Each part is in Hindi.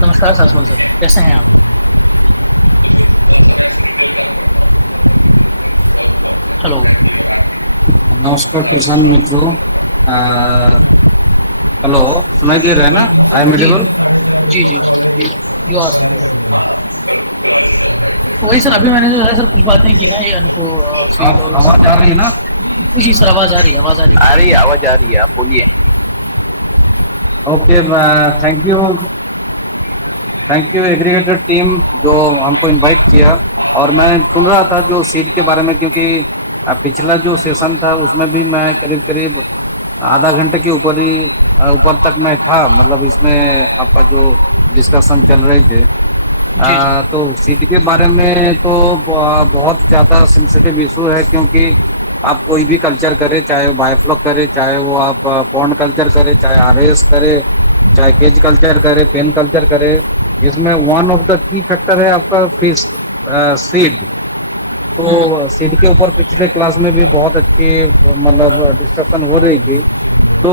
नमस्कार सासमल सर, कैसे हैं आप? हेलो। नमस्कार किसान मित्रों। अ, हेलो, सुनाई दे रहा है ना? आई एम जी, एडिबल। जी, जी, जी, जी, you are sir, you are. तो वही सर, अभी मैंने जो है सर कुछ बातें की ना ये इनको फीड आप और आवाज आ रही है ना? जी, जी सर, आवाज़ आ रही है, आवाज़ आ रही है, आ बताइए। रही है, आवाज आ रही है, आप बोलिए। Okay, thank you. Thank you aggregator team जो हमको इनवाइट किया। और मैं सुन रहा था जो सीड के बारे में, क्योंकि पिछला जो सेशन था उसमें भी मैं करीब करीब आधा घंटे के ऊपर ही ऊपर तक मैं था, मतलब इसमें आपका जो डिस्कशन चल रहे थे। जी, जी, तो सीट के बारे में तो बहुत ज्यादा सेंसिटिव इशू है, क्योंकि आप कोई भी कल्चर करे, चाहे वो बायोफ्लॉक करे, चाहे वो आप पॉन्ड कल्चर करे, चाहे आरएस करे, चाहे केज कल्चर करे, पेन कल्चर करे, इसमें one of the key factor है आपका फिश सीड। हुँ, तो सीड के ऊपर पिछले क्लास में भी बहुत अच्छी मतलब डिस्कशन हो रही थी। तो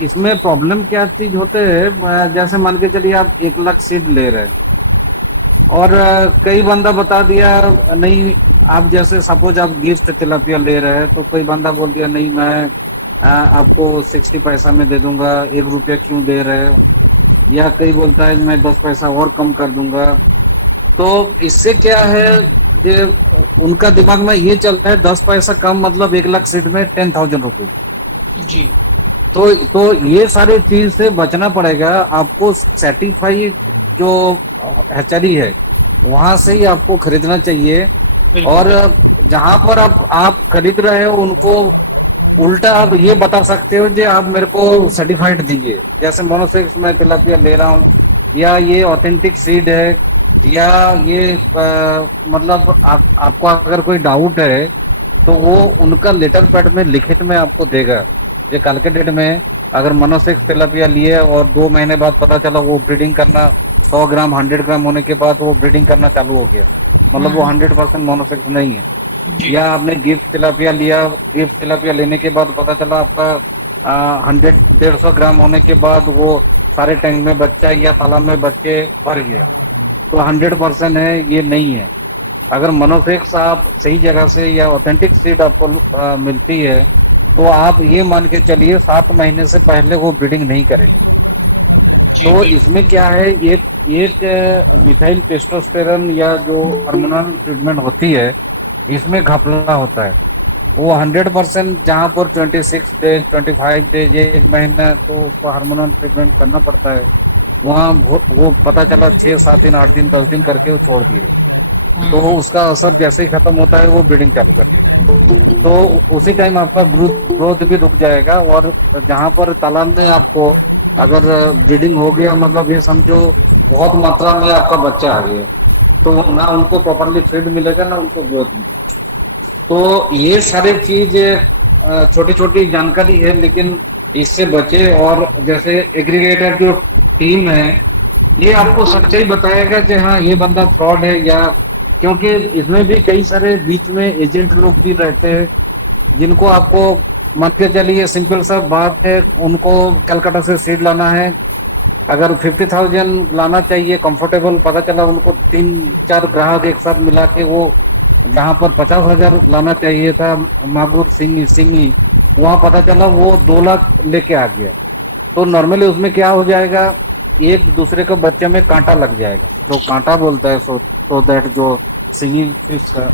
इसमें प्रॉब्लम क्या चीज होते हैं, जैसे मान के चलिए आप 1 लाख सीड ले रहे हैं और कई बंदा बता दिया नहीं। आप जैसे सपोज आप गिफ्ट तिलापिया ले रहे हैं, तो कोई बंदा बोल दिया नहीं, मैं आपको 60 पैसा में दे दूंगा, 1 रुपया क्यों दे रहे हो। या कोई बोलता है मैं 10 पैसा और कम कर दूंगा। तो इससे क्या है, ये उनका दिमाग में ये चलता है 10 पैसा कम मतलब 1 लाख सीट में 10,000 रुपीज। जी, तो ये सारी चीज से बचना पड़ेगा आपको। सर्टिफाइड जो हैचरी है वहां से ही आपको खरीदना चाहिए। बिल्कुल, और बिल्कुल। जहां पर आप खरीद रहे हो उनको उल्टा आप ये बता सकते हो कि आप मेरे को सर्टिफाइड दीजिए, जैसे मोनोसेक्स मैं तिलापिया ले रहा हूँ, या ये ऑथेंटिक सीड है, या ये मतलब आपको अगर कोई डाउट है तो वो उनका लेटर पैड में लिखित में आपको देगा। ये कल के डेट में अगर मोनोसेक्स तिलापिया लिए और 2 महीने बाद पता चला वो ब्रीडिंग करना 100 ग्राम 100 ग्राम होने के बाद वो ब्रीडिंग करना चालू हो गया, हुँ, मतलब वो हुँ, 100% मोनोसेक्स नहीं है। जी, या आपने गिफ्ट तिलापिया लिया, गिफ्ट तिलापिया लेने के बाद पता चला आपका 100 150 ग्राम होने के बाद वो सारे टैंक में बच्चा या तालाब में बच्चे भर गया, तो 100% है ये नहीं है। अगर मोनोफेक्स आप सही जगह से या ऑथेंटिक सीड आपको मिलती है, तो आप ये मान के चलिए 7 महीने से पहले वो ब्रीडिंग नहीं करेगा। जी, तो बिल्कुल। इसमें क्या है, एक एक मिथाइल टेस्टोस्टेरोन या जो हार्मोनल ट्रीटमेंट होती है, इसमें घपला होता है। वो 100% जहाँ पर 26 डेज 25 डेज 1 महीना को उसको हार्मोनल ट्रीटमेंट करना पड़ता है, वहाँ वो पता चला 6 7 दिन 8 दिन 10 दिन करके वो छोड़ दिए। हुँ, तो हुँ, उसका असर जैसे ही खत्म होता है वो ब्रीडिंग चालू करते हैं। तो उसी टाइम आपका ग्रोथ ग्रोथ भी रुक जाएगा। और जहां पर तालाब में आपको अगर ब्रीडिंग हो गया, मतलब ये समझो बहुत मात्रा में आपका बच्चा आ गया, तो ना उनको प्रॉपरली फीड मिलेगा ना उनको ग्रोथ मिलेगा। तो ये सारी चीज छोटी छोटी जानकारी है, लेकिन इससे बचे। और जैसे एग्रीगेटर जो टीम है, ये आपको सच्चाई बताएगा कि हाँ ये बंदा फ्रॉड है, या क्योंकि इसमें भी कई सारे बीच में एजेंट लोग भी रहते हैं, जिनको आपको मान के चलिए सिंपल सा बात है, उनको कलकत्ता से सीड लाना है। अगर 50,000 लाना चाहिए कंफर्टेबल, पता चला उनको 3 4 ग्राहक एक साथ मिला के वो जहां पर 50,000 लाना चाहिए था मागुर सिंगी सिंगी, वहां पता चला वो 2 लाख लेके आ गया। तो नॉर्मली उसमें क्या हो जाएगा, एक दूसरे के बच्चे में कांटा लग जाएगा, जो कांटा बोलता है, सो दैट जो सिंगिंग फिश का।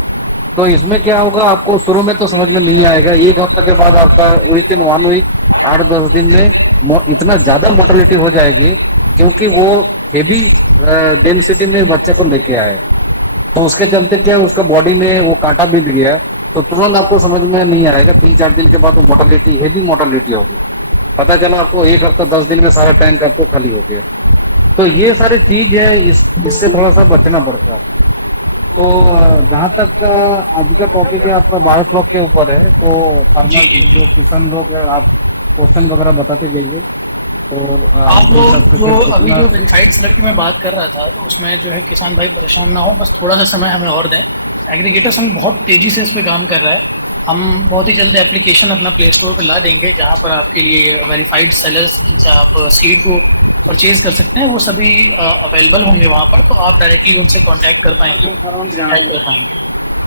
तो इसमें क्या होगा, आपको शुरू में तो समझ में नहीं आएगा, एक हफ्ते के बाद आपका विद इन 1 वीक 8 10 दिन में इतना ज्यादा मोर्टेलिटी हो जाएगी, क्योंकि वो हेवी डेंसिटी में बच्चे को लेके आए। तो उसके चलते क्या है, उसका बॉडी में वो कांटा बिध गया, तो तुरंत आपको समझ में नहीं आएगा, 3 4 दिन के बाद वो मोर्टेलिटी हेवी मोर्टेलिटी होगी। पता चला आपको 1 हफ्ता 10 दिन में सारा टैंक आपको खाली हो गया। तो ये सारी चीज है, इससे थोड़ा सा बचना पड़ता है। तो जहाँ तक आज का टॉपिक है आपका बायोफ्लॉक के ऊपर है, तो जी, फार्मर जी, जी। जो किसान लोग हैं, आप क्वेश्चन वगैरह बताते जाइए, तो आप उसी हिसाब लोग से जो फिर अभी जितना। जो वेरीफाइड सेलर की मैं बात कर रहा था, तो उसमें जो है किसान भाई परेशान ना हो, बस थोड़ा-सा समय हमें और दें। एग्रीगेटर्स हम बहुत तेज़ी से इस पे काम कर रहा है। हम बहुत ही जल्द एप्लीकेशन अपना प्ले स्टोर पे ला देंगे, जहाँ पर आपके लिए वेरीफाइड सेलर्स जिनसे आप सीड को परचेज कर सकते हैं, वो सभी अवेलेबल होंगे वहाँ पर, तो आप डायरेक्टली उनसे कांटेक्ट कर पाएंगे, चेक कर पाएंगे।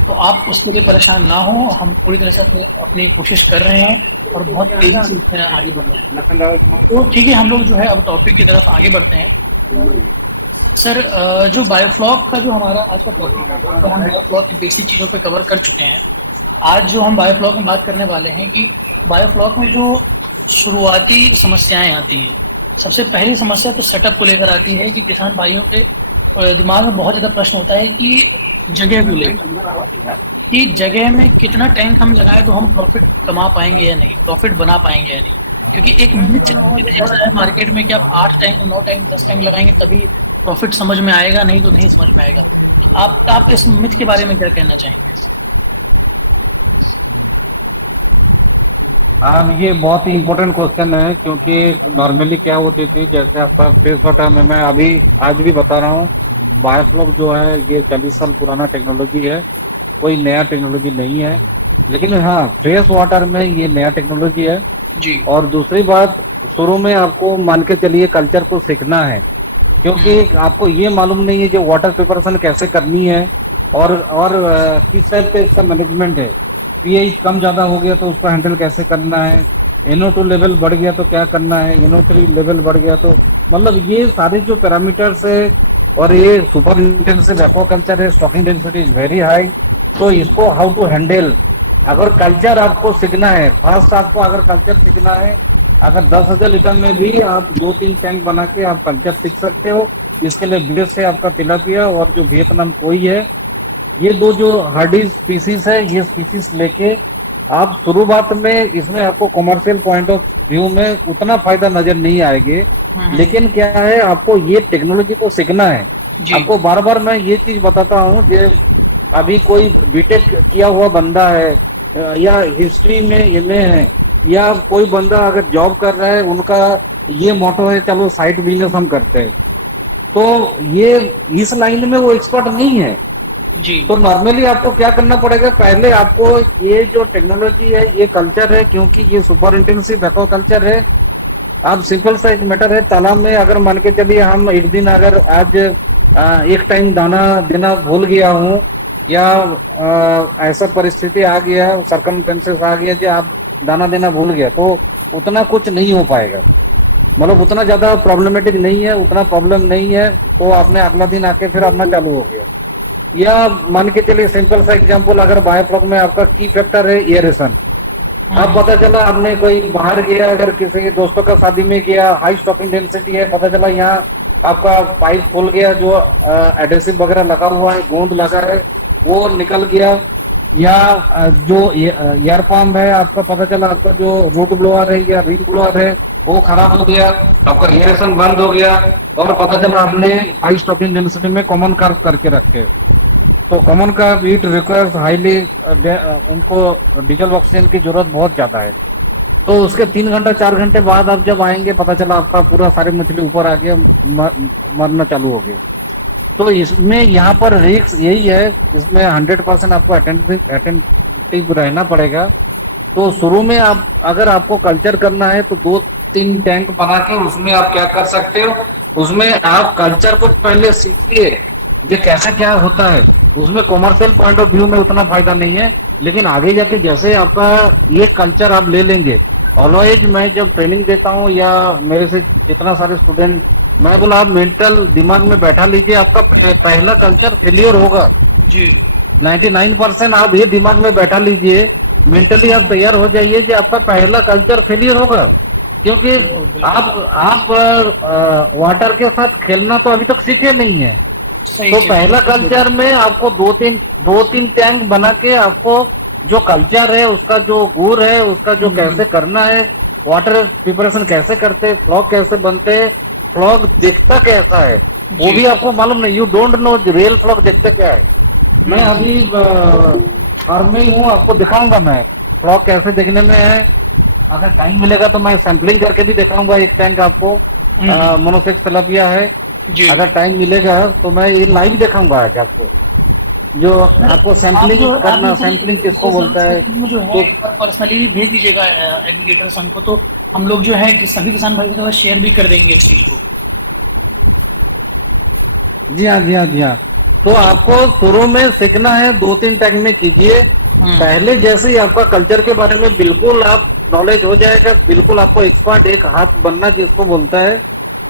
तो आप उसके लिए परेशान ना हो, हम पूरी तरह से अपनी अपनी कोशिश कर रहे हैं और बहुत तेजी से इसमें आगे बढ़ रहे हैं। तो ठीक है, हम लोग जो है अब टॉपिक की तरफ आगे बढ़ते हैं। सर, जो बायोफ्लॉक का जो हमारा आज का टॉपिक है, तो हम बायोफ्लॉक की बेसिक चीज़ों पे कवर कर चुके हैं। आज जो हम बायोफ्लॉक में बात करने वाले हैं कि बायोफ्लॉक में जो शुरुआती समस्याएं आती हैं, सबसे पहली समस्या तो सेटअप को लेकर आती है कि किसान भाइयों के दिमाग में बहुत ज़्यादा प्रश्न होता है कि जगह को लेकर, कि जगह में कितना टैंक हम लगाएं तो हम प्रॉफिट कमा पाएंगे या नहीं, प्रॉफिट बना पाएंगे या नहीं। क्योंकि एक मिथ ऐसा है मार्केट में कि आप 8 टैंक, 9 टैंक, 10 टैंक लगाएंगे तभी प्रॉफिट समझ में आएगा, नहीं तो नहीं समझ में आएगा। आप इस मिथ के बारे में क्या कहना चाहेंगे? हाँ, ये बहुत ही इम्पोर्टेंट क्वेश्चन है, क्योंकि नॉर्मली क्या होती थी, जैसे आपका फ्रेश वाटर में मैं अभी आज भी बता रहा हूँ, बायोफ्लॉक जो है ये 40 साल पुराना टेक्नोलॉजी है, कोई नया टेक्नोलॉजी नहीं है। लेकिन हाँ, फ्रेश वाटर में ये नया टेक्नोलॉजी है। जी। और दूसरी बात, शुरू में आपको मान के चलिए कल्चर को सीखना है, क्योंकि आपको ये मालूम नहीं है कि वाटर प्रिपरेशन कैसे करनी है और किस टाइप का इसका मैनेजमेंट है। पीएच कम ज्यादा हो गया तो उसको हैंडल कैसे करना है, NO2 लेवल बढ़ गया तो क्या करना है, NO3 लेवल बढ़ गया तो, मतलब ये सारे जो पैरामीटर्स है। और ये सुपर इंटेंसिव एक्वाकल्चर है, stocking density is very high, तो इसको हाउ टू हैंडल, अगर कल्चर आपको सीखना है, फर्स्ट आपको अगर कल्चर सीखना है, अगर 10,000 लीटर में भी आप 2-3 टैंक बना के आप कल्चर सीख सकते हो। इसके लिए बेस है आपका तिलापिया और जो वियतनाम कोई है, ये दो जो हार्डी स्पीसीज है, ये स्पीसीज लेके आप शुरुआत में इसमें आपको कमर्शियल पॉइंट ऑफ व्यू में उतना फायदा नजर नहीं आएगी। लेकिन क्या है, आपको ये टेक्नोलॉजी को सीखना है। आपको बार बार मैं ये चीज बताता हूँ कि अभी कोई बीटेक किया हुआ बंदा है या हिस्ट्री में एमए है, या कोई बंदा अगर जॉब कर रहा है, उनका ये मोटो है चलो साइड बिजनेस हम करते हैं, तो ये इस लाइन में वो एक्सपर्ट नहीं है जी। तो नॉर्मली आपको क्या करना पड़ेगा, पहले आपको ये जो टेक्नोलॉजी है, ये कल्चर है, क्योंकि ये सुपर इंटेंसिव एक्वाकल्चर है। आप सिंपल सा एक मैटर है, तालाब में अगर मान के चलिए हम एक दिन अगर आज एक टाइम दाना देना भूल गया हूँ, या ऐसा परिस्थिति आ गया, सर्कमस्टेंसेस आ गया जो आप दाना देना भूल गया, तो उतना कुछ नहीं हो पाएगा, मतलब उतना ज्यादा प्रॉब्लमेटिक नहीं है, उतना प्रॉब्लम नहीं है, तो आपने अगला दिन आके फिर अपना चालू हो गया। या मान के चलिए सिंपल सा एग्जांपल, अगर बायोफ्लॉक में आपका की फैक्टर है एयरेशन, अब पता चला आपने कोई बाहर गया, अगर किसी दोस्तों का शादी में गया, हाई स्टॉकिंग डेंसिटी है, पता चला यहाँ आपका पाइप खोल गया, जो एडेसिव वगैरह लगा हुआ है, गोंद लगा है, वो निकल गया, या जो एयर पंप है आपका, पता चला आपका जो रूट ब्लोअर है या रिंग ब्लोअर है वो खराब हो गया, आपका एयरेशन बंद हो गया, और पता चला आपने हाई स्टॉकिंग डेंसिटी में कॉमन कार्व करके रखे। तो common curve it requires highly, उनको डीजल ऑक्सीजन की जरूरत बहुत ज्यादा है। तो उसके 3 घंटा 4 घंटे बाद आप जब आएंगे, पता चला आपका पूरा सारी मछली ऊपर आ गया, मरना चालू हो गया। तो इसमें यहाँ पर रिस्क यही है, इसमें 100% आपको अटेंटिव रहना पड़ेगा। तो शुरू में आप अगर आपको कल्चर करना है तो 2-3 टैंक बना के उसमें आप क्या कर सकते हो, उसमें आप कल्चर को पहले सीखिए ये कैसे क्या होता है। उसमें कॉमर्शियल पॉइंट ऑफ व्यू में उतना फायदा नहीं है, लेकिन आगे जाके जैसे आपका ये कल्चर आप ले लेंगे, ऑलवेज मैं जब ट्रेनिंग देता हूँ या मेरे से जितना सारे स्टूडेंट, मैं बोला आप मेंटल दिमाग में बैठा लीजिए, आपका पहला कल्चर फेलियर होगा जी। 99% आप ये दिमाग में बैठा लीजिए, मेंटली आप तैयार हो जाइए कि आपका पहला कल्चर फेलियर होगा, क्योंकि आप वाटर के साथ खेलना तो अभी तक सीखे नहीं है। तो पहला कल्चर में आपको 2-3 टैंक बना के आपको जो कल्चर है, उसका जो गुर है, उसका जो कैसे करना है, वाटर प्रिपरेशन कैसे करते, फ्लॉग कैसे बनते, फ्लॉग दिखता कैसा है वो भी आपको मालूम नहीं, you don't know real flog दिखते क्या है। मैं अभी फार्म में ही हूँ, आपको दिखाऊंगा मैं फ्लॉग कैसे दिखने में है। अगर टाइम मिलेगा तो मैं सैंपलिंग करके भी दिखाऊंगा, एक टैंक आपको मोनोसेक्स तिलापिया है, अगर टाइम मिलेगा तो मैं ये लाइव दिखाऊंगा आज आपको, जो आपको सैंपलिंग करना, सैंपलिंग किसको बोलता है, जो है एक बार पर्सनली भी भेज दीजिएगा एग्रीगेटर संघ को, तो हम लोग जो है कि सभी किसान भाई के साथ शेयर भी कर देंगे इस चीज को। जी हाँ, जी हाँ, जी हाँ। तो आपको शुरू में सीखना है, 2-3 टैंक में कीजिए। पहले जैसे ही आपका कल्चर के बारे में बिल्कुल आप नॉलेज हो जाएगा, बिल्कुल आपको एक्सपर्ट एक हाथ बनना जिसको बोलता है,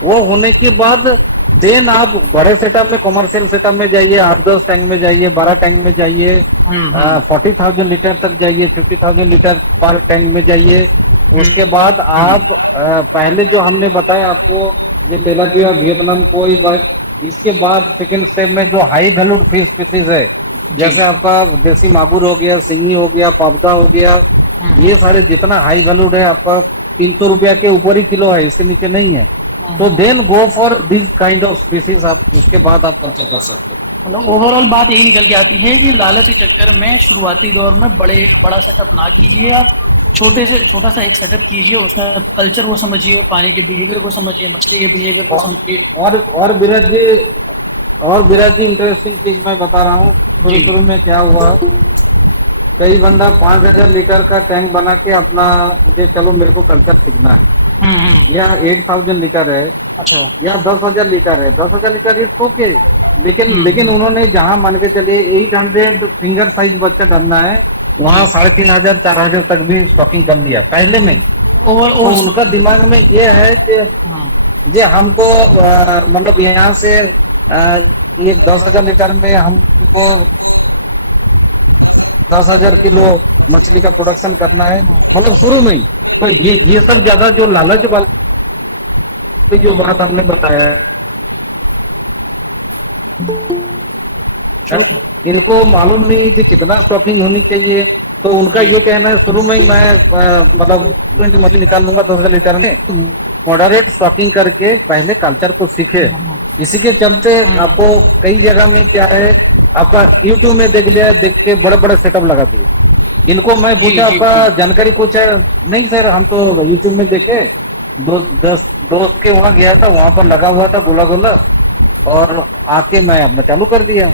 वो होने के बाद देन आप बड़े सेटअप में, कमर्शियल सेटअप में जाइए, 8-10 टैंक में जाइए, 12 टैंक में जाइए, हम्म 40,000 लीटर तक जाइए, 50,000 लीटर पर टैंक में जाइए। उसके बाद हम्म आप पहले जो हमने बताया आपको, ये तेलापिया, वियतनाम कोई बात, इसके बाद सेकंड स्टेप में जो हाई वैल्यूड फिश स्पीसीज है, जी जैसे आपका देसी मागुर हो गया, सिंगी हो गया, पावदा हो गया, ये हम्म सारे जितना हाई वैल्यूड है आपका 300 रुपया के ऊपर ही किलो है, इसके नीचे नहीं है। तो hmm. Then go for this kind of species, आप उसके बाद आप कंसिडर कर सकते हो। मतलब ओवरऑल बात यही निकल के आती है कि लालच के चक्कर में शुरुआती दौर में बड़ा सेटअप ना कीजिए आप। छोटे से छोटा सा एक सेटअप कीजिए, उसमें कल्चर को समझिए, पानी के बिहेवियर को समझिए, मछली के बिहेवियर को और समझिए। और विराट जी इंटरेस्टिंग चीज मैं बता रहा हूँ। शुरू जी शुरू में क्या हुआ, कई बंदा 5,000 लीटर का टैंक बना के अपना, ये चलो मेरे को कल्चर सीखना है, हम्म। या 8,000 लीटर है, अच्छा। या 10,000 लीटर है, 10,000 लीटर इट्स ओके। लेकिन लेकिन हम्म। उन्होंने जहां मान के चलिए 800 फिंगर साइज बच्चा डालना है, वहां जी 3,500 4,000 तक भी स्टॉकिंग कर लिया पहले में। तो ओवर उनका दिमाग में ये है कि हम्म ये हमको मतलब यहाँ से ये 10,000 लीटर में हमको 10,000 किलो मछली का प्रोडक्शन करना है, हम्म मतलब शुरू में ही। तो ये सब ज्यादा जो लालच वाली जो बात आपने बताया, जो इनको मालूम नहीं कि कितना स्टॉकिंग होनी चाहिए। तो उनका जी ये कहना है शुरू में ही मैं मतलब 20 मछली निकाल लूंगा 10,000 लीटर में। मॉडरेट स्टॉकिंग करके पहले कल्चर को सीखे। हम्म इसी के चलते हम्म, आपको कई जगह में क्या है, आपका यूट्यूब में देख लिया, देख के बड़े बड़े सेटअप लगा दिए। इनको मैं जी पूछा जी आपका जी जानकारी कुछ है, नहीं सर हम तो यूट्यूब में देखे, दोस्त के वहां गया था, वहां पर लगा हुआ था गोला गोला, और आके मैं अपना चालू कर दिया।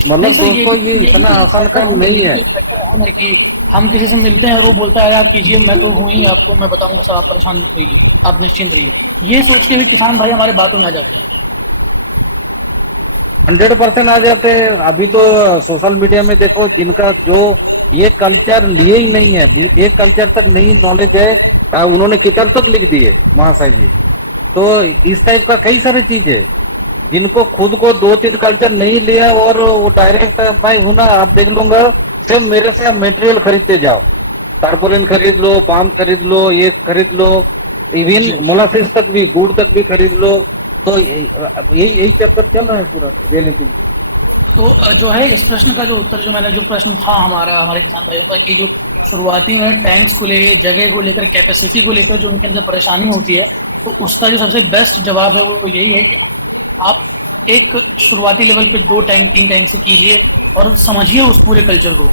नहीं मतलब सर, दोस्तों ये ये भी इतना तो एक आसान फैक्टर काम है ना, नहीं ये भी है। तो एक फैक्टर है ना कि हम किसी से मिलते हैं और वो बोलता है आप कीजिए, मैं तो हूँ ही, आपको मैं बताऊंगा सब, आप परेशान मत होइए, आप निश्चिंत रहिए। ये सोच के भी किसान भाई हमारे बातों में आ जाती है। 100% आ जाते हैं। अभी तो सोशल मीडिया में देखो, जिनका जो ये कल्चर लिए ही नहीं है, अभी एक कल्चर तक नहीं नॉलेज है, उन्होंने किताब तक लिख दिए महाशय जी। तो इस टाइप का कई सारी चीज है, जिनको खुद को 2-3 कल्चर नहीं लिया और वो डायरेक्ट भाई हूं ना, आप देख लूंगा, सिर्फ मेरे से आप मटेरियल खरीदते जाओ, टारपोलिन खरीद लो, पाम खरीद लो, ये खरीद लो, इवन जी। मोलासिस तक भी, गुड़ तक भी खरीद लो। तो यही यही चक्कर चल रहा है पूरा रियलिटी में। तो जो है इस प्रश्न का जो उत्तर, जो मैंने, जो प्रश्न था हमारा, हमारे किसान भाइयों का, कि जो शुरुआती में टैंक्स को लेकर, जगह को लेकर, कैपेसिटी को लेकर जो उनके अंदर परेशानी होती है, तो उसका जो सबसे बेस्ट जवाब है वो यही है कि आप एक शुरुआती लेवल पे 2 टैंक 3 टैंक से कीजिए और समझिए उस पूरे कल्चर को।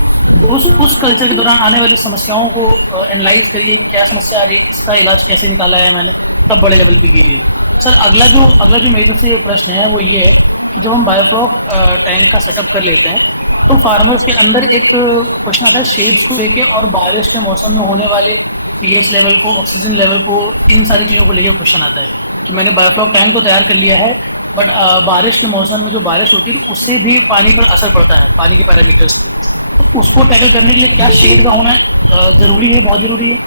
उस कल्चर के दौरान आने वाली समस्याओं को एनालाइज करिए कि क्या समस्या आ रही है, इसका इलाज कैसे निकाला है मैंने, तब बड़े लेवल पे कीजिए। सर अगला जो मेरी तरफ से प्रश्न है वो ये है कि जब हम बायोफ्लॉक टैंक का सेटअप कर लेते हैं, तो फार्मर्स के अंदर एक क्वेश्चन आता है शेड्स को लेके, और बारिश के मौसम में होने वाले पीएच लेवल को, ऑक्सीजन लेवल को, इन सारी चीजों को लेकर क्वेश्चन आता है कि मैंने बायोफ्लॉक टैंक तो तैयार कर लिया है, बट बारिश के मौसम में जो बारिश होती है तो उससे भी पानी पर असर पड़ता है, पानी के पैरामीटर्स पे। तो उसको टैकल करने के लिए क्या शेड का होना जरूरी है, बहुत जरूरी है?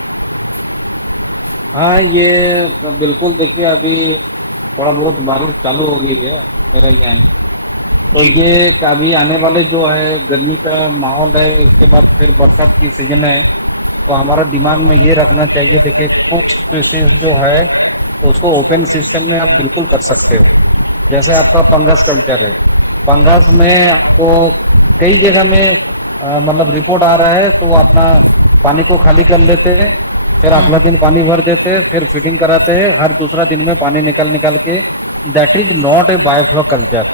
हाँ, ये बिल्कुल देखिए, अभी थोड़ा बहुत बारिश चालू हो गई है मेरा यहाँ। तो जी ये अभी आने वाले जो है गर्मी का माहौल है, इसके बाद फिर बरसात की सीजन है। तो हमारा दिमाग में ये रखना चाहिए, देखिए कुछ स्पीसीज जो है उसको ओपन सिस्टम में आप बिल्कुल कर सकते हो। जैसे आपका फंगस कल्चर है, फंगस में आपको कई जगह में मतलब रिपोर्ट आ रहा है, तो वो अपना पानी को खाली कर लेते हैं, फिर अगला हम्म दिन पानी भर देते हैं, फिर फीडिंग कराते हैं, हर दूसरा दिन में पानी निकाल निकाल के। That is not a biofloc culture.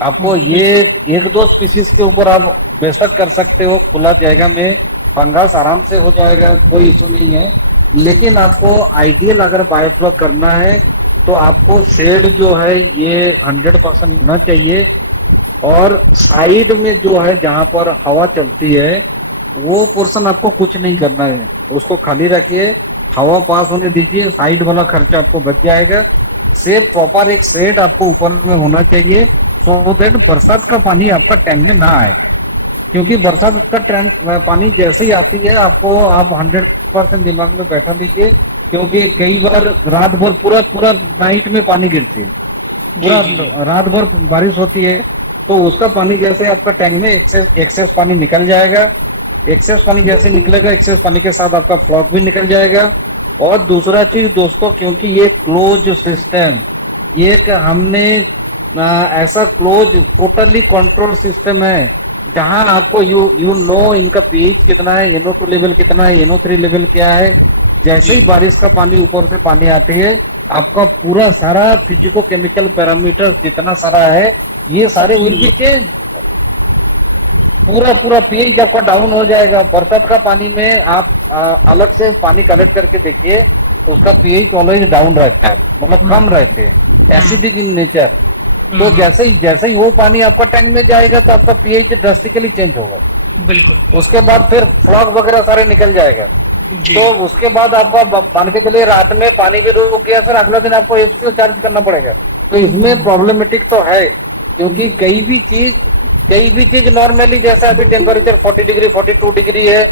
आपको ये बिल्कुल। एक दो स्पीसीज के ऊपर आप बेशक कर सकते हो, खुला जगह में फंगस आराम से हो जाएगा, कोई इशू नहीं है। लेकिन आपको आइडियल अगर बायोफ्लॉक करना है, तो आपको शेड जो है ये 100% होना चाहिए। और साइड में जो है जहां पर हवा चलती है, वो पोर्शन आपको कुछ नहीं करना है, उसको खाली रखिए, हवा पास होने दीजिए, साइड वाला खर्चा आपको बच जाएगा। से प्रॉपर एक शेड आपको ऊपर में होना चाहिए, सो दैट बरसात का पानी आपका टैंक में ना आए। क्योंकि बरसात का टैंक पानी जैसे ही आती है आपको, आप 100% दिमाग में बैठा लीजिए, क्योंकि कई बार रात भर पूरा पूरा नाइट में पानी गिरती है, जी पूरा जी जी रात भर बारिश होती है, तो उसका पानी जैसे आपका टैंक में एक्सेस पानी निकल जाएगा। एक्सेस पानी जैसे निकलेगा, एक्सेस पानी के साथ आपका फ्लॉक भी निकल जाएगा। और दूसरा चीज दोस्तों, क्योंकि ये क्लोज सिस्टम, ये एक हमने ऐसा क्लोज टोटली कंट्रोल सिस्टम है, जहां आपको यू नो इनका पीएच कितना है, NO2 लेवल कितना है, NO3 लेवल क्या है। जैसे जी ही बारिश का पानी ऊपर से पानी आती है, आपका पूरा सारा फिजिको केमिकल पैरामीटर जितना सारा है, ये सब सारे विल चीज बी चेंज। पूरा पूरा पीएच आपका डाउन हो जाएगा। बरसात का पानी में आप अलग से पानी कलेक्ट करके देखिए, उसका पीएच ऑलवेज डाउन रहता है, मतलब हम्म कम रहते हैं, हम्म एसिडिक इन नेचर। तो हम्म, जैसे ही वो पानी आपका टैंक में जाएगा, तो आपका पीएच ड्रास्टिकली चेंज होगा। बिल्कुल उसके बाद फिर फ्लॉग वगैरह सारे निकल जाएगा। जी तो उसके बाद आपका मान के चलिए रात में पानी भी रुक गया, फिर अगला दिन आपको एफसीओ चार्ज करना पड़ेगा। तो इसमें हम्म प्रॉब्लमेटिक तो है, क्योंकि कई भी चीज नॉर्मली, जैसे अभी टेम्परेचर 40 डिग्री 42 डिग्री है,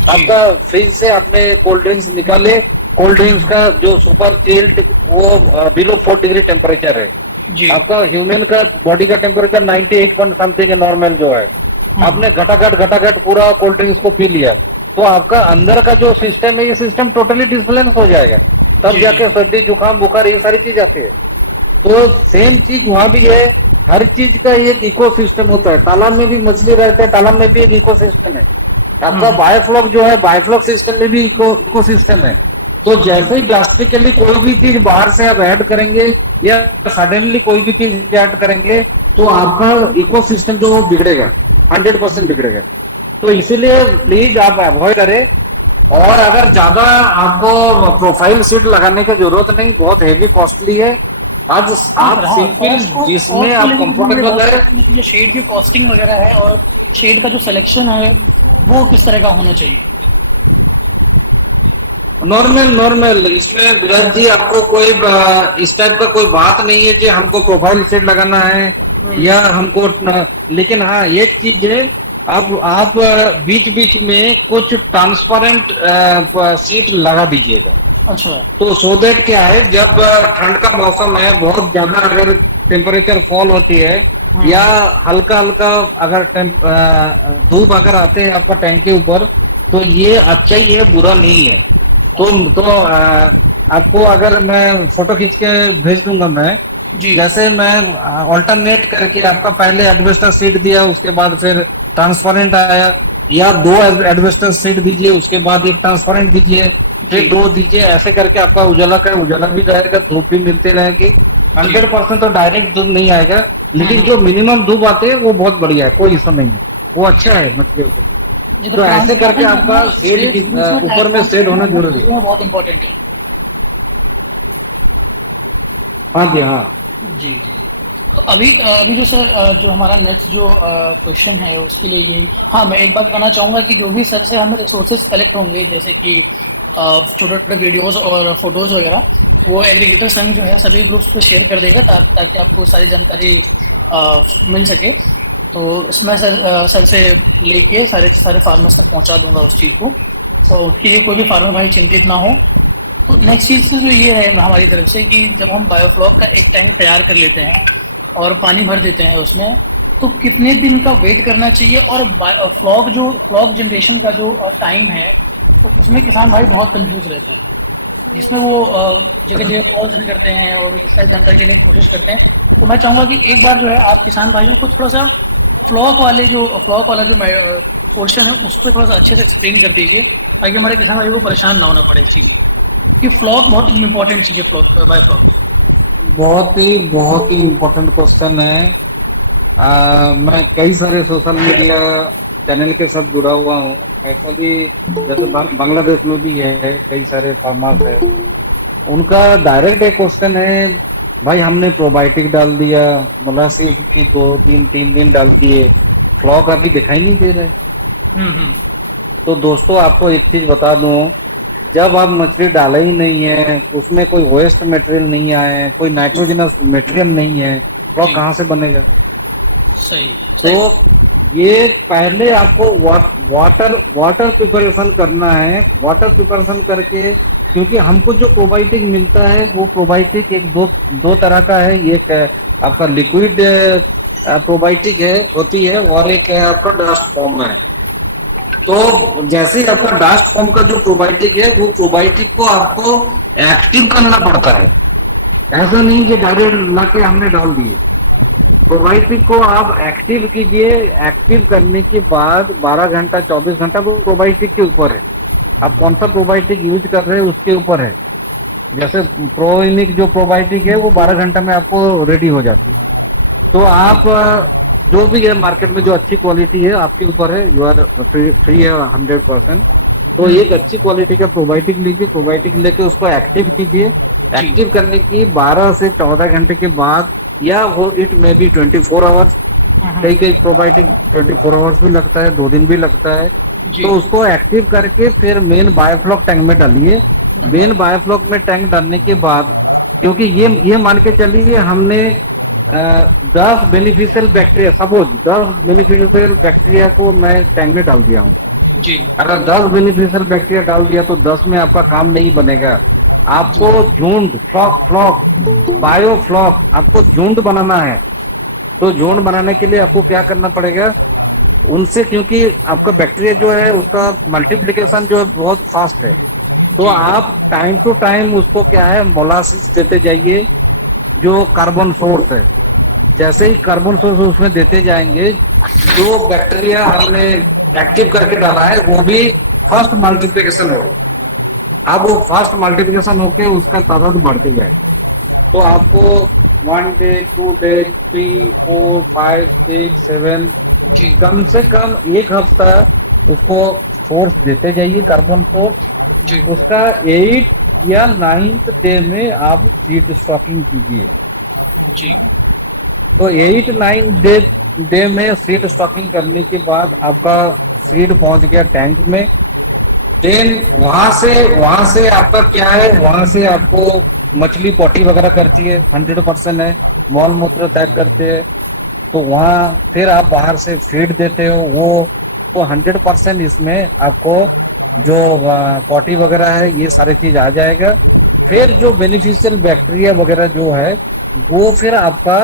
जी आपका फ्रिज से आपने कोल्ड ड्रिंक्स निकाले, कोल्ड ड्रिंक्स हम्म, का जो सुपर चिल्ड वो बिलो 4 डिग्री टेम्परेचर है। जी आपका ह्यूमन का बॉडी का टेम्परेचर 98 पॉइंट समथिंग है नॉर्मल जो है। आपने हम्म, घटाघट पूरा कोल्ड ड्रिंक्स को पी लिया, तो आपका अंदर का जो सिस्टम है, ये सिस्टम टोटली डिसबैलेंस हो जाएगा। तब जी जी जाके सर्दी जुकाम बुखार ये सारी चीज आती है। तो सेम चीज वहां भी है। हर चीज का एक इको सिस्टम होता है। तालाब में भी मछली रहते हैं, तालाब में भी एक इको सिस्टम है। आपका हम्म बायोफ्लॉक जो है, बायोफ्लॉक सिस्टम में भी इको सिस्टम है। तो जैसे ही ड्रास्टिकली कोई भी चीज बाहर से आप ऐड करेंगे, या सडनली कोई भी चीज ऐड करेंगे, तो आपका इको सिस्टम जो वो बिगड़ेगा, 100% बिगड़ेगा। तो इसीलिए प्लीज आप अवॉइड करें। और अगर ज्यादा आपको प्रोफाइल सीट लगाने की जरूरत नहीं, बहुत हेवी कॉस्टली है। आज हाँ सर, आप हाँ सिंपल कॉस्ट को जिसमें कॉस्ट को आप लेकर तो मुझे कंफर्टेबल बहुत है। पता है कि जो शेड की कॉस्टिंग वगैरह है और शेड का जो सिलेक्शन है वो किस तरह का होना चाहिए। नॉर्मल नॉर्मल इसमें विराज जी, आपको कोई इस टाइप का कोई बात नहीं है कि हमको प्रोफाइल सेट लगाना है हम्म, या हमको लेकिन हाँ, एक चीज है, आप बीच बीच में कुछ ट्रांसपेरेंट सीट लगा दीजिएगा। अच्छा तो सो दैट क्या है, जब ठंड का मौसम है, बहुत ज्यादा अगर टेम्परेचर फॉल होती है, या हम्म हल्का हल्का अगर धूप अगर आते हैं आपका टैंक के ऊपर, तो ये अच्छा ही है, बुरा नहीं है। अच्छा तो आपको अगर मैं फोटो खींच के भेज दूंगा मैं, जी जैसे मैं ऑल्टरनेट करके आपका पहले एडवेस्टर सीट दिया, उसके बाद फिर ट्रांसपेरेंट आया, या दो एडवेस्टर सीट दीजिए, उसके बाद एक ट्रांसपेरेंट दीजिए, जी फिर दो दीजिए, ऐसे करके आपका उजाला का उजाला भी रहेगा, धूप भी मिलती रहेगी। जी 100% तो डायरेक्ट धूप नहीं आएगा, लेकिन जो हम्म, मिनिमम धूप आते हैं वो बहुत बढ़िया है, कोई इशू नहीं है, वो अच्छा है मछलियों के लिए। ये तो तो ऐसे करके ट्रांसपेरेंट आपका होना, शेड शेड इसमें ऊपर में शेड ट्रांसपेरेंट होना होना जरूरी सच है। में बहुत इंपॉर्टेंट है। हाँ जी हाँ। जी जी जी। तो अभी जो सर जो हमारा नेक्स्ट जो क्वेश्चन है उसके लिए ये, हाँ मैं एक बात कहना चाहूंगा कि जो भी सर से हमें रिसोर्सेज कलेक्ट होंगे, जैसे कि छोटे छोटे वीडियोस और फोटोज वगैरह, वो एग्रीगेटर संघ जो है सभी ग्रुप्स पे शेयर कर देगा, ताकि आपको सारी जानकारी मिल सके। तो उसमें सर से लेके सारे सारे फार्मर्स तक पहुंचा दूंगा उस चीज़ को, तो उसके लिए कोई भी फार्मर भाई चिंतित ना हो। तो नेक्स्ट चीज़ तो ये है हमारी तरफ से कि जब हम बायोफ्लॉक का एक टैंक तैयार कर लेते हैं और पानी भर देते हैं उसमें, तो कितने दिन का वेट करना चाहिए, और फ्लॉक जनरेशन का जो टाइम है, तो उसमें किसान भाई बहुत कंफ्यूज रहते हैं, जिसमें वो जगह जगह कॉल्स भी करते हैं और इस सारी जानकारी लेने की कोशिश करते हैं। तो मैं चाहूंगा कि एक बार जो है आप किसान भाइयों को थोड़ा सा फ्लॉक वाला जो क्वेश्चन है उस पर थोड़ा सा अच्छे से एक्सप्लेन कर दीजिए, ताकि हमारे किसान भाइयों को परेशान ना होना पड़े इस चीज में, कि फ्लॉक बहुत इंपॉर्टेंट चीज है, फ्लॉक बायोफ्लॉक। बहुत ही इम्पोर्टेंट क्वेश्चन है। मैं कई सारे सोशल मीडिया चैनल के साथ जुड़ा हुआ हूँ। ऐसा भी जैसे बांग्लादेश में भी है, कई सारे फार्मर्स है, उनका डायरेक्ट एक क्वेश्चन है, भाई हमने प्रोबायोटिक डाल दिया, मोलासिस की 2 3 3 दिन डाल दिए, फ्लॉक अभी दिखाई नहीं दे रहे। हम्म। तो दोस्तों आपको एक चीज बता दूं, जब आप मछली डाला ही नहीं है, उसमें कोई वेस्ट मटेरियल नहीं आए, कोई नाइट्रोजनस मटेरियल नहीं है, फ्लॉक जी। कहाँ से बनेगा? सही तो सही। ये पहले आपको वाटर वाटर प्रिपरेशन करना है। वाटर प्रिपरेशन करके, क्योंकि हमको जो प्रोबायोटिक मिलता है वो प्रोबायोटिक एक दो दो तरह का है। एक है आपका लिक्विड प्रोबायोटिक है होती है, और एक है आपका डस्ट फॉर्म है। तो जैसे ही आपका डास्ट फॉर्म का जो प्रोबायोटिक है, वो प्रोबायोटिक को आपको एक्टिव करना पड़ता है। ऐसा नहीं कि डायरेक्ट लाके हमने डाल दिए। प्रोबायोटिक को आप एक्टिव कीजिए। एक्टिव करने के बाद 12 घंटा 24 घंटा वो प्रोबायोटिक के ऊपर है, आप कौन सा प्रोबायोटिक यूज कर रहे हैं उसके ऊपर है। जैसे प्रोइनिक जो प्रोबायोटिक है वो 12 घंटा में आपको रेडी हो जाती है। तो आप जो भी है मार्केट में जो अच्छी क्वालिटी है आपके ऊपर है, यू आर फ्री है 100%। तो हम्म। एक अच्छी क्वालिटी का प्रोबायोटिक लीजिए, प्रोबायोटिक लेके उसको एक्टिव कीजिए। जी। एक्टिव करने की 12 से 14 घंटे के बाद, या वो इट में बी 24 आवर्स, हम्म। कई कई प्रोबायोटिक 24 आवर्स भी लगता है, 2 दिन भी लगता है। जी। तो उसको एक्टिव करके फिर मेन बायोफ्लॉक टैंक में डालिए। हम्म। मेन बायोफ्लॉक में टैंक डालने के बाद, क्योंकि ये मान के चलिए हमने 10 beneficial bacteria, suppose 10 beneficial bacteria को मैं टैंक में डाल दिया हूँ। जी। अगर 10 बेनिफिशियल बैक्टीरिया डाल दिया तो 10 में आपका काम नहीं बनेगा। जी। आपको झुंड, फ्लॉक फ्लॉक बायोफ्लॉक, आपको झुंड बनाना है। तो झुंड बनाने के लिए आपको क्या करना पड़ेगा उनसे, क्योंकि आपका बैक्टीरिया जो है उसका मल्टीप्लिकेशन जो है बहुत फास्ट है। तो जी। आप टाइम टू टाइम उसको क्या है मोलासिस देते जाइए, जो कार्बन सोर्स है। जैसे ही कार्बन सोर्स उसमें देते जाएंगे, जो बैक्टीरिया हमने एक्टिव करके डाला है वो भी फर्स्ट मल्टीप्लिकेशन होगा। अब वो फास्ट मल्टीप्लिकेशन होके उसका तादाद बढ़ते जाएगा। तो आपको 1 डे 2 डे 3 4 5 6 7, जी। कम से कम 1 हफ्ता उसको फोर्स देते जाइए, कार्बन फोर्स। जी। उसका 8 या 9th डे में आप सीड स्टॉकिंग कीजिए। जी। तो 8 9 डे में सीड स्टॉकिंग करने के बाद आपका सीड पहुंच गया टैंक में। देन वहां से आपका क्या है, वहां से आपको मछली पोटी वगैरह करती है, 100% है, मौल मूत्र त्याग करते हैं। तो वहां फिर आप बाहर से फीड देते हो वो, तो 100% इसमें आपको जो पॉटी वगैरह है ये सारी चीज आ जाएगा। फिर जो बेनिफिशियल बैक्टीरिया वगैरह जो है वो फिर आपका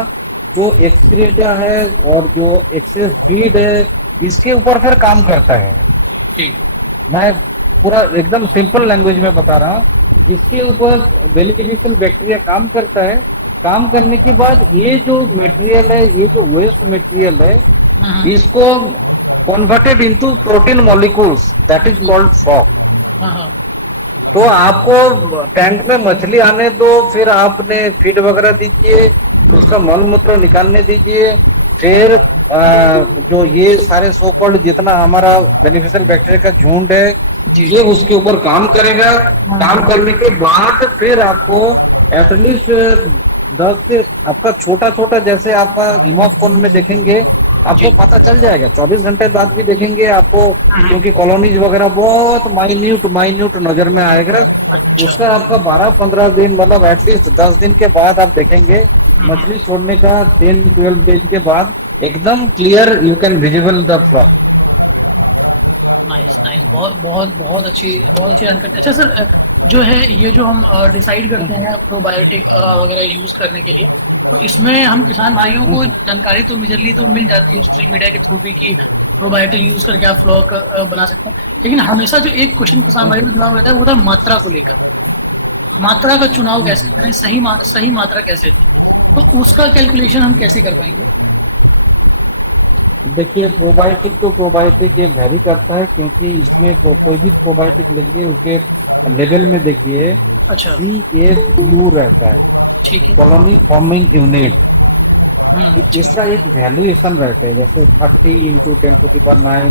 जो एक्सक्रीटा है और जो एक्सेस फीड है इसके ऊपर फिर काम करता है। जी। मैं पूरा एकदम सिंपल लैंग्वेज में बता रहा हूँ। इसके ऊपर बेनिफिशियल बैक्टीरिया काम करता है। काम करने के बाद ये जो मटेरियल है, ये जो वेस्ट मटेरियल है, हम्म। इसको converted into protein molecules, that is जी। Called floc. हाँ हाँ। तो आपको टैंक में मछली आने दो, फिर आपने फीड वगैरह दीजिए, हम्म। उसका मल मूत्र निकालने दीजिए। फिर जो ये सारे सो कॉल्ड जितना हमारा बेनिफिशियल बैक्टीरिया का झुंड है, जी। ये उसके ऊपर काम करेगा। काम हाँ। करने के बाद फिर आपको एटलीस्ट 10 से, आपका छोटा छोटा जैसे आपका हिमोफोन में देखेंगे, आपको जी। पता चल जाएगा। 24 घंटे बाद भी देखेंगे आपको, हम्म। क्योंकि कॉलोनीज वगैरह बहुत माइन्यूट माइन्यूट नजर में आएगा। अच्छा। उसका आपका 12 15 दिन, मतलब एटलीस्ट 10 दिन के बाद आप देखेंगे हम्म। मछली छोड़ने का 10 12 डेज के बाद एकदम clear you can visible the floc. Nice nice, बहुत बहुत बहुत अच्छी जानकारी। अच्छा सर, जो है ये जो हम डिसाइड करते हैं प्रोबायोटिक वगैरह यूज करने के लिए, तो इसमें हम किसान भाइयों को जानकारी तो मेजरली तो मिल जाती है सोशल मीडिया के थ्रू भी कि प्रोबायोटिक यूज करके आप फ्लॉक बना सकते हैं। लेकिन हमेशा जो एक क्वेश्चन किसान भाइयों को दिमाग में रहता है वो था मात्रा को लेकर। मात्रा का चुनाव कैसे करें, सही मात्रा कैसे, तो उसका कैलकुलेशन हम कैसे कर पाएंगे? देखिए, प्रोबायोटिक तो प्रोबायोटिक ये वेरी करता है, क्योंकि इसमें तो कोई भी प्रोबायोटिक लेंगे उसके लेवल में देखिए अच्छा। CFU रहता है, ठीक है। Colony forming unit. ठीक इसका एक वैल्यूएशन रहता है, जैसे 30 × 10⁹ है।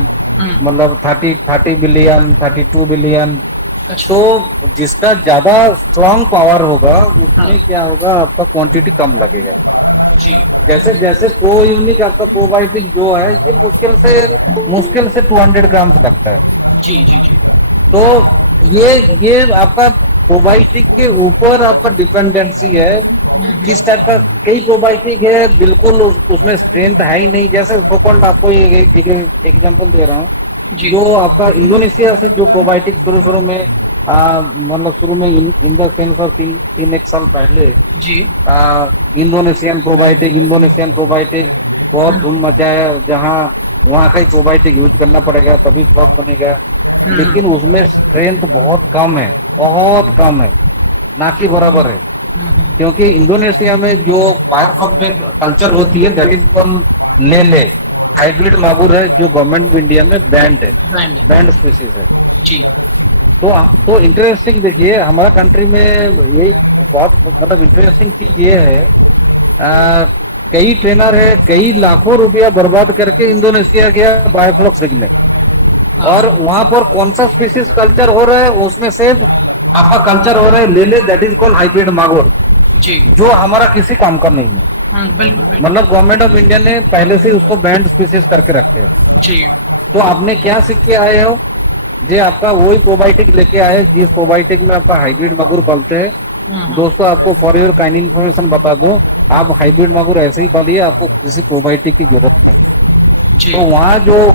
मतलब 30 बिलियन 32 बिलियन। अच्छा। तो जिसका ज्यादा स्ट्रॉन्ग पावर होगा हाँ। उसमें क्या होगा, आपका क्वांटिटी कम लगेगा। जी। जैसे जैसे प्रो यूनिक आपका प्रोबायोटिक जो है ये मुश्किल से 200 ग्राम लगता है। जी। जी। जी। तो ये आपका प्रोबायोटिक के ऊपर आपका डिपेंडेंसी है। किस टाइप का, कई प्रोबायोटिक है बिल्कुल उसमें स्ट्रेंथ है ही नहीं, जैसे सोकॉल्ड आपको एक एग्जांपल दे रहा हूँ। जी जो आपका इंडोनेशिया से जो प्रोबायोटिक शुरू शुरू में मतलब शुरू में इन द सेंस ऑफ तीन एक साल पहले जी इंडोनेशियन प्रोबायोटिक बहुत धूम मचाया, जहाँ वहाँ का ही प्रोबायोटिक यूज करना पड़ेगा तभी फ्लॉग बनेगा। लेकिन उसमें स्ट्रेंथ बहुत कम है, ना कि बराबर है। क्योंकि इंडोनेशिया में जो बायोफ्लॉग में कल्चर होती है दैट इज कॉल्ड लेले, हाइब्रिड मागुर है, जो गवर्नमेंट ऑफ इंडिया में बैंड है, ब्रांड बैंड स्पीसीज है। जी तो इंटरेस्टिंग देखिए, हमारा कंट्री में ये बहुत मतलब इंटरेस्टिंग चीज ये है, आ, कई ट्रेनर है कई लाखों रुपया बर्बाद करके इंडोनेशिया गया बायोफ्लॉक सीखने, हाँ और वहां पर कौन सा स्पीसीज कल्चर हो रहा है, उसमें से आपका कल्चर हो रहा है लेले, दैट इज कॉल्ड हाइब्रिड मागोर, जी जो हमारा किसी काम का नहीं है। बिल्कुल बिल्कुल मतलब गवर्नमेंट ऑफ इंडिया ने पहले से ही उसको बैंड स्पीसीज करके रखे हैं। जी तो आपने क्या सीख के आए हो, जे आपका वही प्रोबायोटिक लेके आए जिस प्रोबायोटिक में आपका हाइब्रिड मागुर पालते हैं। दोस्तों आपको फॉर योर काइंड इन्फॉर्मेशन बता दो, आप हाइब्रिड मागुर ऐसे ही पालिए, आपको किसी प्रोबायोटिक की जरूरत नहीं। जी तो वहाँ जो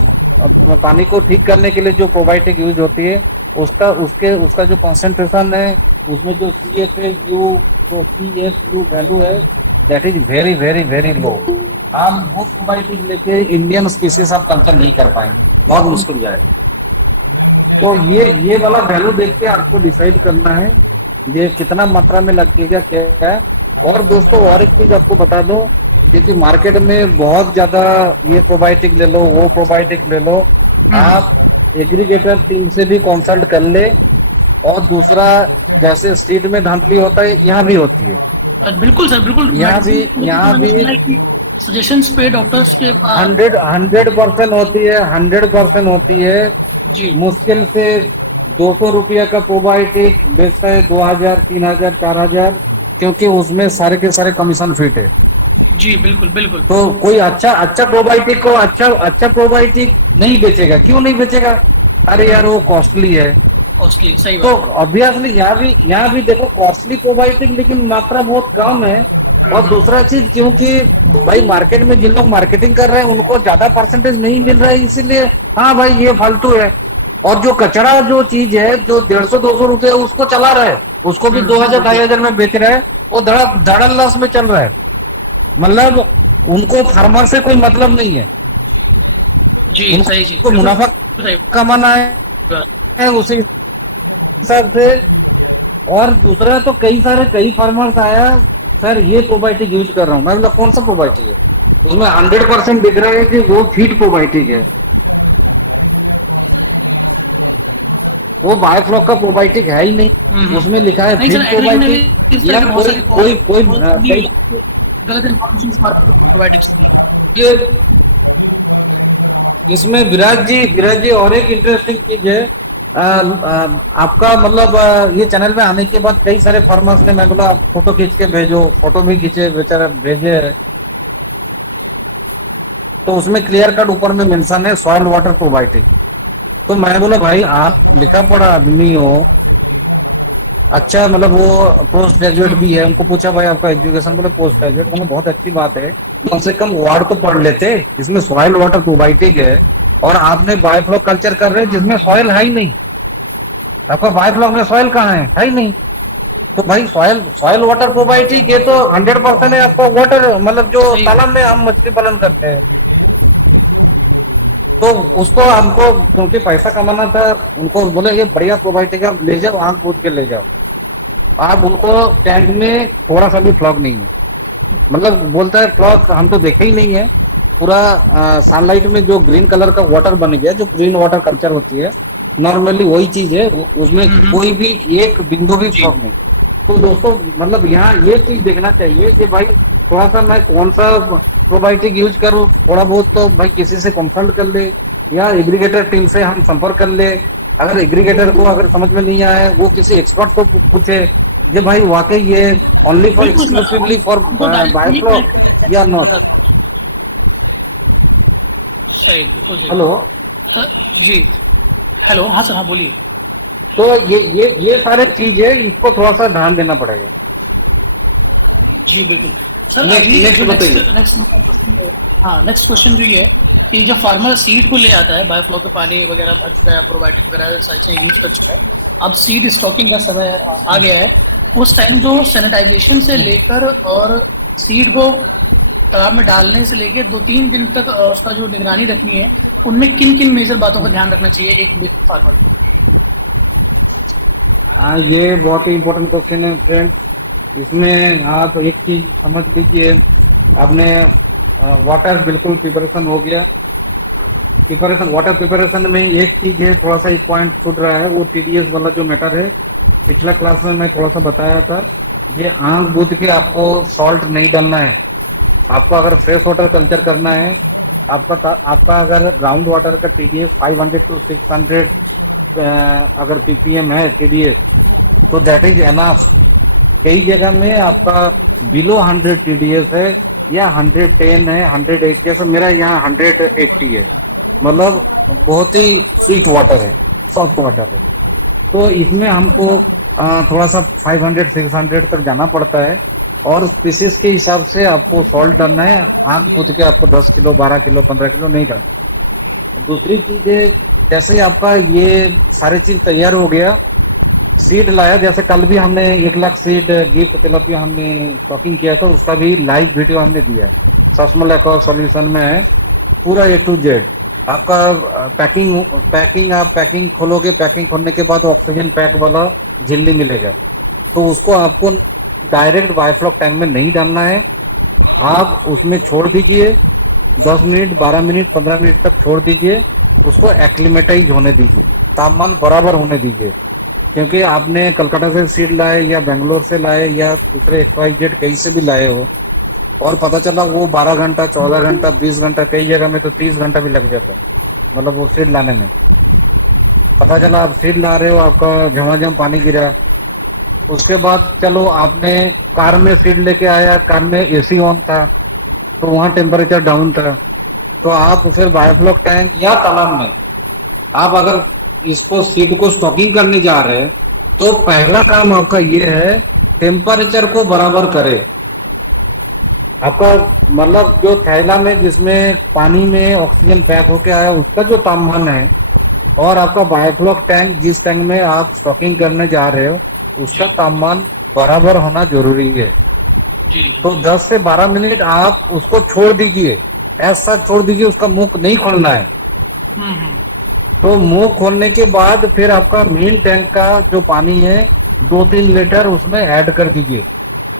पानी को ठीक करने के लिए जो प्रोबायोटिक यूज होती है, उसका जो कॉन्सेंट्रेशन है, उसमें जो CFU वैल्यू है, that is very very very low. आप वो प्रोबायोटिक लेके इंडियन स्पीसीज आप कल्चर नहीं कर पाएंगे, बहुत मुश्किल जाएगा। तो ये वाला वैल्यू देख के आपको डिसाइड करना है ये कितना मात्रा में लगेगा क्या है। और दोस्तों और एक चीज आपको बता दो, क्योंकि मार्केट में बहुत ज्यादा ये प्रोबायोटिक ले लो वो प्रोबायोटिक ले लो, आप एग्रीगेटर टीम से भी कंसल्ट कर ले। और दूसरा, जैसे स्ट्रीट में धांधली होता है यहाँ भी होती है, बिल्कुल सर बिल्कुल यहाँ भी सजेशंस पे डॉक्टर्स के पास 100% होती है, 100% होती है। जी मुश्किल से 200 रुपया का प्रोबायोटिक बेचता है 2000 3000 4000, क्योंकि उसमें सारे के सारे कमीशन फिट है। जी बिल्कुल बिल्कुल तो कोई अच्छा अच्छा प्रोबायोटिक को अच्छा प्रोबायोटिक नहीं बेचेगा, क्यों नहीं बेचेगा? अरे यार वो कॉस्टली है। कॉस्टली सही तो बात ऑब्वियसली यहाँ भी देखो कॉस्टली प्रोबायोटिक, लेकिन मात्रा बहुत कम है। और दूसरा चीज, क्योंकि भाई मार्केट में जिन लोग मार्केटिंग कर रहे हैं उनको ज्यादा परसेंटेज नहीं मिल रहा है, इसीलिए हाँ भाई ये फालतू है। और जो कचरा जो चीज है जो 150-200 रुपये उसको चला रहा है, उसको भी 2000-2500 में बेच रहा है, वो धड़ल लॉस में चल रहा है। मतलब उनको फार्मर से कोई मतलब नहीं है, जी सही जी उनको बिल्कुल मुनाफा सही कमाना है उसी हिसाब से। और दूसरा तो कई फार्मर्स आया, सर ये प्रोबायोटिक यूज कर रहा हूँ, मैं बोला कौन सा प्रोबायोटिक है? उसमें 100% दिख रहा है कि वो फीड प्रोबायोटिक है, वो बायोफ्लॉक का प्रोबायोटिक है ही नहीं, उसमें लिखा है नहीं सर फीड एग्रीगेट में भी प्रोबायोटिक। इस या तरह के बहुत सारे कोई गलत इन्फॉर्मेशन प्रोबायोटिक्स की ये इसमें विराज जी और एक इंटरेस्टिंग चीज है। आपका मतलब ये चैनल में आने के बाद कई सारे फार्मर्स ने, मैं बोला आप फोटो खींच के भेजो, फोटो भी खींचे बेचारा भेजे, तो उसमें क्लियर कट ऊपर में मेंशन है सॉइल वाटर प्रोबायोटिक। तो मैं बोला भाई आप लिखा पढ़ा आदमी हो, अच्छा मतलब वो पोस्ट ग्रेजुएट भी है, उनको पूछा भाई आपका एजुकेशन, बोले पोस्ट ग्रेजुएट। मैंने बहुत अच्छी बात है, कम से कम वार्ड तो पढ़ लेते, इसमें सॉइल वाटर प्रोबायोटिक है और आपने बायोफ्लॉक कल्चर कर रहे हैं जिसमें सॉइल है ही नहीं, आपका बायोफ्लॉक में सॉइल कहाँ है ही नहीं। तो भाई सॉइल वाटर प्रोबायोटिक ये तो 100% है आपका वाटर, मतलब जो तालाब में हम मछली पालन करते हैं। तो उसको हमको क्योंकि पैसा कमाना था, उनको बोले ये बढ़िया प्रोबायोटिक है, आप ले जाओ, आंख बूद के ले जाओ। आप उनको टैंक में थोड़ा सा भी फ्लॉग नहीं है, मतलब बोलता है फ्लॉग हम तो देखे ही नहीं है, पूरा सनलाइट में जो ग्रीन कलर का वाटर बन गया, जो ग्रीन वाटर कल्चर होती है नॉर्मली वही चीज है, उसमें कोई भी एक बिंदु भी फ्लॉग नहीं। तो दोस्तों मतलब यहाँ ये चीज देखना चाहिए कि भाई थोड़ा सा मैं कौन सा प्रोबायोटिक यूज करूँ, थोड़ा बहुत तो भाई किसी से कंसल्ट कर ले, या एग्रीगेटर टीम से हम संपर्क कर ले। अगर एग्रीगेटर को अगर समझ में नहीं आया, वो किसी एक्सपर्ट को पूछे जे भाई वाकई ये only for exclusively for biofloc या नॉट। सही बिल्कुल सही हेलो सर जी हेलो हाँ सर हाँ बोलिए तो ये सारे चीज है, इसको थोड़ा सा ध्यान देना पड़ेगा। जी बिल्कुल सर। नेक्स्ट अभी नेक्स्ट जो बताइए। नेक्स्ट क्वेश्चन जो ये है कि जब फार्मर सीड को ले आता है, बायोफ्लॉक के पानी वगैरह भर चुका है, प्रोबायोटिक वगैरह सारी चीजें यूज कर चुका है, अब सीड स्टॉकिंग का समय आ गया है। उस टाइम जो सैनिटाइजेशन से लेकर और सीड को तालाब में डालने से लेके 2-3 दिन तक उसका जो निगरानी रखनी है, उनमें किन किन मेजर बातों का ध्यान रखना चाहिए एक फार्मर को? हाँ, ये बहुत ही इम्पोर्टेंट क्वेश्चन है फ्रेंड। इसमें आप एक चीज समझ लीजिए, आपने वाटर बिल्कुल प्रिपरेशन हो गया। प्रिपरेशन, वाटर प्रिपरेशन में एक चीज है, थोड़ा सा एक पॉइंट छूट रहा है, वो टीडीएस वाला जो मैटर है। पिछला क्लास में मैं थोड़ा सा बताया था, ये आंख बूझ के आपको सॉल्ट नहीं डालना है। आपको अगर फ्रेश वाटर कल्चर करना है, आपका अगर ग्राउंड वाटर का टीडीएस 500 to 600 अगर पीपीएम है टीडीएस, तो दैट इज एनफ। कई जगह में आपका बिलो 100 टीडीएस है या 110 है, 108, जैसे मेरा यहाँ 180 है, मतलब बहुत ही स्वीट वाटर है, सॉफ्ट वाटर है। तो इसमें हमको थोड़ा सा 500 600 तक जाना पड़ता है, और स्पीसीज के हिसाब से आपको सॉल्ट डालना है। आंख बूझ के आपको 10 किलो 12 किलो 15 किलो नहीं डालना। दूसरी चीज है, जैसे ही आपका ये सारी चीज तैयार हो गया, सीड लाया, जैसे कल भी हमने 1 लाख सीड गिफ्ट तिलापिया हमने स्टॉकिंग किया था, उसका भी लाइव वीडियो हमने दिया, सस्मल एक्वा सॉल्यूशन में है, पूरा A to Z। आपका पैकिंग खोलोगे, पैकिंग खोलने के बाद ऑक्सीजन पैक वाला झिल्ली मिलेगा, तो उसको आपको डायरेक्ट बायोफ्लॉक टैंक में नहीं डालना है। आप उसमें छोड़ दीजिए, 10 मिनट 12 मिनट 15 मिनट तक छोड़ दीजिए, उसको एक्लिमेटाइज होने दीजिए, तापमान बराबर होने दीजिए। क्योंकि आपने कलकत्ता से सीड लाए या बेंगलोर से लाए या दूसरे XYZ कहीं से भी लाए हो, और पता चला वो 12 घंटा 14 घंटा 20 घंटा, कई जगह में तो 30 घंटा भी लग जाता है, मतलब वो सीड लाने में। पता चला आप सीड ला रहे हो, आपका झमाझम पानी गिरा, उसके बाद चलो आपने कार में सीड लेके आया, कार में एसी ऑन था, तो वहां टेम्परेचर डाउन था, तो आप फिर बायोफ्लॉक टैंक या तालाब में आप अगर इसको सीड को स्टॉकिंग करने जा रहे हैं, तो पहला काम आपका ये है, टेम्परेचर को बराबर करे। आपका मतलब जो थैला में जिसमें पानी में ऑक्सीजन पैक होके आया, उसका जो तापमान है, और आपका बायोफ्लॉक टैंक जिस टैंक में आप स्टॉकिंग करने जा रहे हो, उसका तापमान बराबर होना जरूरी है। जी तो 10 से 12 मिनट आप उसको छोड़ दीजिए, ऐसा छोड़ दीजिए, उसका मुंह नहीं खोलना है। हम्म। तो मुंह खोलने के बाद फिर आपका मेन टैंक का जो पानी है 2-3 लीटर उसमें ऐड कर दीजिए,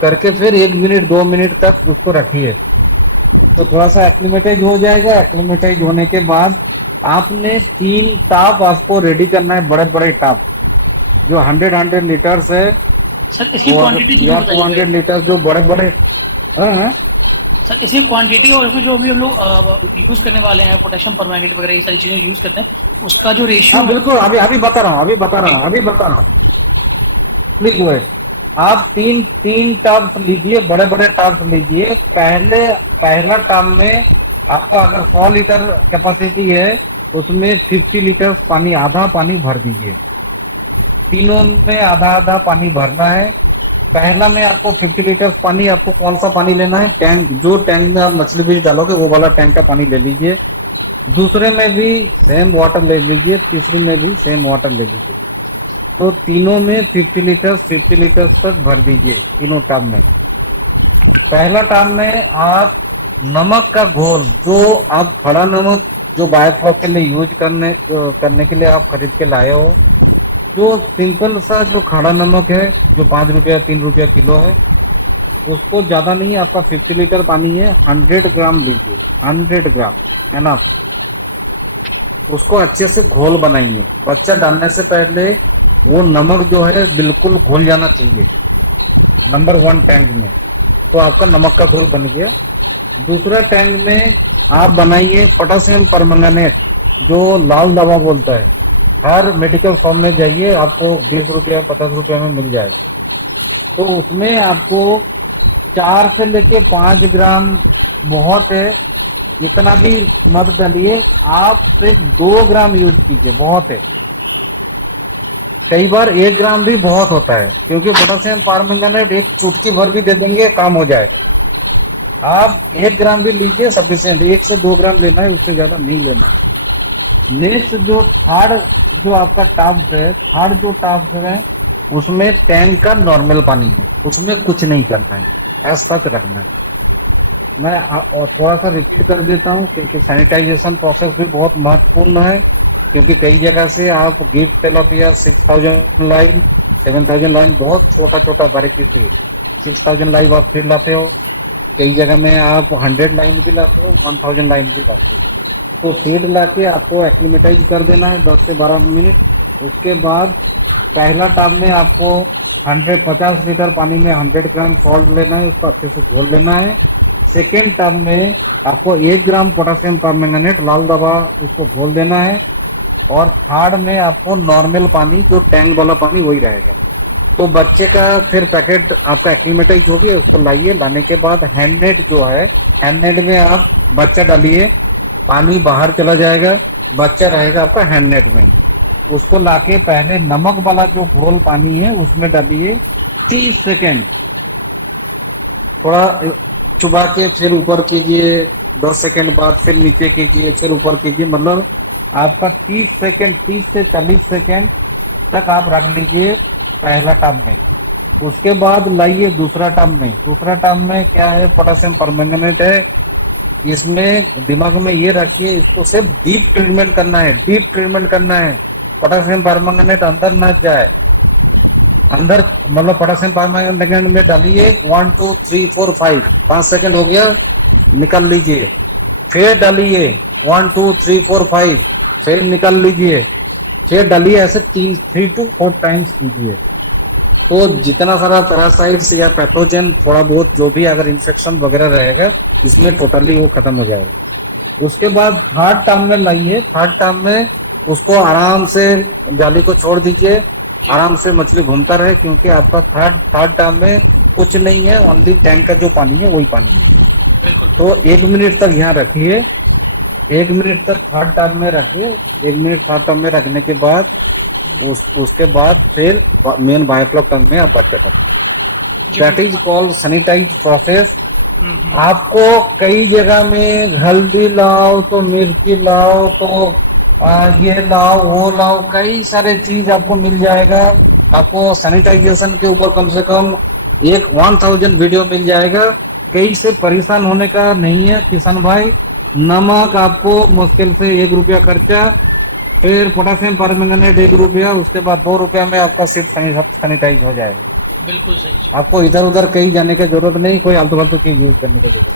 करके फिर 1 मिनट 2 मिनट तक उसको रखिए, तो थोड़ा सा एक्लिमेटाइज हो जाएगा। एक्लिमेटाइज होने के बाद आपने 3 टाप आपको रेडी करना है, बड़े बड़े टाप, जो 100 लीटर्स है, सर इसकी और क्वांटिटी या जरूर बताइएगा। 200 लीटर जो बड़े बड़े। हाँ सर इसकी क्वांटिटी और इसमें जो अभी हम लोग यूज करने वाले हैं, पोटेशियम परमैंगनेट वगैरह ये सारी चीजें यूज करते हैं, उसका जो रेशियो हाँ है। बिल्कुल, अभी अभी बता रहा हूँ, अभी बता रहा हूँ, प्लीज वेट। आप तीन तीन टब्स लीजिए, बड़े बड़े टब्स लीजिए। पहला टब में आपका अगर 100 लीटर कैपेसिटी है, उसमें 50 लीटर पानी, आधा पानी भर दीजिए। तीनों में आधा आधा पानी भरना है। पहला में आपको 50 लीटर पानी, आपको कौन सा पानी लेना है, टैंक, जो टैंक में आप मछली बीज डालोगे वो वाला टैंक का पानी ले लीजिए। दूसरे में भी सेम वाटर ले लीजिए, तीसरी में भी सेम वाटर ले लीजिए। तो तीनों में 50 लीटर तक भर दीजिए, तीनों टब में। पहला टब में आप नमक का घोल, जो आप खड़ा नमक जो बायोफ्लॉक के लिए यूज करने के लिए आप खरीद के लाए हो, जो सिंपल सा जो खड़ा नमक है, जो 5 रुपया 3 रुपया किलो है, उसको ज्यादा नहीं, आपका 50 लीटर पानी है, 100 ग्राम लीजिए, 100 ग्राम एनफ। उसको अच्छे से घोल बनाइए। बच्चा डालने से पहले वो नमक जो है बिल्कुल घुल जाना चाहिए, नंबर 1 टैंक में। तो आपका नमक का घोल बन गया। दूसरा टैंक में आप बनाइए पोटेशियम परमंगनेट, जो लाल दवा बोलता है। हर मेडिकल शॉप में जाइए, आपको 20 रुपया 50 रुपया में मिल जाएगा। तो उसमें आपको 4 से लेके 5 ग्राम बहुत है, इतना भी मत डालिए, आप सिर्फ 2 ग्राम यूज कीजिए, बहुत है। कई बार 1 ग्राम भी बहुत होता है, क्योंकि पोटेशियम परमैंगनेट एक चुटकी भर भी दे देंगे काम हो जाएगा। आप 1 ग्राम भी लीजिए सफिशियंट, 1 से 2 ग्राम लेना है, उससे ज्यादा नहीं लेना है। नेक्स्ट जो थर्ड जो आपका टाप्स है, थर्ड जो टाप्स है उसमें टैंक का नॉर्मल पानी है, उसमें कुछ नहीं करना है, ऐसा रखना है। मैं और थोड़ा सा रिपीट कर देता हूँ, क्योंकि सैनिटाइजेशन प्रोसेस भी बहुत महत्वपूर्ण है। क्योंकि कई जगह से आप गिफ्ट तिलापिया 6000 लाइन 7000 लाइन बहुत छोटा छोटा बारीकी से 6000 लाइन आप फिर लाते हो, कई जगह में आप 100 लाइन भी लाते हो, 1000 लाइन भी लाते हो। तो सीड लाके आपको एक्लिमेटाइज कर देना है 10 से 12 मिनट। उसके बाद पहला टब में आपको 150 लीटर पानी में 100 ग्राम सॉल्ट लेना है, उसको अच्छे से घोल लेना है। सेकेंड टब में आपको 1 ग्राम पोटेशियम परमैंगनेट लाल दवा उसको घोल देना है। और थर्ड में आपको नॉर्मल पानी जो टैंक वाला पानी वही रहेगा। तो बच्चे का फिर पैकेट आपका एक्लिमेटाइज हो गया, उसको लाइए। लाने के बाद हैंडनेट जो है, हैंडनेट में आप बच्चा डालिए, पानी बाहर चला जाएगा, बच्चा रहेगा आपका हैंडनेट में। उसको लाके पहले नमक वाला जो घोल पानी है उसमें डालिए, 30 सेकेंड थोड़ा चुबा के फिर ऊपर कीजिए, 10 सेकेंड बाद फिर नीचे कीजिए, फिर ऊपर कीजिए। मतलब आपका 30 सेकेंड, 30 से 40 सेकेंड तक आप रख लीजिए पहला टब में। उसके बाद लाइए दूसरा टब में। दूसरा टब में क्या है, पोटेशियम परमैंगनेट है। इसमें दिमाग में ये रखिए, इसको सिर्फ डीप ट्रीटमेंट करना है, डीप ट्रीटमेंट करना है। पोटेशियम परमैंगनेट अंदर न जाए, अंदर मतलब पोटेशियम परमैंगनेट में डालिए 1 2 3 4 5, 5 सेकेंड हो गया, निकाल लीजिए। फिर डालिए 1 2 3 4 5, फिर निकाल लीजिए। फिर डालिए, ऐसे 3 to 4 टाइम्स कीजिए। तो जितना सारा पैरासाइट्स या पैथोजन थोड़ा बहुत जो भी अगर इंफेक्शन वगैरह रहेगा, इसमें टोटली वो खत्म हो जाएगा। उसके बाद थर्ड टर्म में लाइए। थर्ड टर्म में उसको आराम से जाली को छोड़ दीजिए, आराम से मछली घूमता रहे, क्योंकि आपका थर्ड टर्म में कुछ नहीं है, ओनली टैंक का जो पानी है वही पानी है। बिल्कुल। तो 1 मिनट तक यहाँ रखिए, 1 मिनट तक थर्ड टर्म में रखिए। 1 मिनट थर्ड टर्म में रखने के बाद उसके बाद फिर मेन बायोफ्लॉक टर्म में आप बच्चा करते, that is called sanitize process. आपको कई जगह में हल्दी लाओ तो मिर्ची लाओ तो ये लाओ वो लाओ, कई सारे चीज आपको मिल जाएगा। आपको सैनिटाइजेशन के ऊपर कम से कम 1000 वीडियो मिल जाएगा। कई से परेशान होने का नहीं है किसान भाई। नमक आपको मुश्किल से 1 रुपया खर्चा, फिर पोटेशियम परमैंगनेट 1 रुपया, उसके बाद 2 रुपया में आपका सीट सैनिटाइज हो जाएगा। बिल्कुल सही। आपको इधर उधर कहीं जाने की जरूरत नहीं, कोई आलतू फालतू चीज यूज करने की जरूरत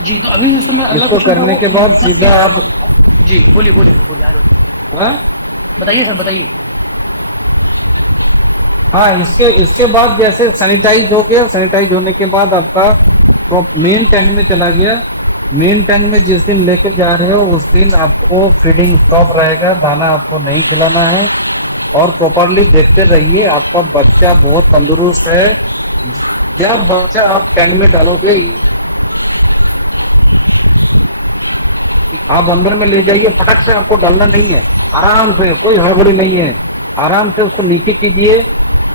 जी। तो अभी जैसे मैं अगला इसको क्वेश्चन था करने वो के बाद सीधा आप जी बोलिए बोलिए बोलिए आगे बताइए। हाँ बताइए सर बताइए। हाँ, इसके बाद जैसे सैनिटाइज हो गया, सैनिटाइज होने के बाद आपका मेन टैंक में चला गया। मेन टैंक में जिस दिन लेके जा रहे हो उस दिन आपको फीडिंग स्टॉप रहेगा, दाना आपको नहीं खिलाना है। और प्रॉपरली देखते रहिए, आपका बच्चा बहुत तंदुरुस्त है। जब बच्चा आप टैंक में डालोगे, आप अंदर में ले जाइए, फटक से आपको डालना नहीं है, आराम से, कोई हड़बड़ी नहीं है। आराम से उसको नीचे कीजिए,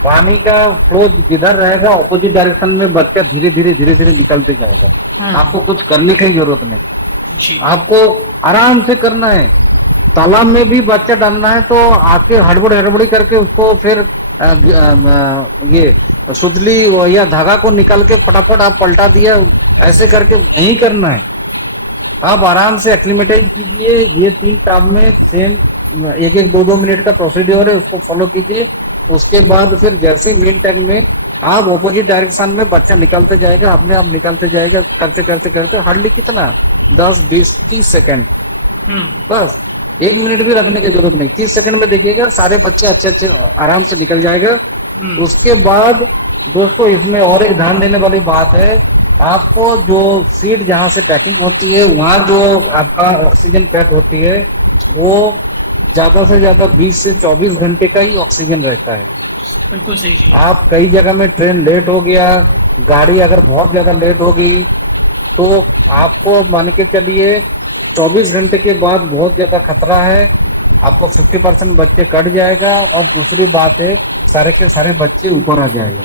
पानी का फ्लो जिधर रहेगा ऑपोजिट डायरेक्शन में बच्चा धीरे धीरे निकलते जाएगा। आपको कुछ करने की जरूरत नहीं जी। आपको आराम से करना है। तालाब में भी बच्चा डालना है तो आके हड़बड़ी करके उसको फिर ये सुतली या धागा को निकाल के फटाफट आप पलटा दिया, ऐसे करके नहीं करना है। आप आराम से एक्लिमेटाइज कीजिए। ये 3 टर्म में सेम 1-1 2-2 मिनट का प्रोसीड्योर है, उसको फॉलो कीजिए। उसके बाद फिर जैसे मेन टैंक में आप ऑपोजिट डायरेक्शन में बच्चा निकलते जाएगा, अपने आप निकलते जाएगा, करते करते करते हार्डली कितना 10 20 30 सेकेंड, बस 1 मिनट भी रखने की जरूरत नहीं। 30 सेकेंड में देखिएगा सारे बच्चे अच्छे आराम से निकल जाएगा। उसके बाद दोस्तों इसमें और एक ध्यान देने वाली बात है, आपको जो सीट जहां से पैकिंग होती है वहां जो आपका ऑक्सीजन पैक होती है वो ज्यादा से ज्यादा 20 से 24 घंटे का ही ऑक्सीजन रहता है। बिल्कुल सही चीज। आप कई जगह में ट्रेन लेट हो गया, गाड़ी अगर बहुत ज्यादा लेट हो गई, तो आपको मान के चलिए 24 घंटे के बाद बहुत ज्यादा खतरा है। आपको 50% बच्चे कट जाएगा, और दूसरी बात है सारे के सारे बच्चे ऊपर आ जाएगा।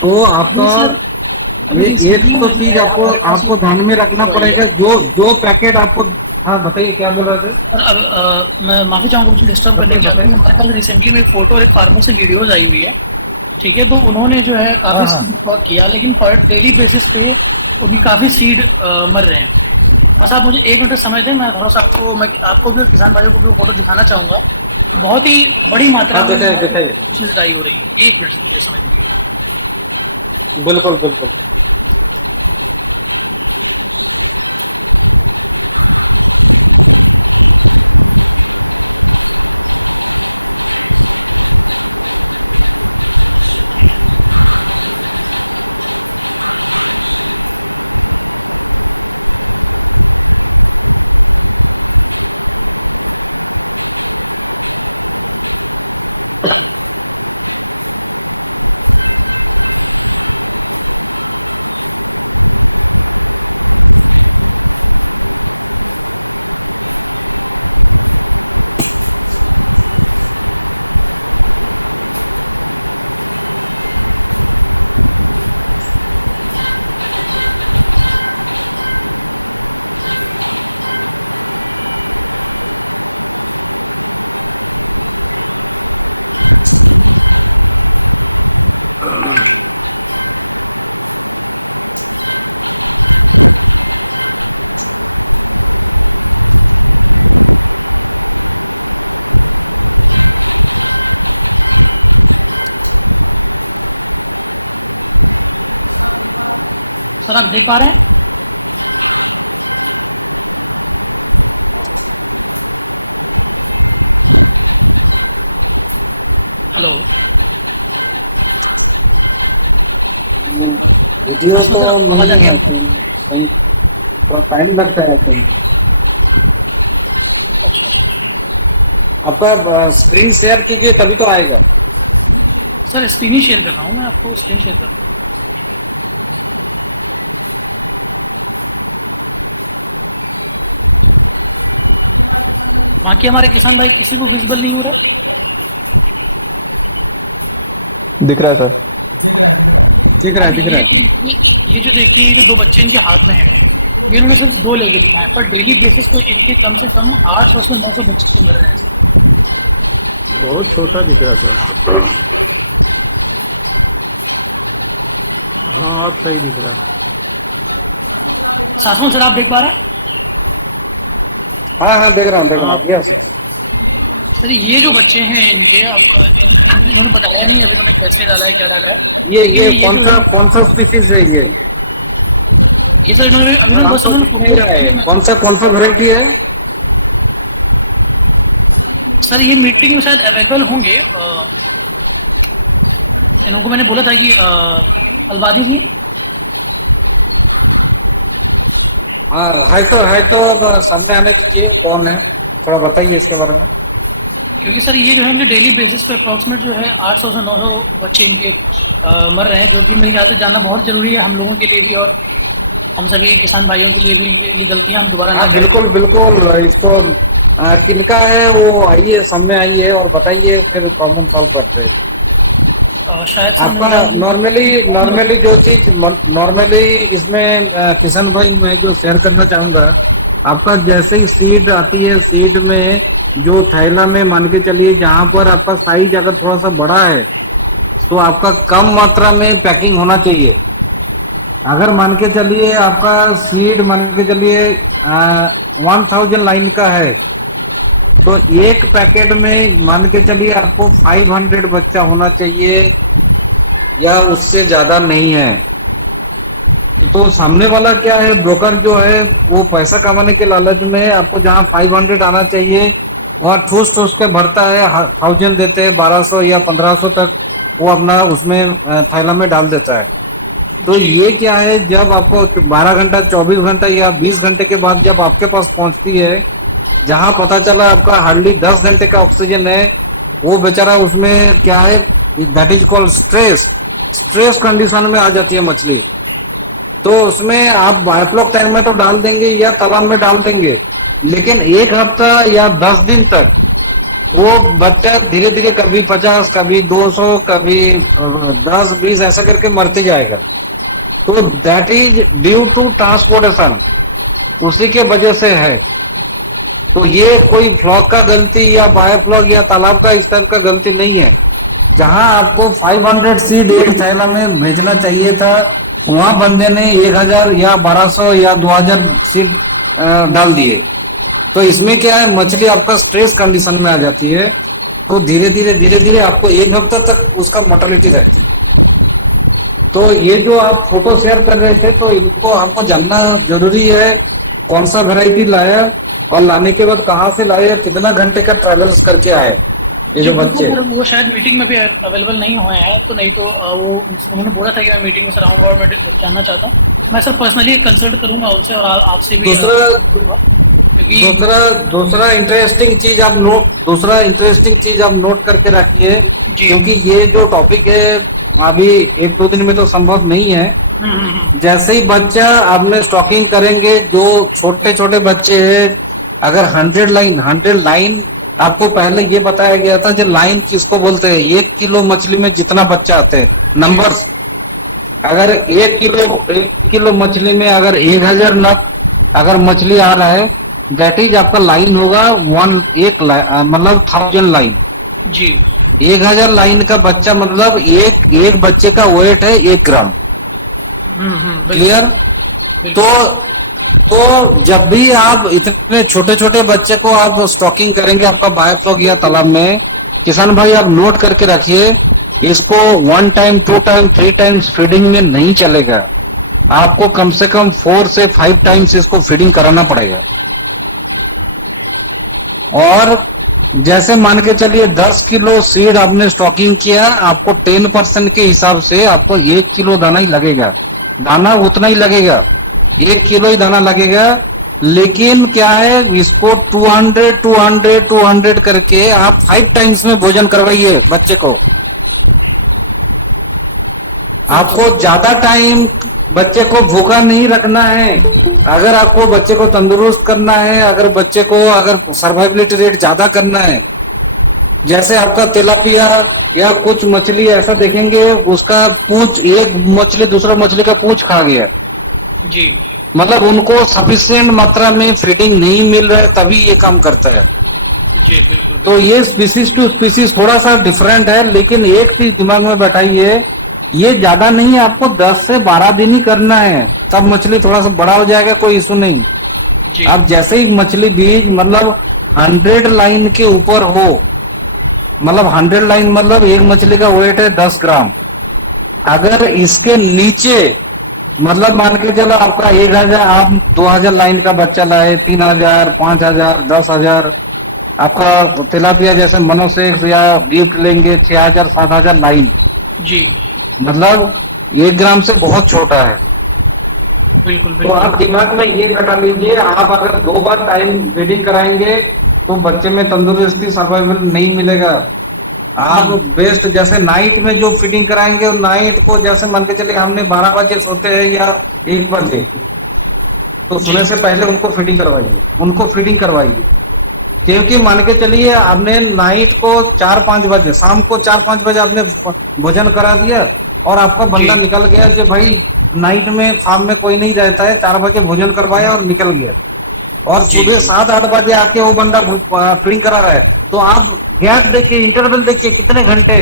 तो आपका ये तो चीज आपको आपको ध्यान में रखना पड़ेगा। जो जो पैकेट आपको, हाँ बताइए क्या बोल रहे थे। सर अब मैं माफी चाहूंगा मुझे डिस्टर्ब करने के लिए। हमारे पास रिसेंटली में एक फोटो और एक फार्मर से वीडियोज आई हुई है, ठीक है। तो उन्होंने जो है काफी सीड स्टॉक किया, लेकिन पर डेली बेसिस पे उनकी काफी सीड मर रहे हैं। बस आप मुझे 1 मिनट समय दें, मैं थोड़ा सा आपको भी किसान भाइयों को भी फोटो दिखाना चाहूंगा कि बहुत ही बड़ी मात्रा में डाई हो रही है। 1 मिनट मुझे समय दीजिए। बिल्कुल बिल्कुल। सर आप देख पा रहे हैं? हेलो, वीडियो तो नहीं है, कहीं थोड़ा टाइम लगता है कहीं। अच्छा, आपका स्क्रीन शेयर कीजिए तभी तो आएगा। सर स्क्रीन ही शेयर कर रहा हूँ, मैं आपको स्क्रीन शेयर कर रहा हूँ। बाकी हमारे किसान भाई किसी को विजिबल नहीं हो रहा है? दिख रहा है सर, दिख रहा है। ये जो देखिए, ये जो 2 बच्चे इनके हाथ में है, ये इन्होंने सिर्फ 2 लेके दिखाए, पर डेली बेसिस पे इनके कम से कम 800 से 900 बच्चे तो मर रहे हैं। बहुत छोटा दिख रहा था। हाँ, अब सही दिख रहा है। सासमल सर आप देख पा रहे हैं? हाँ देख रहा हूँ यस। सर ये जो बच्चे हैं इनके, अब इन्होंने बताया नहीं अभी इन्होंने कैसे डाला है, क्या डाला है। ये कौन सा स्पीसीज है ये सर इन्होंने अभी बस कौन सा वैरायटी है? सर ये मीटिंग में शायद अवेलेबल होंगे। इनको मैंने बोला था कि अलवादी जी। है तो अब सामने आने दीजिए, कौन है थोड़ा बताइए इसके बारे में। क्योंकि सर ये जो है इनके डेली बेसिस पे अप्रोक्सीमेट जो है 800 से 900 बच्चे इनके मर रहे हैं, जो कि मेरे ख्याल से जानना बहुत जरूरी है हम लोगों के लिए भी, और हम सभी किसान भाइयों के लिए भी। ये गलतियां हम दोबारा ना करें। बिल्कुल इसको किनका है वो आइए सामने आइए और बताइए, फिर प्रॉब्लम सॉल्व करते हैं। शायद आपका नॉर्मली जो चीज नॉर्मली इसमें किसान भाई मैं जो शेयर करना चाहूंगा, आपका जैसे ही सीड आती है, सीड में जो थैला में मान के चलिए जहां पर आपका साइज अगर थोड़ा सा बड़ा है तो आपका कम मात्रा में पैकिंग होना चाहिए। अगर मान के चलिए आपका सीड मान के चलिए 1000 लाइन का है, तो एक पैकेट में मान के चलिए आपको 500 बच्चा होना चाहिए या उससे ज्यादा नहीं है। तो सामने वाला क्या है, ब्रोकर जो है वो पैसा कमाने के लालच में आपको जहां 500 आना चाहिए वहां ठूस के भरता है, 1000 देते हैं, 1200 या 1500 तक वो अपना उसमें थैला में डाल देता है। तो ये क्या है, जब आपको 12 घंटा 24 घंटा या 20 घंटे के बाद जब आपके पास पहुंचती है, जहां पता चला आपका हार्डली 10 घंटे का ऑक्सीजन है, वो बेचारा उसमें क्या है, that is called stress condition में आ जाती है मछली। तो उसमें आप बायोफ्लॉक टैंक में तो डाल देंगे या तालाब में डाल देंगे, लेकिन एक हफ्ता या 10 दिन तक वो बच्चा धीरे धीरे कभी 50, कभी 200, कभी 10-20 ऐसा करके मरते जाएगा। तो that is due to transportation, उसी के वजह से है। तो ये कोई फ्लॉग का गलती या बायो फ्लॉग या तालाब का इस टाइप का गलती नहीं है। जहां आपको 500 सीड एक थैला में भेजना चाहिए था, वहां बंदे ने 1000 या 1200 या 2000 सीड डाल दिए। तो इसमें क्या है, मछली आपका स्ट्रेस कंडीशन में आ जाती है। तो धीरे धीरे आपको एक हफ्ता तक उसका मोर्टेलिटी रहती है। तो ये जो आप फोटो शेयर कर रहे थे, तो इनको हमको जानना जरूरी है कौन सा वैरायटी लाया, और लाने के बाद कहाँ से लाया, कितना घंटे का ट्रेवल्स करके आए ये जो बच्चे। वो शायद मीटिंग में भी अवेलेबल नहीं हुए हैं, तो नहीं तो वो उन्होंने बोला था कि मैं मीटिंग में सर आऊंगा और मैं जानना चाहता हूँ। मैं सर पर्सनली कंसल्ट करूंगा उनसे और आपसे भी। दूसरा इंटरेस्टिंग चीज आप नोट करके रखिए, क्योंकि ये जो टॉपिक है अभी 1-2 दिन में तो संभव नहीं है। जैसे ही बच्चा आपने स्टॉकिंग करेंगे, जो छोटे छोटे बच्चे हैं, अगर 100 लाइन आपको पहले ये बताया गया था जो लाइन किसको बोलते हैं, 1 किलो मछली में जितना बच्चा आते हैं नंबर्स। अगर 1 किलो मछली में अगर 1000 नग अगर मछली आ रहा है, दैट इज आपका लाइन होगा मतलब 1000 लाइन जी। 1000 लाइन का बच्चा मतलब एक बच्चे का वेट है 1 ग्राम। क्लियर? तो जब भी आप इतने छोटे छोटे बच्चे को आप स्टॉकिंग करेंगे आपका बायोफ्लॉग या तालाब में, किसान भाई आप नोट करके रखिए, इसको 1 टाइम 2 टाइम 3 टाइम्स फीडिंग में नहीं चलेगा। आपको कम से कम 4 से 5 टाइम्स इसको फीडिंग कराना पड़ेगा। और जैसे मान के चलिए 10 किलो सीड आपने स्टॉकिंग किया, आपको 10% के हिसाब से आपको 1 किलो दाना ही लगेगा। दाना उतना ही लगेगा, 1 किलो ही दाना लगेगा। लेकिन क्या है, इसको 200 करके आप 5 टाइम्स में भोजन करवाइए बच्चे को। आपको ज्यादा टाइम बच्चे को भूखा नहीं रखना है। अगर आपको बच्चे को तंदुरुस्त करना है, अगर बच्चे को अगर सर्वाइवलिटी रेट ज्यादा करना है, जैसे आपका तिलापिया या कुछ मछली ऐसा देखेंगे उसका पूंछ, एक मछली दूसरा मछली का पूंछ खा गया जी, मतलब उनको सफिशिएंट मात्रा में फीडिंग नहीं मिल रहा है, तभी ये काम करता है। जी बिल्कुल। तो ये स्पीसीज टू स्पीसीज थोड़ा सा डिफरेंट है, लेकिन एक चीज दिमाग में बैठाइए, ये ज्यादा नहीं है, आपको 10 से 12 दिन ही करना है, तब मछली थोड़ा सा बड़ा हो जाएगा, कोई इशू नहीं। जी। अब जैसे ही मछली बीज मतलब 100 लाइन के ऊपर हो, मतलब 100 लाइन मतलब एक मछली का वेट है 10 ग्राम, अगर इसके नीचे मतलब मान के चलो आपका 1000, आप 2000 लाइन का बच्चा लाए, 3000, 5000, 10,000, आपका तिलापिया जैसे मोनोसेक्स या गिफ्ट लेंगे 6000, 7000 लाइन, जी मतलब 1 ग्राम से बहुत छोटा है। बिल्कुल तो बिल्कुल। आप दिमाग में ये बैठा लीजिए, आप अगर 2 बार टाइम फीडिंग कराएंगे तो बच्चे में तंदुरुस्ती सर्वाइवल नहीं मिलेगा। आप बेस्ट जैसे नाइट में जो फीडिंग कराएंगे, और नाइट को जैसे मान के चलिए हमने 12 बजे सोते हैं या 1 बजे, तो सोने से पहले उनको फीडिंग करवाइए। क्योंकि मान के चलिए आपने नाइट को 4-5 बजे, शाम को 4-5 बजे आपने भोजन करा दिया और आपका बंदा निकल गया कि भाई नाइट में फार्म में कोई नहीं रहता है, 4 बजे भोजन करवाया और निकल गया, और सुबह 7-8 बजे आके वो बंदा फीडिंग करा रहा है, तो आप गैप देखिए, इंटरवल देखिए कितने घंटे,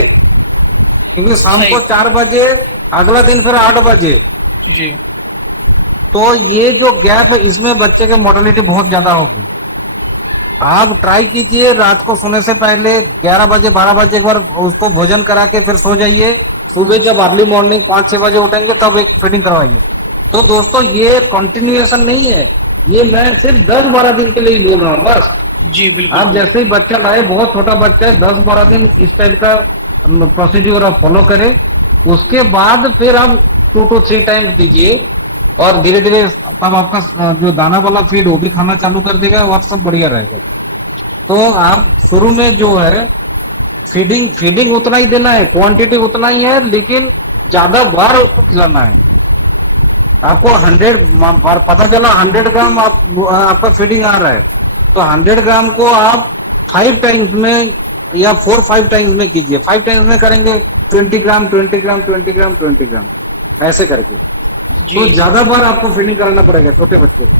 क्योंकि शाम को 4 बजे, अगला दिन फिर 8 बजे जी। तो ये जो गैप है इसमें बच्चे की मोर्टेलिटी बहुत ज्यादा होगी। आप ट्राई कीजिए रात को सोने से पहले 11 बजे 12 बजे एक बार उसको भोजन करा के फिर सो जाइए, सुबह जब अर्ली मॉर्निंग 5-6 बजे उठेंगे तब एक फीडिंग करवाइए। तो दोस्तों ये कंटिन्यूएशन नहीं है, ये मैं सिर्फ 10-12 दिन के लिए ही बोल रहा हूँ बस। जी बिल्कुल। आप जैसे ही बच्चा लाए, बहुत छोटा बच्चा है, 10-12 दिन इस टाइप का प्रोसीड्यूर आप फॉलो करें, उसके बाद फिर आप 2 to 3 टाइम्स दीजिए, और धीरे धीरे तब आपका जो दाना वाला फीड वो भी खाना चालू कर देगा, और सब बढ़िया रहेगा। तो आप शुरू में जो है फीडिंग उतना ही देना है, क्वांटिटी उतना ही है, लेकिन ज्यादा बार उसको खिलाना है। आपको 100 पता चला 100 ग्राम आपका फीडिंग आ रहा है, तो 100 ग्राम को आप 5 टाइम्स में या 4-5 टाइम्स में कीजिए। 5 टाइम्स में करेंगे 20 ग्राम 20 ग्राम 20 ग्राम 20 ग्राम ऐसे करके। जी तो ज्यादा बार आपको फीडिंग कराना पड़ेगा छोटे बच्चे को।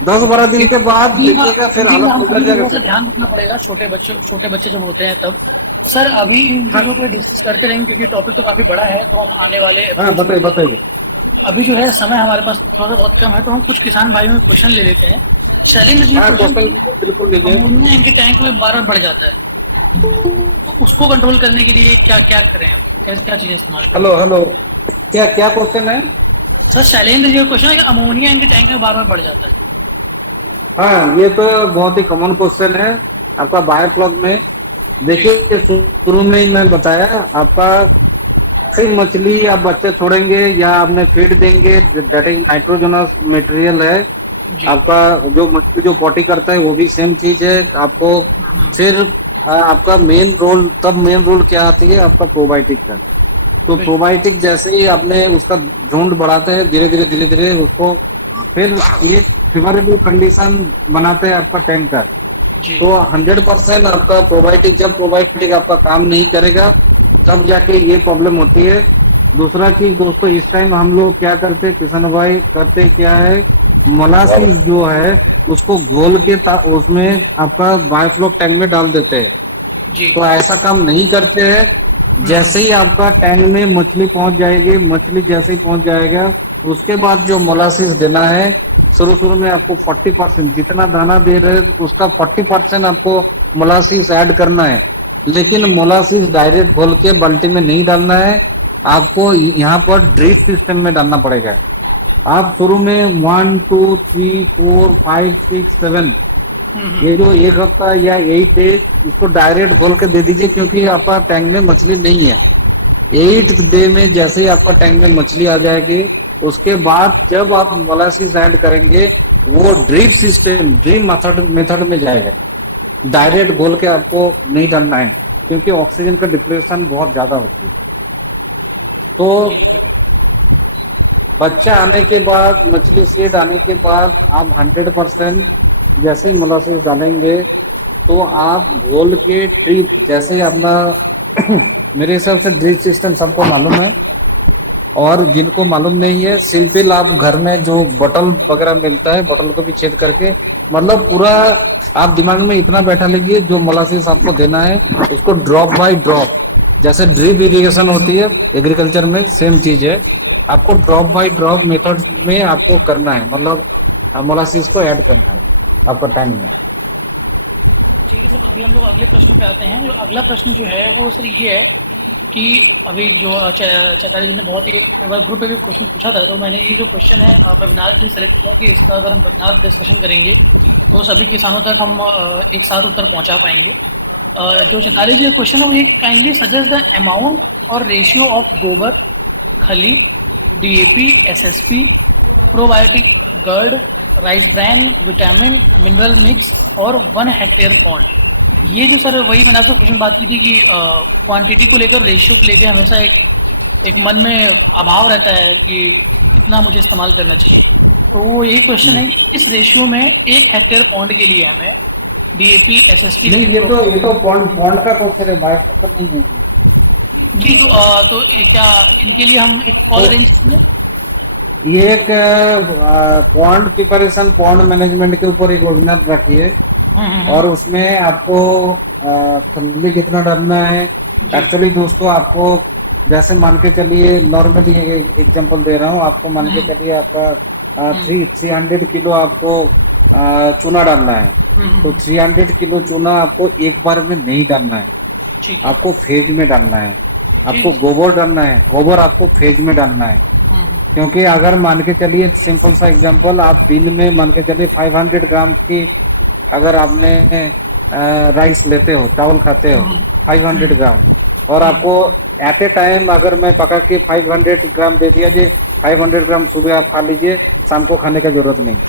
10-12 दिन के बाद जी हाँ, देखिएगा फिर जी हाँ, हालत हम सुधर सभी को जाएगा थोड़ा सा फिर। ध्यान रखना पड़ेगा छोटे बच्चे जब होते हैं तब। सर अभी इन चीजों पे डिस्कस करते रहेंगे क्योंकि टॉपिक तो काफी बड़ा है, तो हम आने वाले हाँ episodes में बताइए। अभी जो है समय हमारे पास थोड़ा सा बहुत कम है, तो हम कुछ किसान भाइयों में क्वेश्चन ले लेते हैं। शैलेंद्र जी हाँ क्वेश्चन, क्वेश्चन बिल्कुल लीजिए। अमोनिया इनके टैंक में बार बार बढ़ जाता है, तो उसको कंट्रोल करने के लिए क्या क्या करें, क्या क्या चीजें इस्तेमाल करें? हेलो क्या क्या क्वेश्चन है? सर शैलेंद्र जी का क्वेश्चन है कि अमोनिया इनके टैंक में बार बार बढ़ जाता है। हाँ ये तो बहुत ही कॉमन क्वेश्चन है आपका बायोफ्लॉक में। देखिए शुरू में ही मैं बताया आपका, सिर्फ मछली आप बच्चे छोड़ेंगे या आपने फीड देंगे, दैट इज नाइट्रोजनस मटेरियल है जी आपका। जो मछली जो पॉटी करता है वो भी सेम चीज है आपको। फिर आपका मेन रोल क्या आती है आपका प्रोबायोटिक का। तो बिल्कुल प्रोबायोटिक जैसे ही आपने उसका झुंड बढ़ाते हैं धीरे धीरे उसको, फिर ये फेवरेबल कंडीशन बनाते हैं आपका टैंक का। जी तो 100% आपका प्रोबायोटिक, जब प्रोबायोटिक आपका काम नहीं करेगा तब जाके ये प्रॉब्लम होती है। दूसरा चीज दोस्तों, इस टाइम हम लोग क्या करते हैं, किसान भाई करते क्या है, मोलासिस जो है उसको घोल के उसमें आपका बायोफ्लॉक टैंक में डाल देते हैं। जी तो ऐसा काम नहीं करते हैं। जैसे ही आपका टैंक में मछली पहुंच जाएगी, मछली जैसे ही पहुंच जाएगा उसके बाद जो मोलासिस देना है, शुरू में आपको 40% जितना दाना दे रहे हैं उसका 40% आपको मोलासिस ऐड करना है। लेकिन जी मोलासिस डायरेक्ट घोल के बाल्टी में नहीं डालना है, आपको यहाँ पर ड्रिप सिस्टम में डालना पड़ेगा। आप शुरू में 1 2 3 4 5 6 7 ये जो एक हफ्ता या 8 डेज इसको डायरेक्ट घोल के दे दीजिए, क्योंकि आपका टैंक में मछली नहीं है। 8th डे में जैसे ही आपका टैंक में मछली आ जाएगी, उसके बाद जब आप मोलासिस ऐड करेंगे वो ड्रिप सिस्टम, ड्रिप मेथड में जाएगा। डायरेक्ट घोल के आपको नहीं डालना है, क्योंकि ऑक्सीजन का डिप्रेशन बहुत ज्यादा होती है। तो जी जी बिल्कुल। बच्चा आने के बाद, मछली सीड आने के बाद आप 100% जैसे ही मोलासिस डालेंगे तो आप घोल के ड्रिप, जैसे ही अपना मेरे हिसाब से ड्रिप सिस्टम सबको मालूम है, और जिनको मालूम नहीं है सिंपल आप घर में जो बॉटल वगैरह मिलता है, बॉटल को भी छेद करके, मतलब पूरा आप दिमाग में इतना बैठा लीजिए जो मोलासिस आपको देना है उसको ड्रॉप बाय ड्रॉप, जैसे ड्रिप इरिगेशन होती है एग्रीकल्चर में सेम चीज है, आपको ड्रॉप बाय ड्रॉप मेथड में आपको करना है, मतलब मोलासिस को ऐड करना है आपका टैंक में। ठीक है सर, अभी हम लोग अगले प्रश्न पे आते हैं। जो अगला प्रश्न जो है वो सर ये है कि अभी जो चैताली जी ने बहुत ही ग्रुप पे भी क्वेश्चन पूछा था, तो मैंने ये जो क्वेश्चन है वेबिनार के लिए सेलेक्ट किया कि इसका अगर हम वेबिनार में डिस्कशन करेंगे तो सभी किसानों तक हम एक साथ उत्तर पहुंचा पाएंगे। जो चैताली जी का क्वेश्चन है वो ये, काइंडली सजेस्ट द अमाउंट और रेशियो ऑफ गोबर, खली, डीएपी, एसएसपी, प्रोबायोटिक, गर्ड, rice bran, vitamin, mineral mix और 1 हेक्टेयर पॉन्ड। ये जो सर, वही मैंने आपसे क्वेश्चन बात की थी कि क्वांटिटी को लेकर, रेशियो को लेकर हमेशा एक मन में अभाव रहता है कि कितना मुझे इस्तेमाल करना चाहिए। तो वो यही क्वेश्चन है कि किस रेशियो में 1 हेक्टेयर पॉन्ड के लिए हमें डीएपी, एसएसपी नहीं, ये तो पॉन्ड का क्वेश्चन है, बायोफ्लॉक का नहीं है। जी तो क्या इनके लिए हम एक कॉल अरेंज करें? ये एक पॉन्ड प्रिपरेशन, पॉन्ड मैनेजमेंट के ऊपर एक वेबिनार रखिए, और उसमें आपको खली कितना डालना है। एक्चुअली दोस्तों आपको, जैसे मान के चलिए, नॉर्मली एग्जांपल दे रहा हूँ आपको, मान के चलिए आपका 300 किलो आपको चूना डालना है, तो 300 किलो चूना आपको एक बार में नहीं डालना है, ठीक है। आपको फेज में डालना है। आपको ठीक। गोबर डालना है, गोबर आपको फेज में डालना है। क्योंकि अगर मान के चलिए, सिंपल सा एग्जांपल, आप दिन में मान के चलिए 500 ग्राम की अगर आपने राइस लेते हो, चावल खाते हो 500 ग्राम, और आपको एट ए टाइम अगर मैं पका के 500 ग्राम दे दिया, जी 500 ग्राम सुबह आप खा लीजिए, शाम को खाने का जरूरत नहीं।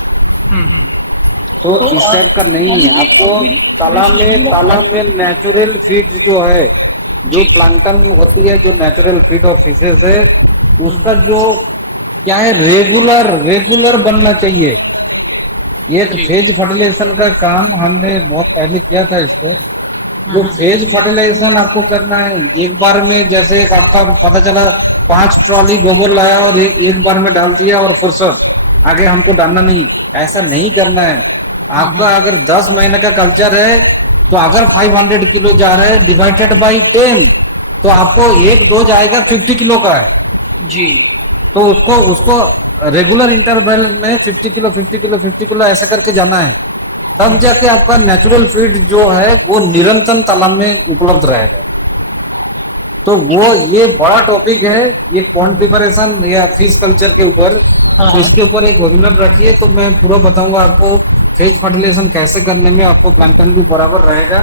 तो इस टाइप का नहीं है। आपको तालाब में नेचुरल फीड जो है, जो प्लांटन होती है, जो नेचुरल फीड ऑफ फिशेस है, उसका जो क्या है, रेगुलर बनना चाहिए। ये जी। फेज फर्टिलाइजेशन का काम हमने बहुत पहले किया था इसको। जो फेज फर्टिलाइजेशन आपको करना है एक बार में, जैसे एक आपका पता चला 5 ट्रॉली गोबर लाया और एक बार में डाल दिया और फुर्सत, आगे हमको डालना नहीं, ऐसा नहीं करना है। आपका अगर 10 महीने का कल्चर है तो अगर 500 किलो जा रहा है डिवाइडेड बाई 10, तो आपको एक डोज आएगा 50 किलो का है। जी। तो उसको उसको रेगुलर इंटरवल में 50 किलो 50 किलो 50 किलो ऐसा करके जाना है, तब जाके आपका नेचुरल फीड जो है वो निरंतर तालाब में उपलब्ध रहेगा। तो वो ये बड़ा टॉपिक है, ये पॉन्ड प्रिपरेशन या फिश कल्चर के ऊपर। तो इसके ऊपर एक वेबिनार रखिए तो मैं पूरा बताऊंगा आपको फेज फर्टिलाइजेशन कैसे करने में आपको प्लैंकटन भी बराबर रहेगा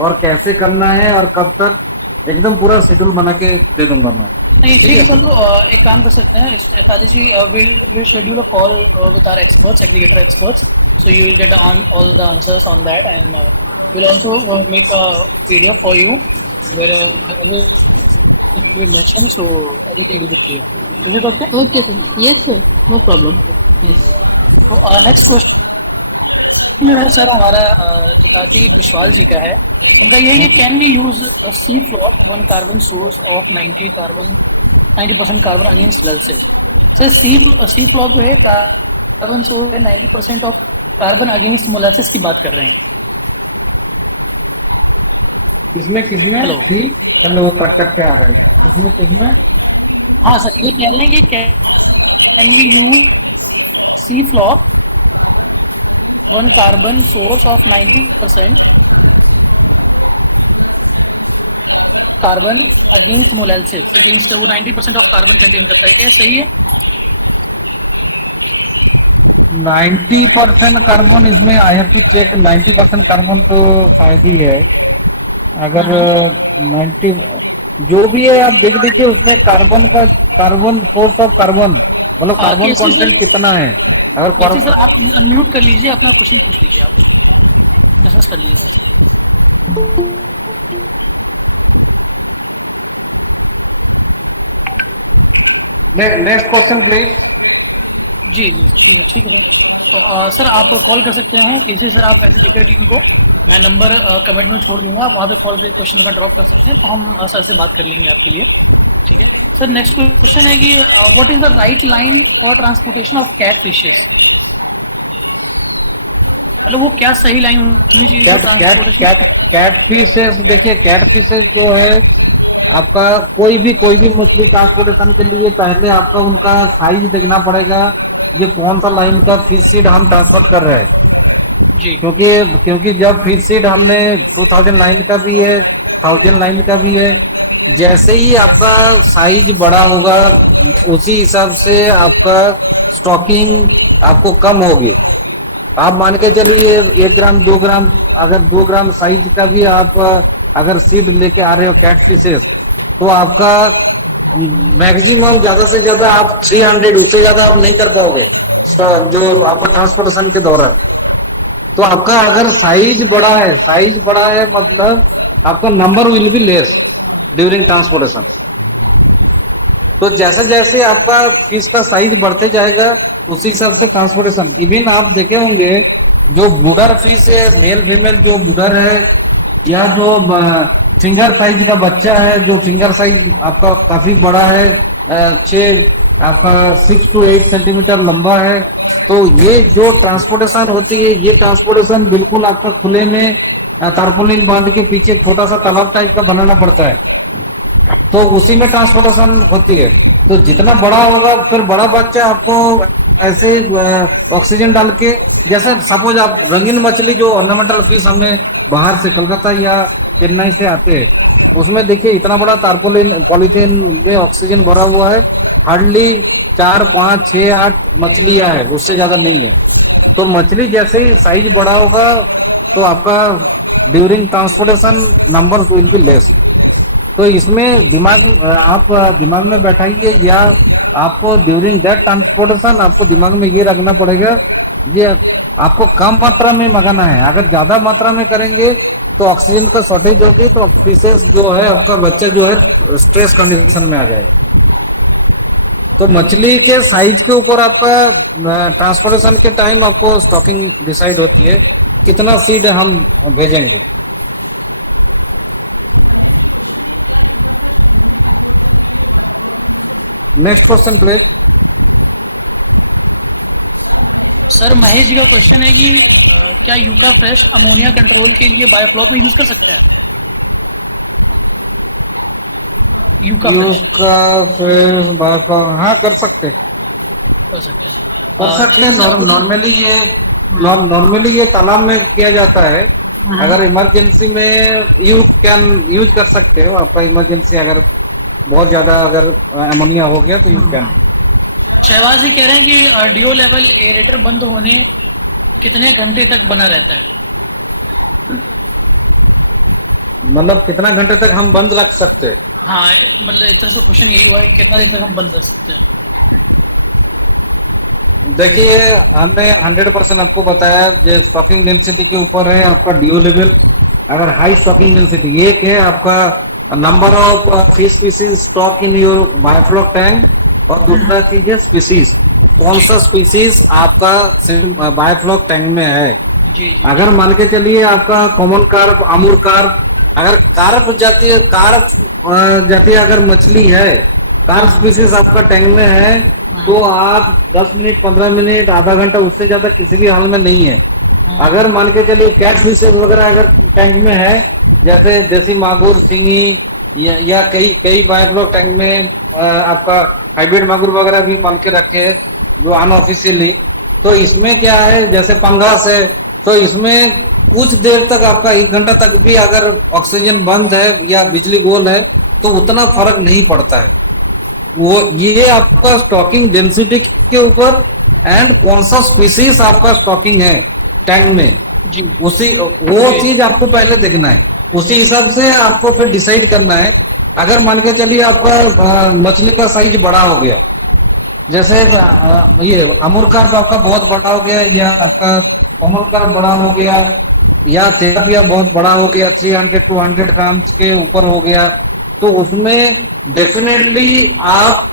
और कैसे करना है और कब तक, एकदम पूरा शेड्यूल बना के दे दूंगा मैं। नहीं ठीक है सर, तो एक काम कर सकते हैं ताजी जी, we'll schedule a call with our experts, aggregator experts, so you will get all the answers on that, and we'll also make a PDF for you where it will mention, so everything will be clear. Is it okay? Okay, sir. Yes, sir. No problem. Yes. तो नेक्स्ट क्वेश्चन जो है सर हमारा जताती विश्वाल जी का है। उनका ये है कि can we use C flop 1 carbon source of 90% carbon against molasses. Sir C flop जो है कार्बन सोर्स है 90% ऑफ कार्बन अगेंस्ट मोलेसेस की बात कर रहे हैं। किसमें Hello. सी हेलो कट कट के आ रहा है, किसमें हाँ सर, ये कह रहे हैं कि can we use C flop 1 carbon source of 90% carbon against molasses, against वो 90% ऑफ कार्बन कंटेन करता है, क्या सही है? 90% कार्बन इसमें I have to check. 90% carbon तो शायद ही है। अगर 90 जो भी है आप देख लीजिए उसमें कार्बन सोर्स ऑफ कार्बन मतलब कार्बन कैसे कंटेंट सर? कितना है। अगर कैसे सर, आप अनम्यूट कर लीजिए, अपना क्वेश्चन पूछ लीजिए, आप डिस्कस कर लीजिए सर। Next question please. जी जी ठीक है सर। तो सर आप कॉल कर सकते हैं किसी, सर आप एग्रीगेटर टीम को मैं नंबर कमेंट में छोड़ दूंगा, आप वहाँ पे कॉल करके क्वेश्चन का ड्रॉप कर सकते हैं, तो हम सर से बात कर लेंगे आपके लिए, ठीक है सर। नेक्स्ट क्वेश्चन है कि what is the right line for transportation of cat fishes, मतलब वो क्या सही लाइन होनी चाहिए कैट फिशेस। देखिए कैट फिशेस जो है आपका कोई भी मछली ट्रांसपोर्टेशन के लिए पहले आपका उनका साइज देखना पड़ेगा, ये कौन सा लाइन का फिश सीड हम ट्रांसपोर्ट कर रहे हैं जी। क्योंकि जब फिश सीड हमने 2000 लाइन का भी है 1000 लाइन का भी है, जैसे ही आपका साइज बड़ा होगा उसी हिसाब से आपका स्टॉकिंग आपको कम होगी। आप मान के चलिए 1 ग्राम 2 ग्राम, अगर 2 ग्राम साइज का भी आप अगर सीड लेके आ रहे हो कैट फिशेस, तो आपका मैक्सिमम ज्यादा से ज्यादा आप 300, उससे ज्यादा आप नहीं कर पाओगे जो आपका ट्रांसपोर्टेशन के दौरान। तो आपका अगर साइज बड़ा है मतलब आपका number will be less during transportation. तो जैसे जैसे आपका फिश का साइज बढ़ते जाएगा उसी हिसाब से ट्रांसपोर्टेशन। इवन आप देखे होंगे जो ब्रूडर फिश है, मेल फीमेल जो ब्रूडर है या जो फिंगर साइज का बच्चा है, जो फिंगर साइज आपका काफी बड़ा है, 6 to 8 सेंटीमीटर लंबा है, तो ये जो ट्रांसपोर्टेशन होती है ये ट्रांसपोर्टेशन बिल्कुल आपका खुले में तारपुलिन बांध के पीछे छोटा सा तालाब टाइप का बनाना पड़ता है, तो उसी में ट्रांसपोर्टेशन होती है। तो जितना बड़ा होगा फिर बड़ा बच्चा आपको ऐसे ऑक्सीजन डाल के, जैसे सपोज आप रंगीन मछली जो ऑर्नामेंटल फिश हमने बाहर से कलकत्ता या चेन्नई से आते हैं, उसमें देखिए इतना बड़ा तारपुलिन पॉलीथीन में ऑक्सीजन भरा हुआ है, हार्डली 4 5 6 8 मछलियां है, उससे ज्यादा नहीं है। तो मछली जैसे ही साइज बड़ा होगा तो आपका during transportation number will be less. तो इसमें आप दिमाग में बैठाइए, या आपको ड्यूरिंग दैट ट्रांसपोर्टेशन आपको दिमाग में ये रखना पड़ेगा, ये आपको कम मात्रा में मंगाना है। अगर ज्यादा मात्रा में करेंगे तो ऑक्सीजन का शॉर्टेज होगी, तो फिशेस जो है आपका बच्चा जो है स्ट्रेस कंडीशन में आ जाएगा। तो मछली के साइज के ऊपर आपका ट्रांसपोर्टेशन के टाइम आपको स्टॉकिंग डिसाइड होती है कितना सीड हम भेजेंगे। Next question please. Sir Mahesh ji का क्वेश्चन है कि क्या यूका फ्रेश अमोनिया कंट्रोल के लिए बायोफ्लॉक में यूज कर सकते हैं? यूका फ्रेश बायोफ्लॉक हाँ कर सकते हैं कर सकते हैं। नॉर्मली ये तालाब में किया जाता है। अगर इमरजेंसी में यू कैन यूज कर सकते हो। आपका इमरजेंसी अगर बहुत ज्यादा अगर अमोनिया हो गया तो यू कैन। शहबाज जी कह रहे हैं कि डीओ लेवल एरेटर बंद होने कितने घंटे तक बना रहता है? मतलब कितना घंटे तक हम बंद रख सकते हैं? हाँ मतलब एक तरह से क्वेश्चन यही हुआ है कितना देर तक हम बंद रख सकते हैं। देखिए हमने 100% आपको बताया जो स्टॉकिंग डेंसिटी के ऊपर है आपका डीओ लेवल। अगर हाई स्टॉकिंग डेंसिटी एक है आपका number of fish species stock in your biofloc tank और दूसरा चीज है स्पीसीज कौन सा स्पीसीज आपका बायोफ्लॉक टैंक में है। जी अगर मान के चलिए आपका कॉमन कार्प अमूर कार्प अगर कार्प जाती अगर मछली है कार्प स्पीसीज आपका टैंक में है तो आप 10 मिनट 15 मिनट आधा घंटा उससे ज्यादा किसी भी हाल में नहीं है। अगर मान के चलिए कैट फिशेज वगैरह अगर टैंक में है जैसे देसी मागुर सिंगी या कई बायोफ्लॉक टैंक में आपका हाइब्रिड मागुर वगैरह भी पाल के रखे हैं जो अनऑफिशियली। तो इसमें क्या है जैसे पंगास है तो इसमें कुछ देर तक आपका 1 घंटा तक भी अगर ऑक्सीजन बंद है या बिजली गोल है तो उतना फर्क नहीं पड़ता है। वो ये आपका स्टॉकिंग डेंसिटी के ऊपर एंड कौन सा स्पीसीज आपका स्टॉकिंग है टैंक में जी उसी वो चीज आपको पहले देखना है। उसी हिसाब से आपको फिर डिसाइड करना है। अगर मान के चलिए आपका मछली का साइज बड़ा हो गया जैसे ये अमूर कार्प आपका बहुत बड़ा हो गया या आपका कॉमन कार्प बड़ा हो गया या तेलापिया बहुत बड़ा हो गया 300-200 ग्राम के ऊपर हो गया तो उसमें डेफिनेटली आप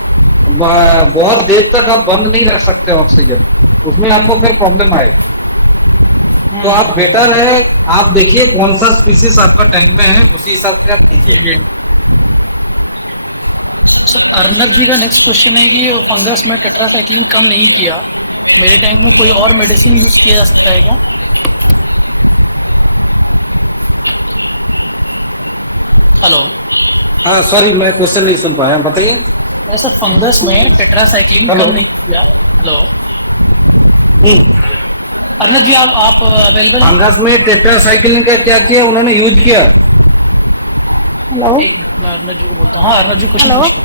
बहुत देर तक आप बंद नहीं रख सकते ऑक्सीजन उसमें आपको फिर प्रॉब्लम आएगी। तो आप बेटर है आप देखिए कौन सा स्पीसीज आपका टैंक में है उसी हिसाब से आप कीजिए। सर अर्नब जी का नेक्स्ट क्वेश्चन है कि फंगस में टेट्रासाइक्लिन कम नहीं किया मेरे टैंक में कोई और मेडिसिन यूज किया जा सकता है क्या? हेलो हाँ सॉरी मैं क्वेश्चन नहीं सुन पाया बताइए। ऐसा फंगस में टेट्रासाइक्लिन कम नहीं किया। हेलो अर्नब जी आप अवेलेबल? फंगस में टेट्रासाइक्लिन का क्या किया उन्होंने यूज किया? हेलो एक मिनट मैं अर्नब जी को बोलता हूँ। हाँ अर्नब जी क्वेश्चन पूछिए।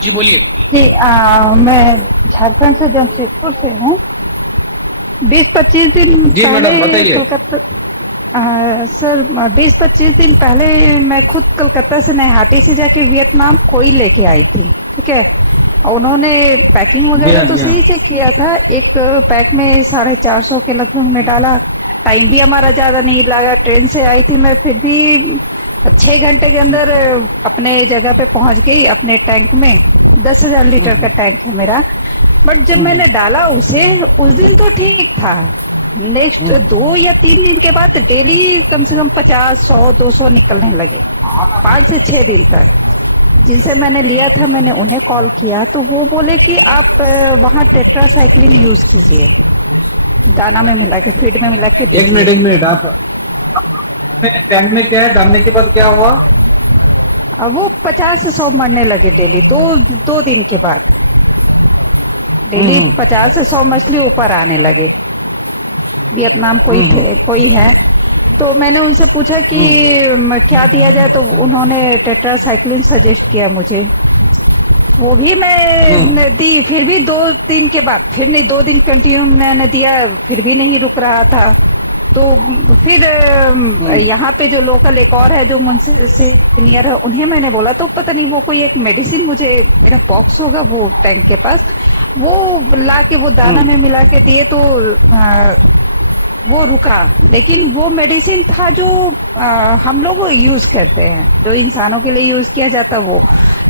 जी बोलिए। जी मैं झारखंड से जमशेदपुर से हूँ। 20-25 दिन जी मैडम पहले बताइए। कोलकाता सर 20-25 दिन पहले मैं खुद कलकत्ता से नैहाटी से जाके वियतनाम कोई लेके आई थी। ठीक है उन्होंने पैकिंग वगैरह तो सही से किया था। एक पैक में 450 के लगभग में डाला। टाइम भी हमारा ज्यादा नहीं लगा ट्रेन से आई थी मैं फिर भी 6 घंटे के अंदर अपने जगह पे पहुंच गई अपने टैंक में। 10,000 लीटर का टैंक है मेरा। बट जब मैंने डाला उसे उस दिन तो ठीक था। नेक्स्ट 2 या 3 दिन के बाद डेली कम से कम 50, 100, 200 निकलने लगे 5 से 6 दिन तक। जिनसे मैंने लिया था मैंने उन्हें कॉल किया तो वो बोले कि आप वहाँ टेट्रासाइक्लिन यूज कीजिए दाना में मिला के फीड में मिला के। एक मिनट आप टैंक में क्या है डालने के बाद क्या हुआ? वो 50 से 100 मरने लगे डेली 2 दिन के बाद। डेली 50 से 100 मछली ऊपर आने लगे। वियतनाम कोई है तो मैंने उनसे पूछा कि क्या दिया जाए तो उन्होंने टेट्रासाइक्लिन सजेस्ट किया मुझे। वो भी मैं दी फिर भी 2 दिन के बाद फिर नहीं 2 दिन कंटिन्यू मैंने दिया फिर भी नहीं रुक रहा था। तो फिर यहाँ पे जो लोकल एक और है जो मुझसे सीनियर है उन्हें मैंने बोला तो पता नहीं वो कोई एक मेडिसिन मुझे मेरा बॉक्स होगा वो टैंक के पास वो ला के वो दाना में मिला के दिए तो वो रुका, लेकिन वो मेडिसिन था जो हम लोग यूज करते हैं, जो इंसानों के लिए यूज किया जाता वो।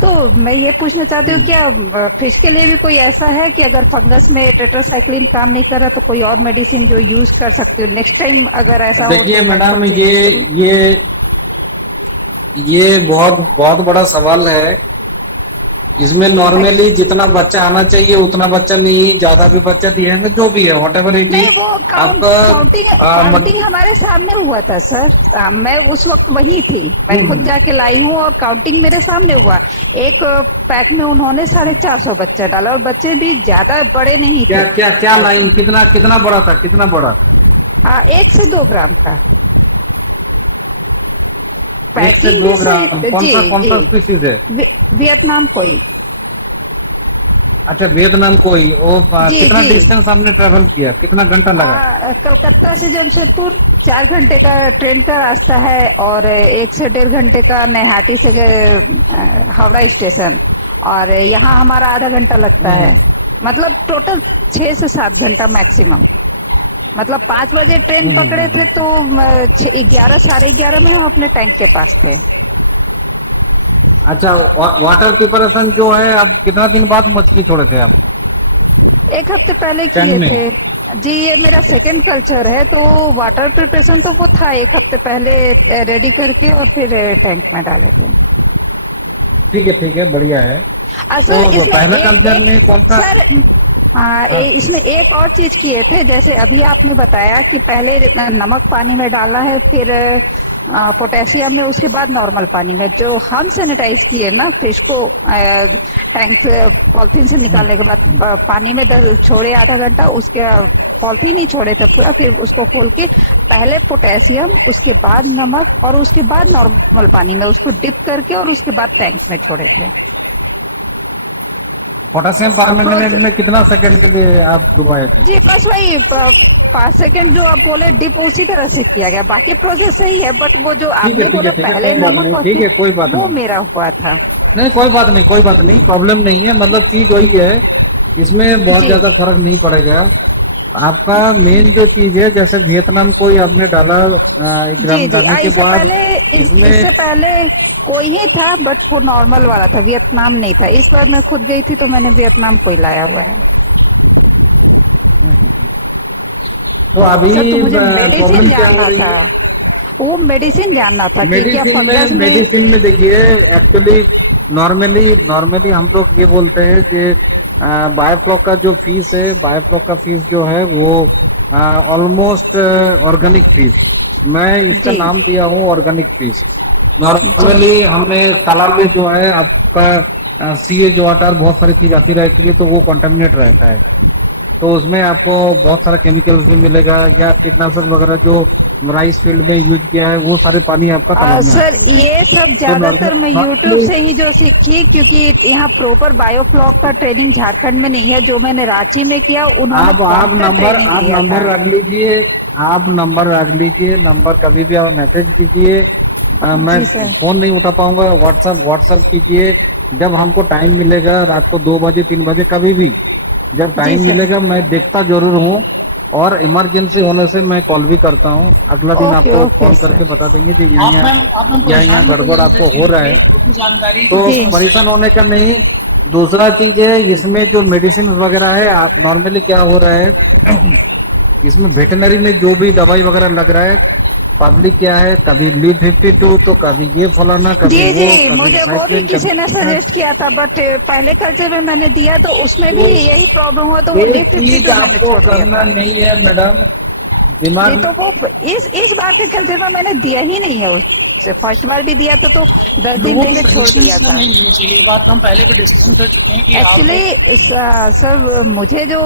तो मैं ये पूछना चाहती हूँ क्या फिश के लिए भी कोई ऐसा है कि अगर फंगस में टेट्रासाइक्लिन काम नहीं कर रहा तो कोई और मेडिसिन जो यूज कर सकते हो नेक्स्ट टाइम अगर ऐसा हो? देखिए तो मैडम, मैं ये बहुत बहुत बड़ा सवाल है। इसमें नॉर्मली जितना बच्चा आना चाहिए उतना बच्चा नहीं, ज्यादा भी बच्चा दिए हैं जो भी है व्हाटएवर इट नहीं, इज वो आपका काउंटिंग हमारे सामने हुआ था सर। मैं उस वक्त वही थी, मैं खुद जाके लाई हूँ और काउंटिंग मेरे सामने हुआ। एक पैक में उन्होंने 450 बच्चा डाला और बच्चे भी ज्यादा बड़े नहीं क्या थे। क्या क्या लाइन कितना कितना बड़ा था, कितना बड़ा? 1 से 2 ग्राम का 1 से पैकिंग 2 भी सही। ग्राम कौन सा जी स्पीसीज है? वियतनाम कोई। अच्छा, वियतनाम कोई। जी कितना जी डिस्टेंस आपने ट्रेवल किया, कितना घंटा लगा? कलकत्ता से जमशेदपुर 4 घंटे का ट्रेन का रास्ता है और 1 से 1.5 घंटे का नैहाटी से हावड़ा स्टेशन, और यहाँ हमारा आधा घंटा लगता है। मतलब टोटल 6 से 7 घंटा मैक्सिमम। मतलब 5 बजे ट्रेन पकड़े थे तो 11 साढ़े 11 में हम अपने टैंक के पास थे। अच्छा, वाटर प्रिपरेशन जो है, आप कितना दिन बाद मछली छोड़े थे आप? 1 हफ्ते पहले टैंक किए में? थे जी। ये मेरा सेकंड कल्चर है, तो वाटर प्रिपरेशन तो वो था 1 हफ्ते पहले रेडी करके और फिर टैंक में डाले थे। ठीक है, बढ़िया है। सर तो इसमें पहला कल्चर में कौन सा? सर इसमें एक और चीज किए थे, जैसे अभी आपने बताया कि पहले नमक पानी में डाला है, फिर पोटेशियम में, उसके बाद नॉर्मल पानी में। जो हम सैनिटाइज किए ना फिश को टैंक से पॉलिथीन से निकालने के बाद पानी में छोड़े आधा घंटा, उसके पॉलिथीन ही छोड़े थे पूरा, फिर उसको खोल के पहले पोटेशियम, उसके बाद नमक और उसके बाद नॉर्मल पानी में उसको डिप करके और उसके बाद टैंक में छोड़े थे। पोटेशियम परमैंगनेट में कितना सेकंड के लिए आप डुबाए थे? जी बस वही 5 सेकंड जो आप बोले डिप, उसी तरह से किया गया। बाकी प्रोसेस सही है, बट वो जो आपने बोला पहले नमक और ठीक है, कोई बात वो नहीं। मेरा हुआ था। नहीं, कोई बात नहीं, प्रॉब्लम नहीं है। मतलब चीज वही है, इसमें बहुत जी। ज्यादा फर्क नहीं पड़ेगा। आपका मेन जो चीज है, जैसे वियतनाम को ही आपने डाला 1 ग्राम जी डालने के बाद, इससे इसमें पहले कोई ही था, बट वो नॉर्मल वाला था, वियतनाम नहीं था। इस बार मैं खुद गई थी तो मैंने वियतनाम को ही लाया हुआ है। तो अभी सर तो मुझे मेडिसिन प्रॉब्लम क्या हो जानना रही था, है? वो मेडिसिन जानना था कि क्या फंगस में। मेडिसिन में देखिए, एक्चुअली नॉर्मली हम लोग ये बोलते हैं कि बायोफ्लॉक का जो फीस है, बायोफ्लॉक का फीस जो है वो ऑलमोस्ट ऑर्गेनिक फीस, मैं इसका जी नाम दिया हूँ ऑर्गेनिक फीस। नॉर्मली हमने तालाब में जो है आपका सीवेज वाटर बहुत सारी चीज आती रहती है, तो वो कंटेमिनेट रहता है, तो उसमें आपको बहुत सारा केमिकल्स भी मिलेगा, या कीटनाशक वगैरह जो राइस फील्ड में यूज किया है वो सारे पानी आपका तालाब में सर आते हैं। ये सब तो ज्यादातर मैं यूट्यूब नॉर्मली से ही जो सीखी, क्योंकि यहाँ प्रॉपर बायोफ्लॉक का ट्रेनिंग झारखंड में नहीं है। जो मैंने रांची में किया उन्होंने आप प्रॉपर ट्रेनिंग दिया नंबर था। रख लीजिए, नंबर कभी भी आप मैसेज कीजिए। मैं जी सर। फोन नहीं उठा पाऊंगा, व्हाट्सएप कीजिए। जब हमको टाइम मिलेगा, रात को 2 बजे 3 बजे कभी भी जब जी टाइम सर। मिलेगा, मैं देखता जरूर हूँ, और इमरजेंसी होने से मैं कॉल भी करता हूँ। अगला दिन ओके आपको ओके कॉल सर। करके बता देंगे कि आप मैम यहाँ परेशान मत गड़बड़ होइए, आपको जैसे हो रहा है। ये छोटी जानकारी तो जी परेशान होने का नहीं। दूसरा चीज है, इसमें जो मेडिसिन वगैरह है, आप नॉर्मली क्या हो रहा है इसमें वेटनरी में जो भी दवाई वगैरह लग रहा है, पब्लिक क्या है, कभी लीड 52 तो कभी ये फलाना, कभी जी वो, जी, कभी मुझे वो भी साइक्लिन, किसी ने कभी सजेस्ट किया था, बट पहले कल्चर में मैंने दिया तो उसमें भी तो यही प्रॉब्लम हुआ, तो वो ये लीव चीज 52 मैंने आपको छोड़ दिया करना था। नहीं है मैडम, जी, दिमाग। तो वो इस बार के कल्चर में मैंने दिया ही नहीं है उससे। फर्स्ट बार भी दिया तो 10 दिन लोगों की देके छोड़ दिया सजेशन था। नहीं लेनी चाहिए। ये बात हम पहले भी डिस्कस कर चुके हैं कि आप एक्चुअली सर मुझे जो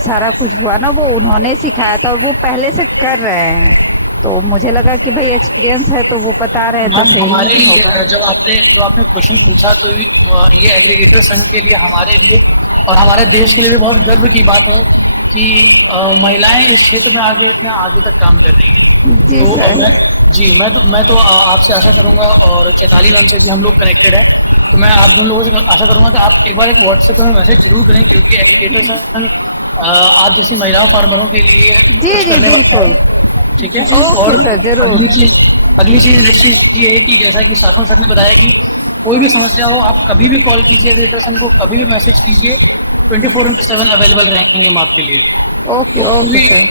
सारा कुछ हुआ ना वो उन्होंने सिखाया था और वो पहले से कर रहे हैं, तो मुझे लगा कि भाई एक्सपीरियंस है तो वो बता रहे हैं तो मैम सही हमारे ही होगा। लिए जो आपने क्वेश्चन पूछा, तो ये एग्रीगेटर संघ के लिए, हमारे लिए और हमारे देश के लिए भी बहुत गर्व की बात है कि महिलाएं इस क्षेत्र में इतना आगे तक काम कर रही हैं। जी तो सर। मैं तो आपसे आशा करूंगा, और चैताली मैम से भी हम लोग कनेक्टेड है, तो मैं आप दोनों लोगों से आशा करूंगा कि आप एक बार एक व्हाट्सएप में मैसेज जरूर करें, क्योंकि एग्रीगेटर संघ आप जैसी महिला फार्मरों के लिए जी कुछ जी करने वाला है, बिल्कुल। ठीक है। ओके और सर, जरूर। अगली चीज नेक्स्ट चीज ये है कि जैसा कि शासन सर ने बताया कि कोई भी समस्या हो आप कभी भी कॉल कीजिए, एग्रीकल्चर संघ को कभी भी मैसेज कीजिए, 24/7 अवेलेबल रहेंगे हम आपके लिए। ओके तो ओके सर।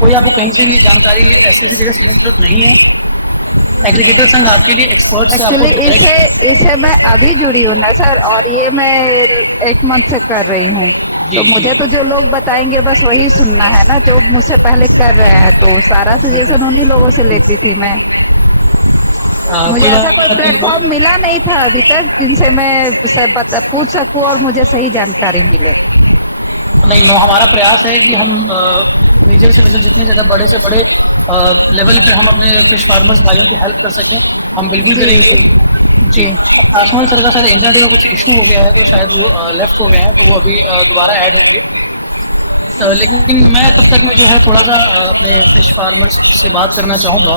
कोई आपको कहीं से भी जानकारी ऐसी ऐसी जगह से लेने की जरूरत नहीं है। एग्रीगेटर संघ आपके लिए एक्सपर्ट से आपको एक्चुअली इसे डायरेक्ट। इसे मैं अभी जुड़ी हूँ ना सर, और ये मैं 8 मंथ से कर रही हूँ। जी तो जी मुझे तो जो लोग बताएंगे बस वही सुनना है ना, जो मुझसे पहले कर रहे हैं, तो सारा सजेशन उन्हीं लोगों से लेती थी मैं। मुझे कोई ऐसा कोई बात नहीं। प्लेटफॉर्म मिला नहीं था अभी तक जिनसे मैं पूछ सकूं और मुझे सही जानकारी मिले। नहीं नो, हमारा प्रयास है कि हम मेजर से मेजर जितने ज्यादा बड़े से बड़े लेवल पे हम अपने फिश फार्मर्स भाइयों की हेल्प कर सकें, हम बिल्कुल जी करेंगे। जी जी। जी। आशुमान सर का शायद इंटरनेट में कुछ इशू हो गया है, तो शायद वो लेफ्ट हो गए हैं, तो वो अभी दोबारा ऐड होंगे। लेकिन मैं तब तक में जो है थोड़ा सा अपने फिश फार्मर्स से बात करना चाहूँगा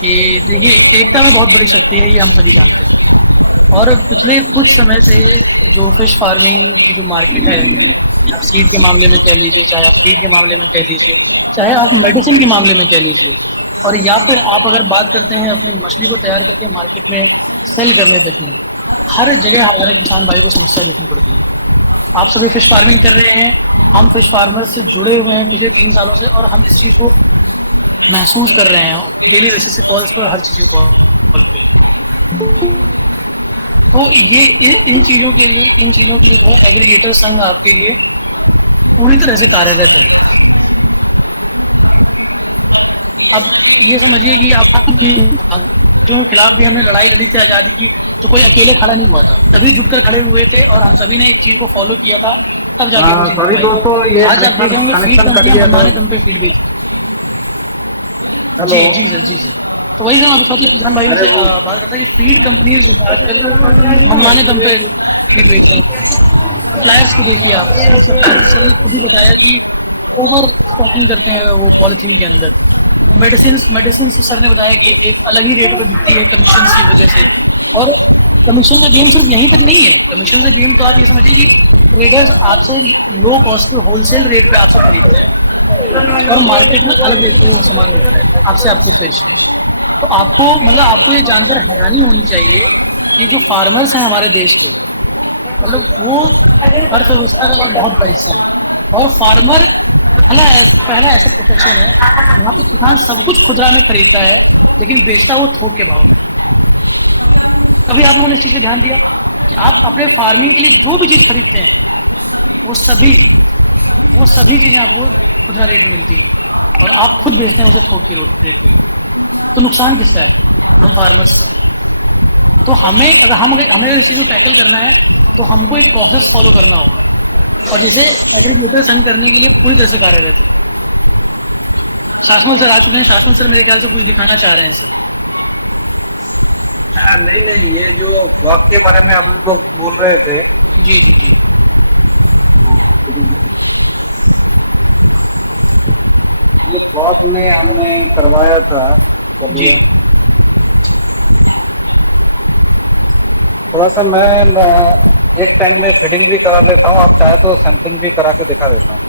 कि देखिए, एकता में बहुत बड़ी शक्ति है, ये हम सभी जानते हैं। और पिछले कुछ समय से जो फिश फार्मिंग की जो मार्केट है, आप सीड के मामले में कह लीजिए, चाहे आप फीड के मामले में कह लीजिए, चाहे आप मेडिसिन के मामले में कह लीजिए, और या फिर आप अगर बात करते हैं अपनी मछली को तैयार करके मार्केट में सेल करने तक में, हर जगह हमारे किसान भाई को समस्या देखनी पड़ती है। आप सभी फिश फार्मिंग कर रहे हैं, हम फिश फार्मर से जुड़े हुए हैं पिछले 3 सालों से, और हम इस चीज़ को महसूस कर रहे हैं डेली बेसिस से कॉल्स पर, हर चीज़ कॉल पे। तो ये इन चीज़ों के लिए जो है एग्रीगेटर संघ आपके लिए पूरी तरह से कार्यरत है। अब ये समझिए कि आप जो खिलाफ भी हमने लड़ाई लड़ी थी आज़ादी की, तो कोई अकेले खड़ा नहीं हुआ था, सभी जुटकर खड़े हुए थे और हम सभी ने एक चीज़ को फॉलो किया था, तब जाके वो चीज़ हो सॉरी पाई थी। दोस्तों, ये आज आप देखे होंगे फीड कनेक्शन कट कंपनियां गया था। मनमाने दम पे फीड बेचती हैं। हेलो। जी सर, जी सर। तो वही सर मैं अभी किसान भाइयों अरे से वो बात करता है कि फीड कंपनीज जो है आजकल मनमाने दम पे फीड बेच रहे हैं। सप्लायर्स को देखिए आप, सर ने खुद ही बताया कि ओवर स्टॉकिंग करते हैं वो पॉलिथीन के अंदर। मेडिसिन सर ने बताया कि एक अलग ही रेट पे बिकती है कमीशन की वजह से। और कमीशन का गेम सिर्फ यहीं तक नहीं है, कमीशन का गेम तो आप ये समझिए कि ट्रेडर्स आपसे लो कॉस्ट पे होलसेल रेट पे आपसे खरीदते हैं और मार्केट में अलग रेट पे वो सामान बिकता है आपसे, आपके फिश। तो आपको ये जानकर हैरानी होनी चाहिए कि जो फार्मर्स हैं हमारे देश के, वो अर्थव्यवस्था का एक बहुत बड़ा हिस्सा है। और फार्मर पहला ऐसा प्रोफेशन है जहाँ पे किसान सब कुछ खुदरा में खरीदता है, लेकिन बेचता वो थोक के भाव में। कभी आप लोगों ने इस चीज का ध्यान दिया कि आप अपने फार्मिंग के लिए जो भी चीज खरीदते हैं, वो सभी चीजें आपको खुदरा रेट में मिलती हैं, और आप खुद बेचते हैं उसे थोक के रेट पे। तो नुकसान किसका है? हम फार्मर्स का। तो हमें इस चीज को टैकल करना है, तो हमको एक प्रोसेस फॉलो करना होगा, और जिसे एग्रीगेटर संघ करने के लिए पूरी तरह से कार्यरत है। शासमल सर आ चुके हैं। शासमल सर मेरे ख्याल से कुछ दिखाना चाह रहे हैं सर। नहीं नहीं, ये जो फ्लॉक के बारे में आप लोग बोल रहे थे। जी जी जी। ये फ्लॉक में हमने करवाया था। जी थोड़ा सा मैं एक टैंक में फिटिंग भी करा लेता हूँ, आप चाहे तो सैंपलिंग भी करा के दिखा देता हूँ।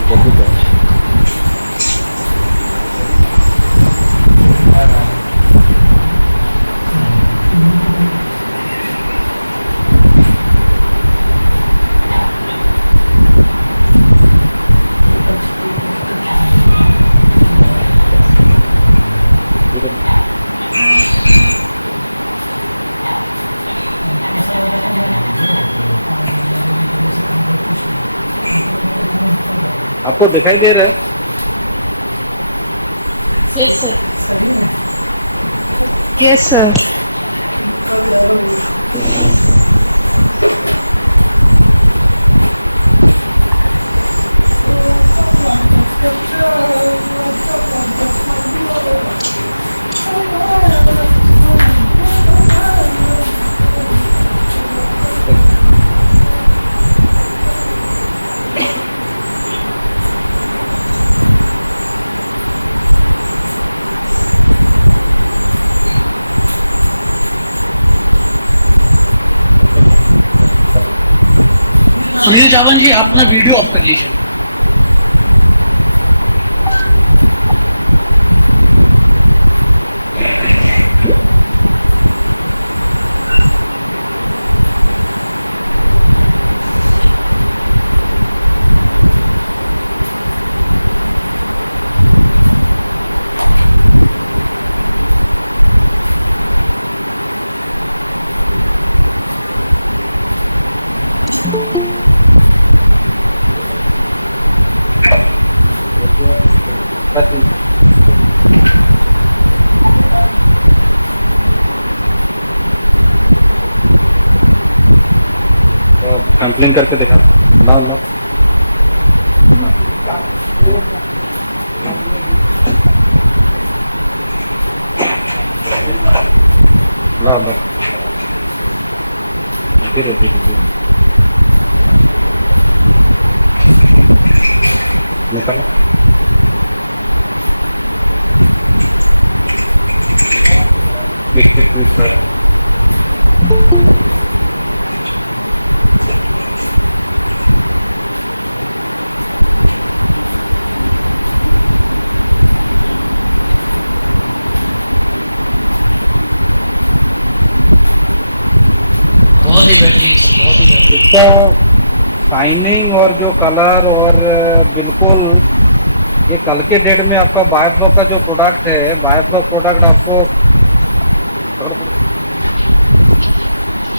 जल्दी कर। आपको दिखाई दे रहा है? Yes sir. Yes sir. Sunil जावन जी, आप अपना वीडियो ऑफ कर लीजिए। सैम्पलिंग करके दिखा, लाओ लाओ। लाओ लाओ, धीरे धीरे धीरे निकालो। एक एक पीस है। बहुत ही बेहतरीन सर, बहुत ही बेहतरीन। इसका शाइनिंग और जो कलर और बिल्कुल ये कल के डेट में आपका बायोफ्लॉक का जो प्रोडक्ट है, बायोफ्लॉक प्रोडक्ट आपको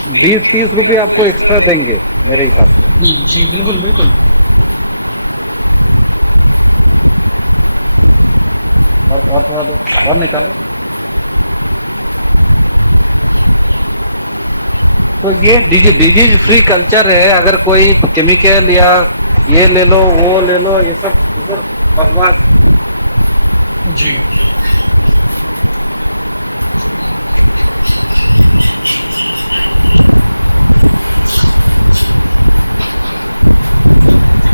20-30 रुपये आपको एक्स्ट्रा देंगे मेरे हिसाब से। जी जी, बिल्कुल बिल्कुल। और थोड़ा दो और निकालो। तो ये डिजीज फ्री कल्चर है। अगर कोई केमिकल या ये ले लो वो ले लो, ये सब बकवास है। जी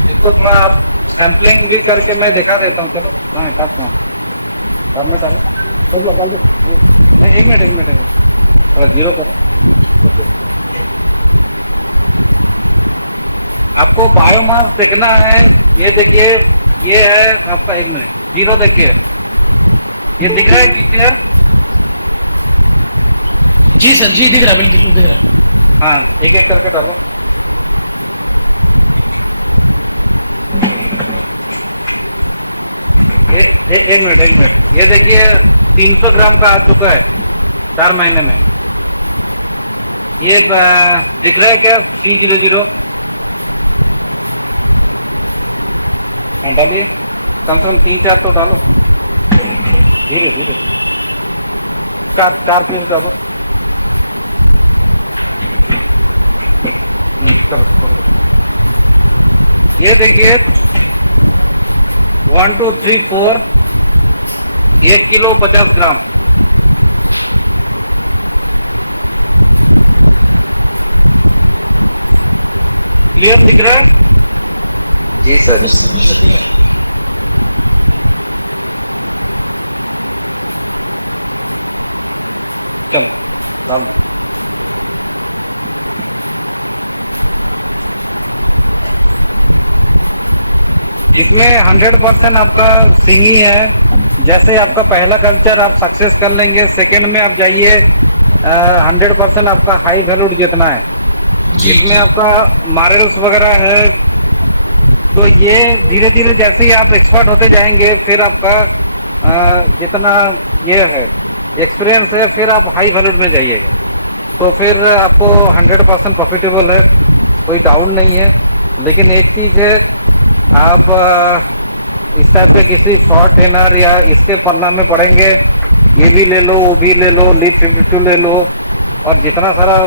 इसको थोड़ा आप सैम्पलिंग भी करके मैं दिखा देता हूँ। चलो कहाँ है टॉप, कहाँ में डालो, डाल दो। नहीं, एक मिनट थोड़ा जीरो करें। आपको बायोमास देखना है। ये देखिए, ये है आपका, एक मिनट, जीरो देखिए, ये दिख रहा है क्लियर? जी सर, जी दिख रहा है, बिल्कुल दिख रहा है। हाँ, एक एक करके डालो। एक मिनट, ये देखिए 300 ग्राम का आ चुका है 4 महीने में। ये दिख रहा है क्या? C00। हाँ डालिए, कम से कम 3-4 तो डालो, धीरे धीरे। 4 पीस डालो। चलो, ये देखिए 1 2 3 4, 1 किलो 50 ग्राम। क्लियर दिख रहा है? जी सर। जी सर, दिख रहा है। चलो डाल दो। इसमें 100% आपका सिंगी है। जैसे आपका पहला कल्चर आप सक्सेस कर लेंगे, सेकंड में आप जाइए 100% आपका हाई वैल्यूड जितना है, जी जिसमें जी आपका मार्बल्स वगैरह है। तो ये धीरे धीरे जैसे ही आप एक्सपर्ट होते जाएंगे, फिर आपका जितना ये है एक्सपीरियंस है, फिर आप हाई वैल्यूड में जाइएगा, तो फिर आपको 100% प्रॉफिटेबल है, कोई डाउट नहीं है। लेकिन एक चीज है, आप इस टाइप के किसी फ्रॉड ट्रेनर या इसके पन्ना में पड़ेंगे, ये भी ले लो वो भी ले लो, लीप 52 ले लो, और जितना सारा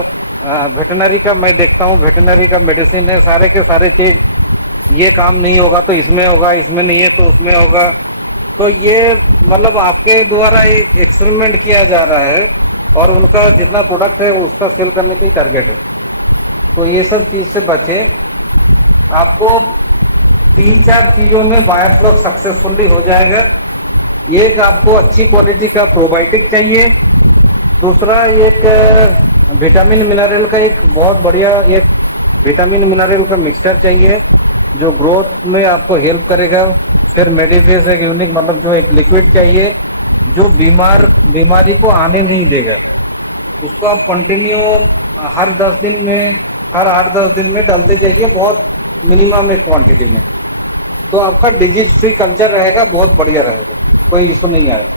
वेटनरी का मैं देखता हूँ, वेटनरी का मेडिसिन है, सारे के सारे चीज ये काम नहीं होगा तो इसमें होगा, इसमें नहीं है तो उसमें होगा। तो ये मतलब आपके द्वारा एक एक्सपेरिमेंट किया जा रहा है, और उनका जितना प्रोडक्ट है उसका सेल करने का ही टारगेट है। तो ये सब चीज से बचे। आपको 3-4 चीजों में बायोफ्लॉक सक्सेसफुली हो जाएगा। एक, आपको अच्छी क्वालिटी का प्रोबायोटिक चाहिए। दूसरा, एक विटामिन मिनरल का एक बहुत बढ़िया एक विटामिन मिनरल का मिक्सचर चाहिए जो ग्रोथ में आपको हेल्प करेगा। फिर मेडिफेस एक यूनिक मतलब जो एक लिक्विड चाहिए जो बीमारी को आने नहीं देगा। उसको आप कंटिन्यू हर 10 दिन में, हर 8-10 दिन में डालते जाइए, बहुत मिनिमम एक क्वांटिटी में। तो आपका डिजीज फ्री कल्चर रहेगा, बहुत बढ़िया रहेगा, कोई इशू नहीं आएगा।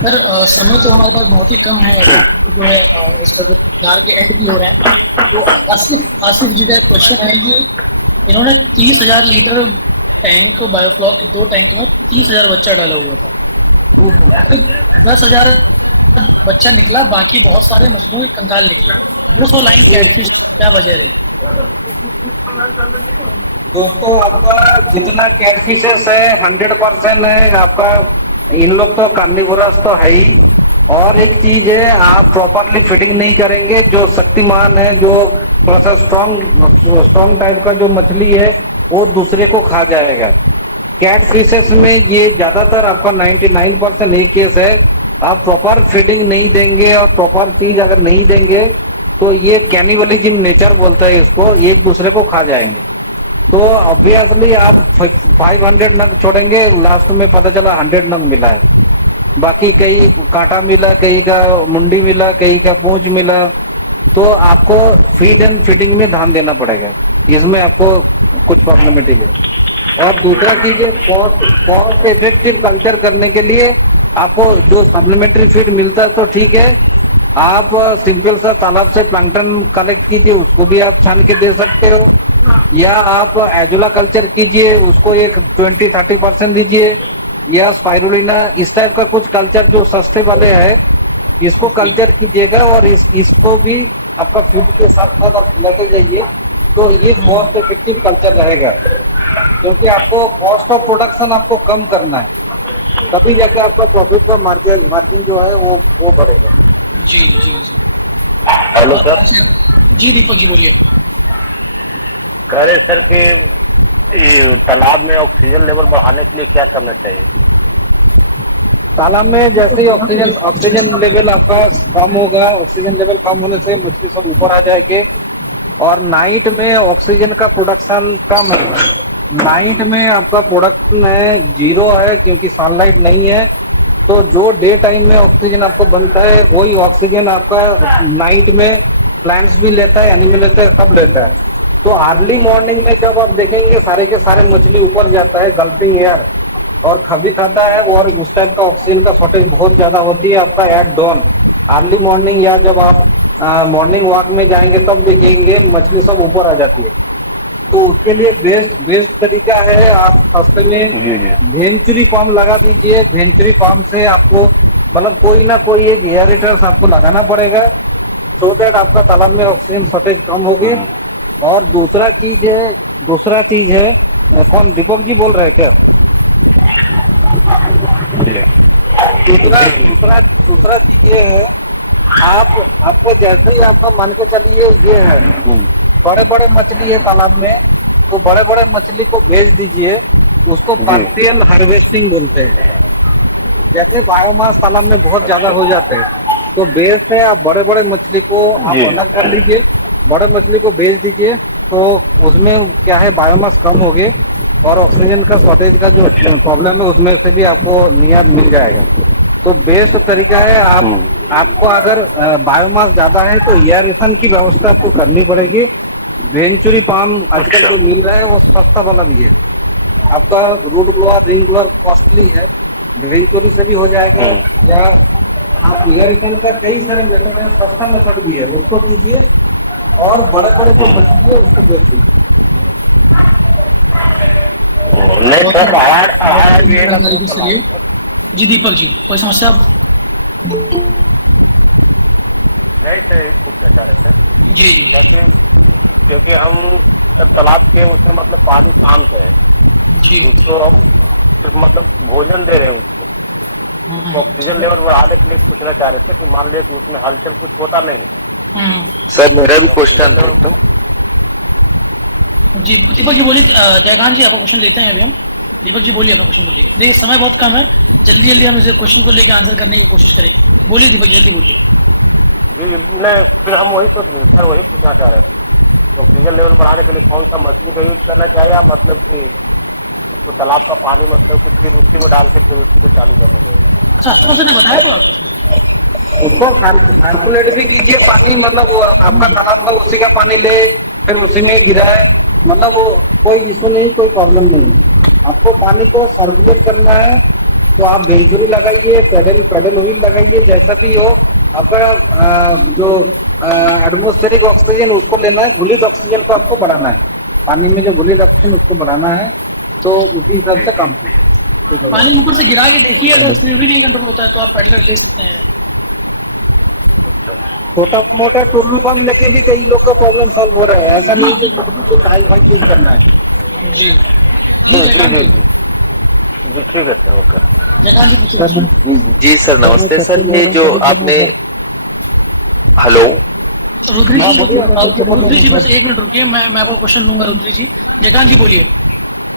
सर समय तो हमारे पास बहुत ही कम है, जो है इस वेबिनार के एंड भी हो रहे हैं। तो आसिफ जी का क्वेश्चन है कि इन्होंने 30,000 लीटर टैंक बायोफ्लॉक के 2 टैंक में 30,000 बच्चा डाला हुआ था। तो 10,000 बच्चा निकला, बाकी बहुत सारे मछलियों के कंकाल निकले। 200 लाइन कैटफिश, क्या वजह रही? दोस्तों आपका जितना कैटफिशेस है 100% है आपका। इन लोग तो कार्निवोरस तो है ही। और एक चीज है, आप प्रॉपरली फीडिंग नहीं करेंगे, जो शक्तिमान है, जो थोड़ा सा स्ट्रॉन्ग टाइप का जो मछली है वो दूसरे को खा जाएगा। कैटफिशेस में ये ज्यादातर आपका 99% एक केस है। आप प्रॉपर फीडिंग नहीं देंगे और प्रॉपर चीज अगर नहीं देंगे तो ये कैनिबलिज्म नेचर बोलता है इसको, एक दूसरे को खा जाएंगे। तो ऑब्वियसली आप 500 नग छोड़ेंगे, लास्ट में पता चला 100 नग मिला है, बाकी कई कांटा मिला, कई का मुंडी मिला, कई का पूंछ मिला। तो आपको फीड एंड फीडिंग में ध्यान देना पड़ेगा, इसमें आपको कुछ प्रॉब्लमेटिक है। और दूसरा चीज है, कॉस्ट इफेक्टिव कल्चर करने के लिए आपको जो सप्लीमेंट्री फीड मिलता है तो ठीक है, आप सिंपल सा तालाब से प्लैंकटन कलेक्ट कीजिए, उसको भी आप छान के दे सकते हो, या आप एजुला कल्चर कीजिए, उसको एक 20-30% दीजिए, या स्पाइरुलिना, इस टाइप का कुछ कल्चर जो सस्ते वाले हैं इसको कल्चर कीजिएगा। और इसको भी आपका फीड के साथ साथ आप खिलाते जाइए, तो ये कॉस्ट इफेक्टिव कल्चर रहेगा। क्योंकि आपको कॉस्ट ऑफ प्रोडक्शन आपको कम करना है, तभी जाके आपका प्रॉफिट का मार्जिन जो है वो बढ़ेगा। जी जी जी। Hello sir. जी दीपक जी बोलिए। कह रहे सर कि तालाब में ऑक्सीजन लेवल बढ़ाने के लिए क्या करना चाहिए? तालाब में जैसे ही ऑक्सीजन लेवल आपका कम होगा, ऑक्सीजन लेवल कम होने से मछली सब ऊपर आ जाएंगे। और नाइट में ऑक्सीजन का प्रोडक्शन कम है, नाइट में आपका प्रोडक्शन है 0 है, क्योंकि सनलाइट नहीं है। तो जो डे टाइम में ऑक्सीजन आपको बनता है वही ऑक्सीजन आपका नाइट में प्लांट्स भी लेता है, एनिमल लेता है, सब लेता है। तो अर्ली मॉर्निंग में जब आप देखेंगे सारे के सारे मछली ऊपर जाता है, गल्पिंग एयर और खबी खाता है, और उस टाइप का ऑक्सीजन का शॉर्टेज बहुत ज्यादा होती है आपका एट डॉन, अर्ली मॉर्निंग, या जब आप मॉर्निंग वॉक में जाएंगे तब देखेंगे मछली सब ऊपर आ जाती है। तो उसके लिए बेस्ट तरीका है, आप सस्ते में वेंचुरी पंप लगा दीजिए। वेंचुरी पंप से आपको मतलब कोई ना कोई एक एयरेटर्स आपको लगाना पड़ेगा, सो दैट आपका तालाब में ऑक्सीजन शॉर्टेज कम होगी। और दूसरा चीज है, कौन दीपक जी बोल रहे हैं क्या? दूसरा चीज ये है, आपको जैसे ही आपका मान के चलिए ये है बड़े बड़े मछली है तालाब में, तो बड़े बड़े मछली को भेज दीजिए, उसको पार्शियल हार्वेस्टिंग बोलते हैं। जैसे बायोमास तालाब में बहुत ज्यादा हो जाते हैं, तो बेस है आप बड़े बड़े मछली को आप अलग कर लीजिए, बड़े मछली को भेज दीजिए, तो उसमें क्या है बायोमास कम होगी और ऑक्सीजन का शॉर्टेज का जो प्रॉब्लम है उसमें से भी आपको निजात मिल जाएगा। तो बेस्ट तरीका है, आपको अगर बायोमास ज्यादा है तो एयरेशन की व्यवस्था आपको करनी पड़ेगी। वेंचुरी पाम आजकल जो मिल रहा है वो सस्ता वाला भी है, आपका root blower, ring blower costly है, वेंचुरी से भी हो जाएगा, या आप एयरेशन का कई सारे मेथड है, सस्ता मेथड भी है, उसको कीजिए और बड़े बड़े जो मछली है उसको बेच दीजिए। नहीं सर, जी दीपक जी कोई समस्या? नहीं सर, यही पूछना चाह रहे थे। जी जी। क्योंकि हम तालाब के उसमें मतलब पानी शांत है जी, उसको सिर्फ मतलब भोजन दे रहे हैं उसको, ऑक्सीजन लेवल बढ़ाने के लिए पूछना चाह रहे थे कि मान लिया कि उसमें हलचल कुछ होता नहीं है। सर मेरा भी क्वेश्चन था तो जी दीपक जी बोलिए। जयकांत जी आपका क्वेश्चन लेते हैं अभी हम। दीपक जी बोलिए, अपना क्वेश्चन बोलिए। देखिए समय बहुत कम है, जल्दी जल्दी हम इस क्वेश्चन को लेकर आंसर करने की कोशिश करेंगे। बोलिए दीपक, जल्दी बोलिए। जी नहीं, फिर हम वही सोच रहे सर, वही पूछना चाह रहे थे तो ऑक्सीजन लेवल बढ़ाने के लिए कौन सा मशीन का यूज करना चाहिए, या मतलब कि उसको तालाब का पानी मतलब कि फिर उसी में डाल के फिर उसी पे चालू करने दें। अच्छा, तो उसने बताया तो आपको? उसको कैलकुलेट भी कीजिए पानी, मतलब वो आपका तालाब का उसी का पानी ले फिर उसी में गिराए, मतलब वो कोई इशू नहीं, कोई प्रॉब्लम नहीं। आपको पानी को सर्कुलेट करना है तो आप वेंचुरी लगाइए, पेडल व्हील लगाइए, जैसा भी हो आपका जो एटमोस्फेरिक ऑक्सीजन उसको लेना है, घुलित ऑक्सीजन को आपको बढ़ाना है, पानी में जो घुलित ऑक्सीजन उसको बढ़ाना है, तो उसी हिसाब से काम कीजिए। ठीक है, पानी ऊपर से गिरा के देखिए, अगर फिर भी नहीं कंट्रोल होता है तो आप पेडलर ले सकते हैं। छोटा मोटा टुल्लू पंप लेके भी कई लोग का प्रॉब्लम सॉल्व हो रहा है, ऐसा नहीं कि कुछ हाई फाई चीज करना है। जी जी जी जी जी ठीक है सर, ओके। जगह जी पूछिए। जी सर, नमस्ते सर। ये जो आपने, हेलो, रुद्री जी बस एक मिनट रुकिए, मैं आपको क्वेश्चन दूंगा। रुद्री जी, जगह जी बोलिए।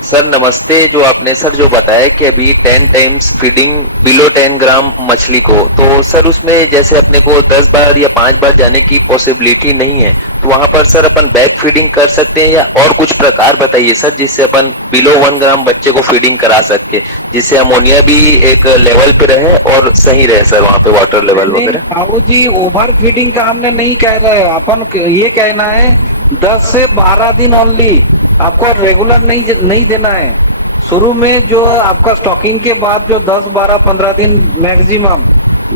सर नमस्ते। जो आपने सर जो बताया कि अभी 10 टाइम्स फीडिंग बिलो 10 ग्राम मछली को, तो सर उसमें जैसे अपने को 10 बार या 5 बार जाने की पॉसिबिलिटी नहीं है, तो वहां पर सर अपन बैक फीडिंग कर सकते हैं, या और कुछ प्रकार बताइए सर जिससे अपन बिलो 1 ग्राम बच्चे को फीडिंग करा सके, जिससे अमोनिया भी एक लेवल पे रहे और सही रहे सर वहाँ पे वाटर लेवल वगैरह। साहू जी, ओवर फीडिंग का हमने नहीं कह रहे, अपन ये कहना है 10 से 12 दिन ओनली, आपको रेगुलर नहीं देना है। शुरू में जो आपका स्टॉकिंग के बाद जो 10, 12, 15 दिन मैक्सिमम,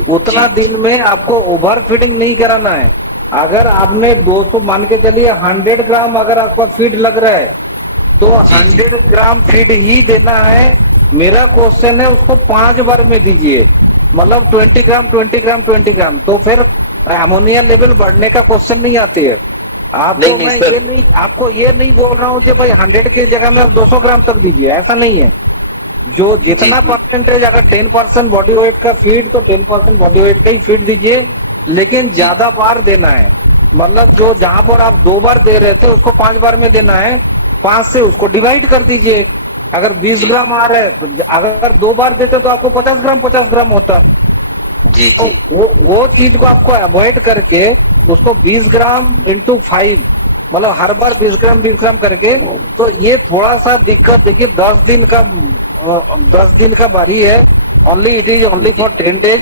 उतना दिन में आपको ओवर फीडिंग नहीं कराना है। अगर आपने 200 मान के चलिए 100 ग्राम अगर आपका फीड लग रहा है तो 100 ग्राम फीड ही देना है। मेरा क्वेश्चन है उसको 5 बार में दीजिए, मतलब 20 ग्राम 20 ग्राम 20 ग्राम, तो फिर अमोनिया लेवल बढ़ने का क्वेश्चन नहीं आती है। आपको नहीं, मैं सर। आपको ये नहीं बोल रहा हूँ कि भाई 100 की जगह में आप 200 ग्राम तक दीजिए, ऐसा नहीं है। जो जितना परसेंटेज, अगर 10% बॉडी वेट का फीड तो 10% बॉडी वेट का ही फीड दीजिए, लेकिन ज्यादा बार देना है। मतलब जो जहां पर आप 2 बार दे रहे थे उसको 5 बार में देना है, 5 से उसको डिवाइड कर दीजिए। अगर 20 ग्राम आ रहा है तो अगर 2 बार देते तो आपको 50 ग्राम होता। जी तो जी वो चीज को आपको अवॉइड करके उसको 20 ग्राम इंटू 5, मतलब हर बार 20 ग्राम करके, तो ये थोड़ा सा दिक्कत। देखिए 10 दिन का बारी है, only it is only for 10 days.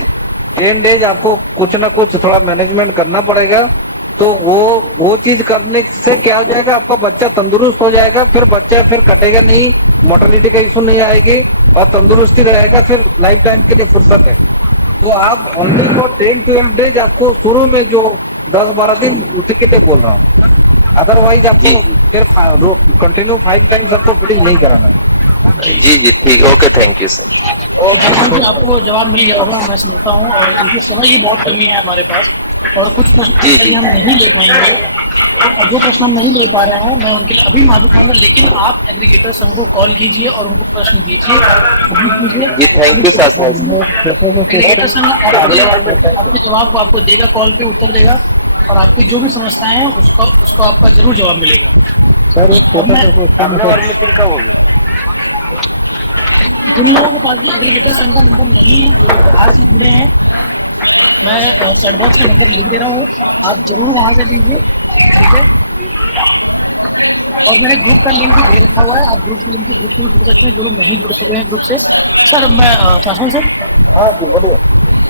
10 days आपको कुछ ना कुछ थोड़ा मैनेजमेंट करना पड़ेगा। तो वो चीज करने से क्या हो जाएगा, आपका बच्चा तंदुरुस्त हो जाएगा, फिर बच्चा फिर कटेगा नहीं, मोर्टेलिटी का इशू नहीं आएगी और तंदुरुस्ती रहेगा, फिर लाइफ टाइम के लिए फुर्सत है। तो आप ओनली फॉर 10-12 डेज आपको शुरू में जो 10-12 दिन उसी के लिए बोल रहा हूँ, अदरवाइज आपको फिर कंटिन्यू 5 टाइम्स आपको फीडिंग नहीं कराना है। जी जी ठीक, ओके, थैंक यू सर। जगह जी आपको जवाब मिल गया होगा, मैं समझता हूँ। और देखिए समय की बहुत कमी है हमारे पास, और कुछ प्रश्न हम नहीं ले पाएंगे। तो जो प्रश्न हम नहीं ले पा रहे हैं मैं उनके लिए अभी माफी चाहूंगा, लेकिन आप एग्रीगेटर संघ को कॉल कीजिए और उनको प्रश्न दीजिए। जी थैंक यू सर। एग्रीगेटर संघ आपके जवाब को आपको देगा, कॉल पे उत्तर देगा, और आपकी जो भी समस्याएं हैं उसको आपका जरूर जवाब मिलेगा। सर एक छोटा सा क्वेश्चन, मीटिंग कब होगी? जिन लोगों के पास एग्रीगेटर संघ का नंबर नहीं है, जो लोग आज ही जुड़े हैं, मैं चैट बॉक्स का नंबर लिख दे रहा हूँ, आप जरूर वहां से लीजिए, ठीक है। और मैंने ग्रुप का लिंक भी दे रखा हुआ है, आप ग्रुप से भी जुड़ सकते हैं, जो लोग नहीं जुड़े हुए हैं ग्रुप से। सर मैं शासन सर, हाँ जी बोलिए।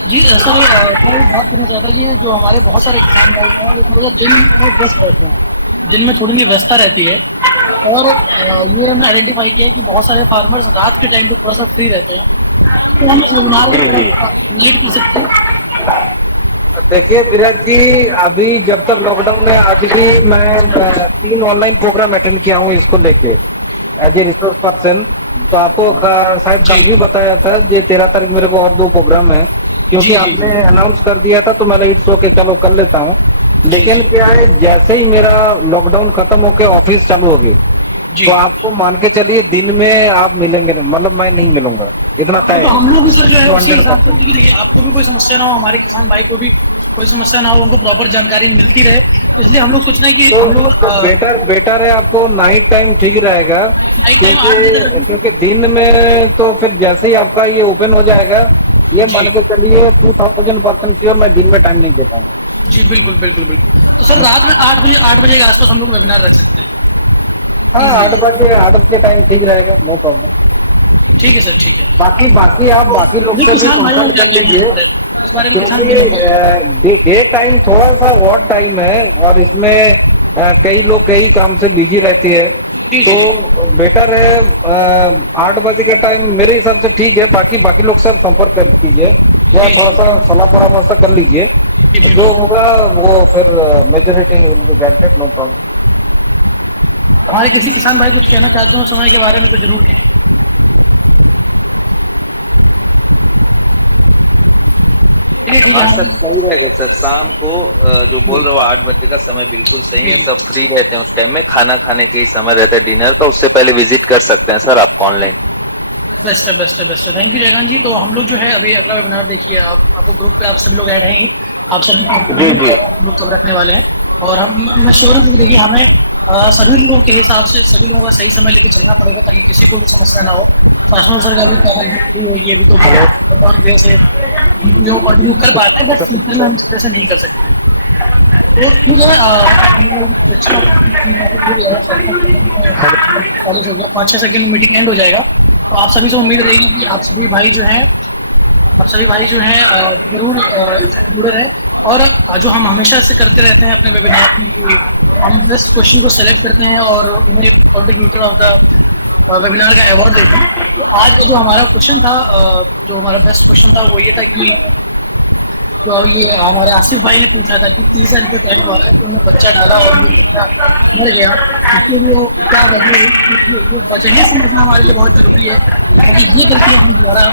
जी सर, मैं बात करना चाहता कि जो हमारे बहुत सारे किसान भाई हैं वो थोड़ा दिन में व्यस्त रहते हैं, दिन में थोड़ी सी व्यस्तता रहती है, और ये हमने आइडेंटिफाई किया है कि बहुत सारे फार्मर्स रात के टाइम पे थोड़ा सा फ्री रहते हैं, तो हम इस वेबिनार को लीड कर सकते हैं। देखिए विराट जी, अभी जब तक लॉकडाउन है, आज भी मैं 3 ऑनलाइन प्रोग्राम अटेंड किया हूँ इसको लेके एज ए रिसोर्स पर्सन। तो आपको शायद कल भी बताया था, ये 13 तारीख मेरे को और 2 प्रोग्राम है, क्योंकि आपने अनाउंस कर दिया था तो मैं इट्स ओके चलो कर लेता हूँ। लेकिन क्या है, जैसे ही मेरा लॉकडाउन खत्म होके ऑफिस चालू हो गई, तो आपको मान के चलिए दिन में आप मिलेंगे, मतलब मैं नहीं मिलूंगा, इतना तय तो है। हम लोग भी सर जो है उसी हिसाब से, देखिए आपको भी कोई समस्या ना हो, हमारे किसान भाई को भी कोई समस्या ना हो, उनको प्रॉपर जानकारी मिलती रहे, इसलिए हम लोग सोच रहे हैं कि हम लोग बेटर है, आपको नाइट टाइम ठीक रहेगा, क्योंकि दिन में तो फिर जैसे ही आपका ये ओपन हो जाएगा, ये मान के चलिए 2000% श्योर मैं दिन में टाइम नहीं दे पाऊंगा। जी बिल्कुल बिल्कुल बिल्कुल। तो सर रात में 8 बजे के आसपास हम लोग वेबिनार रख सकते हैं। हाँ, Easily। 8 बजे टाइम ठीक रहेगा, नो प्रॉब्लम। ठीक है सर, ठीक है। बाकी आप बाकी लोग नहीं, से भी किसान भाइयों को कंसल्ट क्या कर कहना है लीजिए, इस बारे में किसान भाइयों को क्योंकि डे टाइम थोड़ा सा ऑड टाइम है और इसमें कई लोग कई काम से बिजी रहती है, जी तो जी जी। बेटर है 8 बजे का टाइम मेरे हिसाब से ठीक है। बाकी लोग से आप संपर्क कर कीजिए या जी थोड़ा जी सा सलाह परामर्श कर लीजिए, जी जो बिल्कुल। होगा वो फिर majority will be granted, no problem. हमारे किसी किसान भाई कुछ कहना चाहते हो समय के बारे में तो जरूर कहें। चलिए ठीक है हाँ हम। सर, सही रहेगा सर। शाम को जो बोल रहे हो 8 बजे का समय बिल्कुल सही है। जी सब फ्री रहते हैं उस टाइम में, खाना खाने के ही समय रहता है, डिनर का। उससे पहले विजिट कर सकते हैं सर आपको ऑनलाइन। बेस्ट है बेस्ट है बेस्ट है। थैंक यू जयकांत जी। तो हम लोग जो है अभी अगला वेबिनार देखिए, आपको ग्रुप पे आप सभी लोग ऐड हैं ही। आप सभी जी जी हम लोग कब रखने वाले हैं और मैं श्योर हूँ कि देखिए हमें सभी लोगों के हिसाब से सभी लोगों का सही समय लेके चलना पड़ेगा ताकि किसी को भी समस्या ना हो। शासनों सर का भी पहले होगी, अभी तो बहुत वजह से हम चीजों को कंटिन्यू कर पाते हैं, बट फ्यूचर में हम इस तरह से नहीं कर सकते हैं। तो ठीक है, 40 हो गया, 5-6 सेकंड में मीटिंग एंड हो जाएगा। तो आप सभी से उम्मीद रहेगी कि आप सभी भाई जो हैं जरूर जुड़े रहें। और जो हम हमेशा से करते रहते हैं अपने वेबिनार में कि हम बेस्ट क्वेश्चन को सेलेक्ट करते हैं और उन्हें कंट्रीब्यूटर ऑफ द वेबिनार का अवार्ड देते हैं। तो आज का जो हमारा क्वेश्चन था, जो हमारा बेस्ट क्वेश्चन था वो ये था कि तो ये हमारे आसिफ भाई ने पूछा था कि 30 रुपये टाइम वाला तो उन्होंने बच्चा डाला और वो बच्चा मर गया, इसके लिए वो क्या वजह है, ये वजहें समझना हमारे लिए बहुत जरूरी है ताकि ये गलतियां हम दोबारा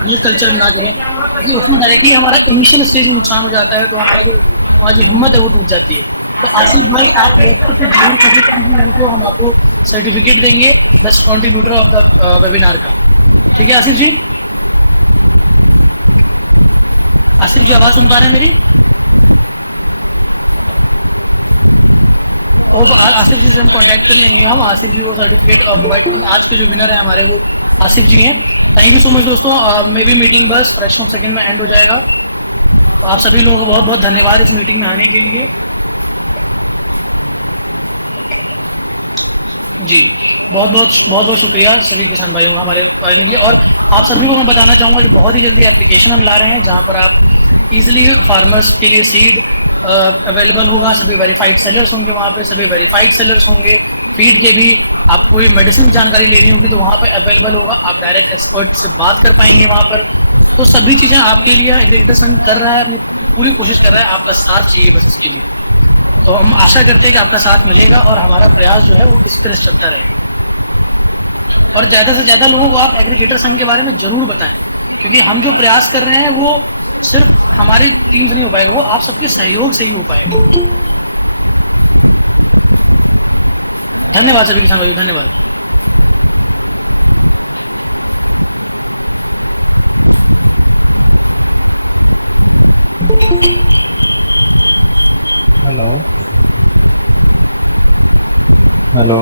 अगले कल्चर में ना करें। क्योंकि उसमें डायरेक्टली हमारा इनिशियल स्टेज में नुकसान हो जाता है तो हमारी जो हिम्मत है वो टूट जाती है। तो आसिफ भाई आप व्हाट्सएप पे जरूर कोशिश कीजिए उनको, हम आपको सर्टिफिकेट देंगे best contributor of the webinar का। ठीक है आसिफ जी? आसिफ जी आवाज सुन पा रहे हैं मेरी? और आसिफ जी से हम कांटेक्ट कर लेंगे, हम आसिफ जी को सर्टिफिकेट प्रोवाइड करेंगे। आज के जो विनर है हमारे वो आसिफ जी हैं। थैंक यू सो मच दोस्तों। मे बी मीटिंग बस फ्रेश सेकंड में एंड हो जाएगा। तो आप सभी लोगों को बहुत बहुत धन्यवाद इस मीटिंग में आने के लिए। जी बहुत बहुत शुक्रिया सभी किसान भाइयों का हमारे आने के लिए। और आप सभी को मैं बताना चाहूंगा कि बहुत ही जल्दी एप्लीकेशन हम ला रहे हैं जहां पर आप इजिली फार्मर्स के लिए सीड अवेलेबल होगा। सभी वेरीफाइड सेलर्स होंगे वहां पे, सभी वेरीफाइड सेलर्स होंगे। फीड के भी आपको कोई मेडिसिन की जानकारी लेनी होगी तो वहां पे अवेलेबल होगा, आप डायरेक्ट एक्सपर्ट से बात कर पाएंगे वहां पर। तो सभी चीजें आपके लिए एग्रीकल्चर संघ कर रहा है, अपनी पूरी कोशिश कर रहा है, आपका साथ चाहिए बस इसके लिए। तो हम आशा करते हैं कि आपका साथ मिलेगा और हमारा प्रयास जो है वो इस तरह से चलता रहेगा। और ज्यादा से ज्यादा लोगों को आप एग्रीगेटर संघ के बारे में जरूर बताएं, क्योंकि हम जो प्रयास कर रहे हैं वो सिर्फ हमारी टीम से नहीं हो पाएगा, वो आप सबके सहयोग से ही हो पाएगा। धन्यवाद सभी किसान भाइयों, धन्यवाद। Hello hello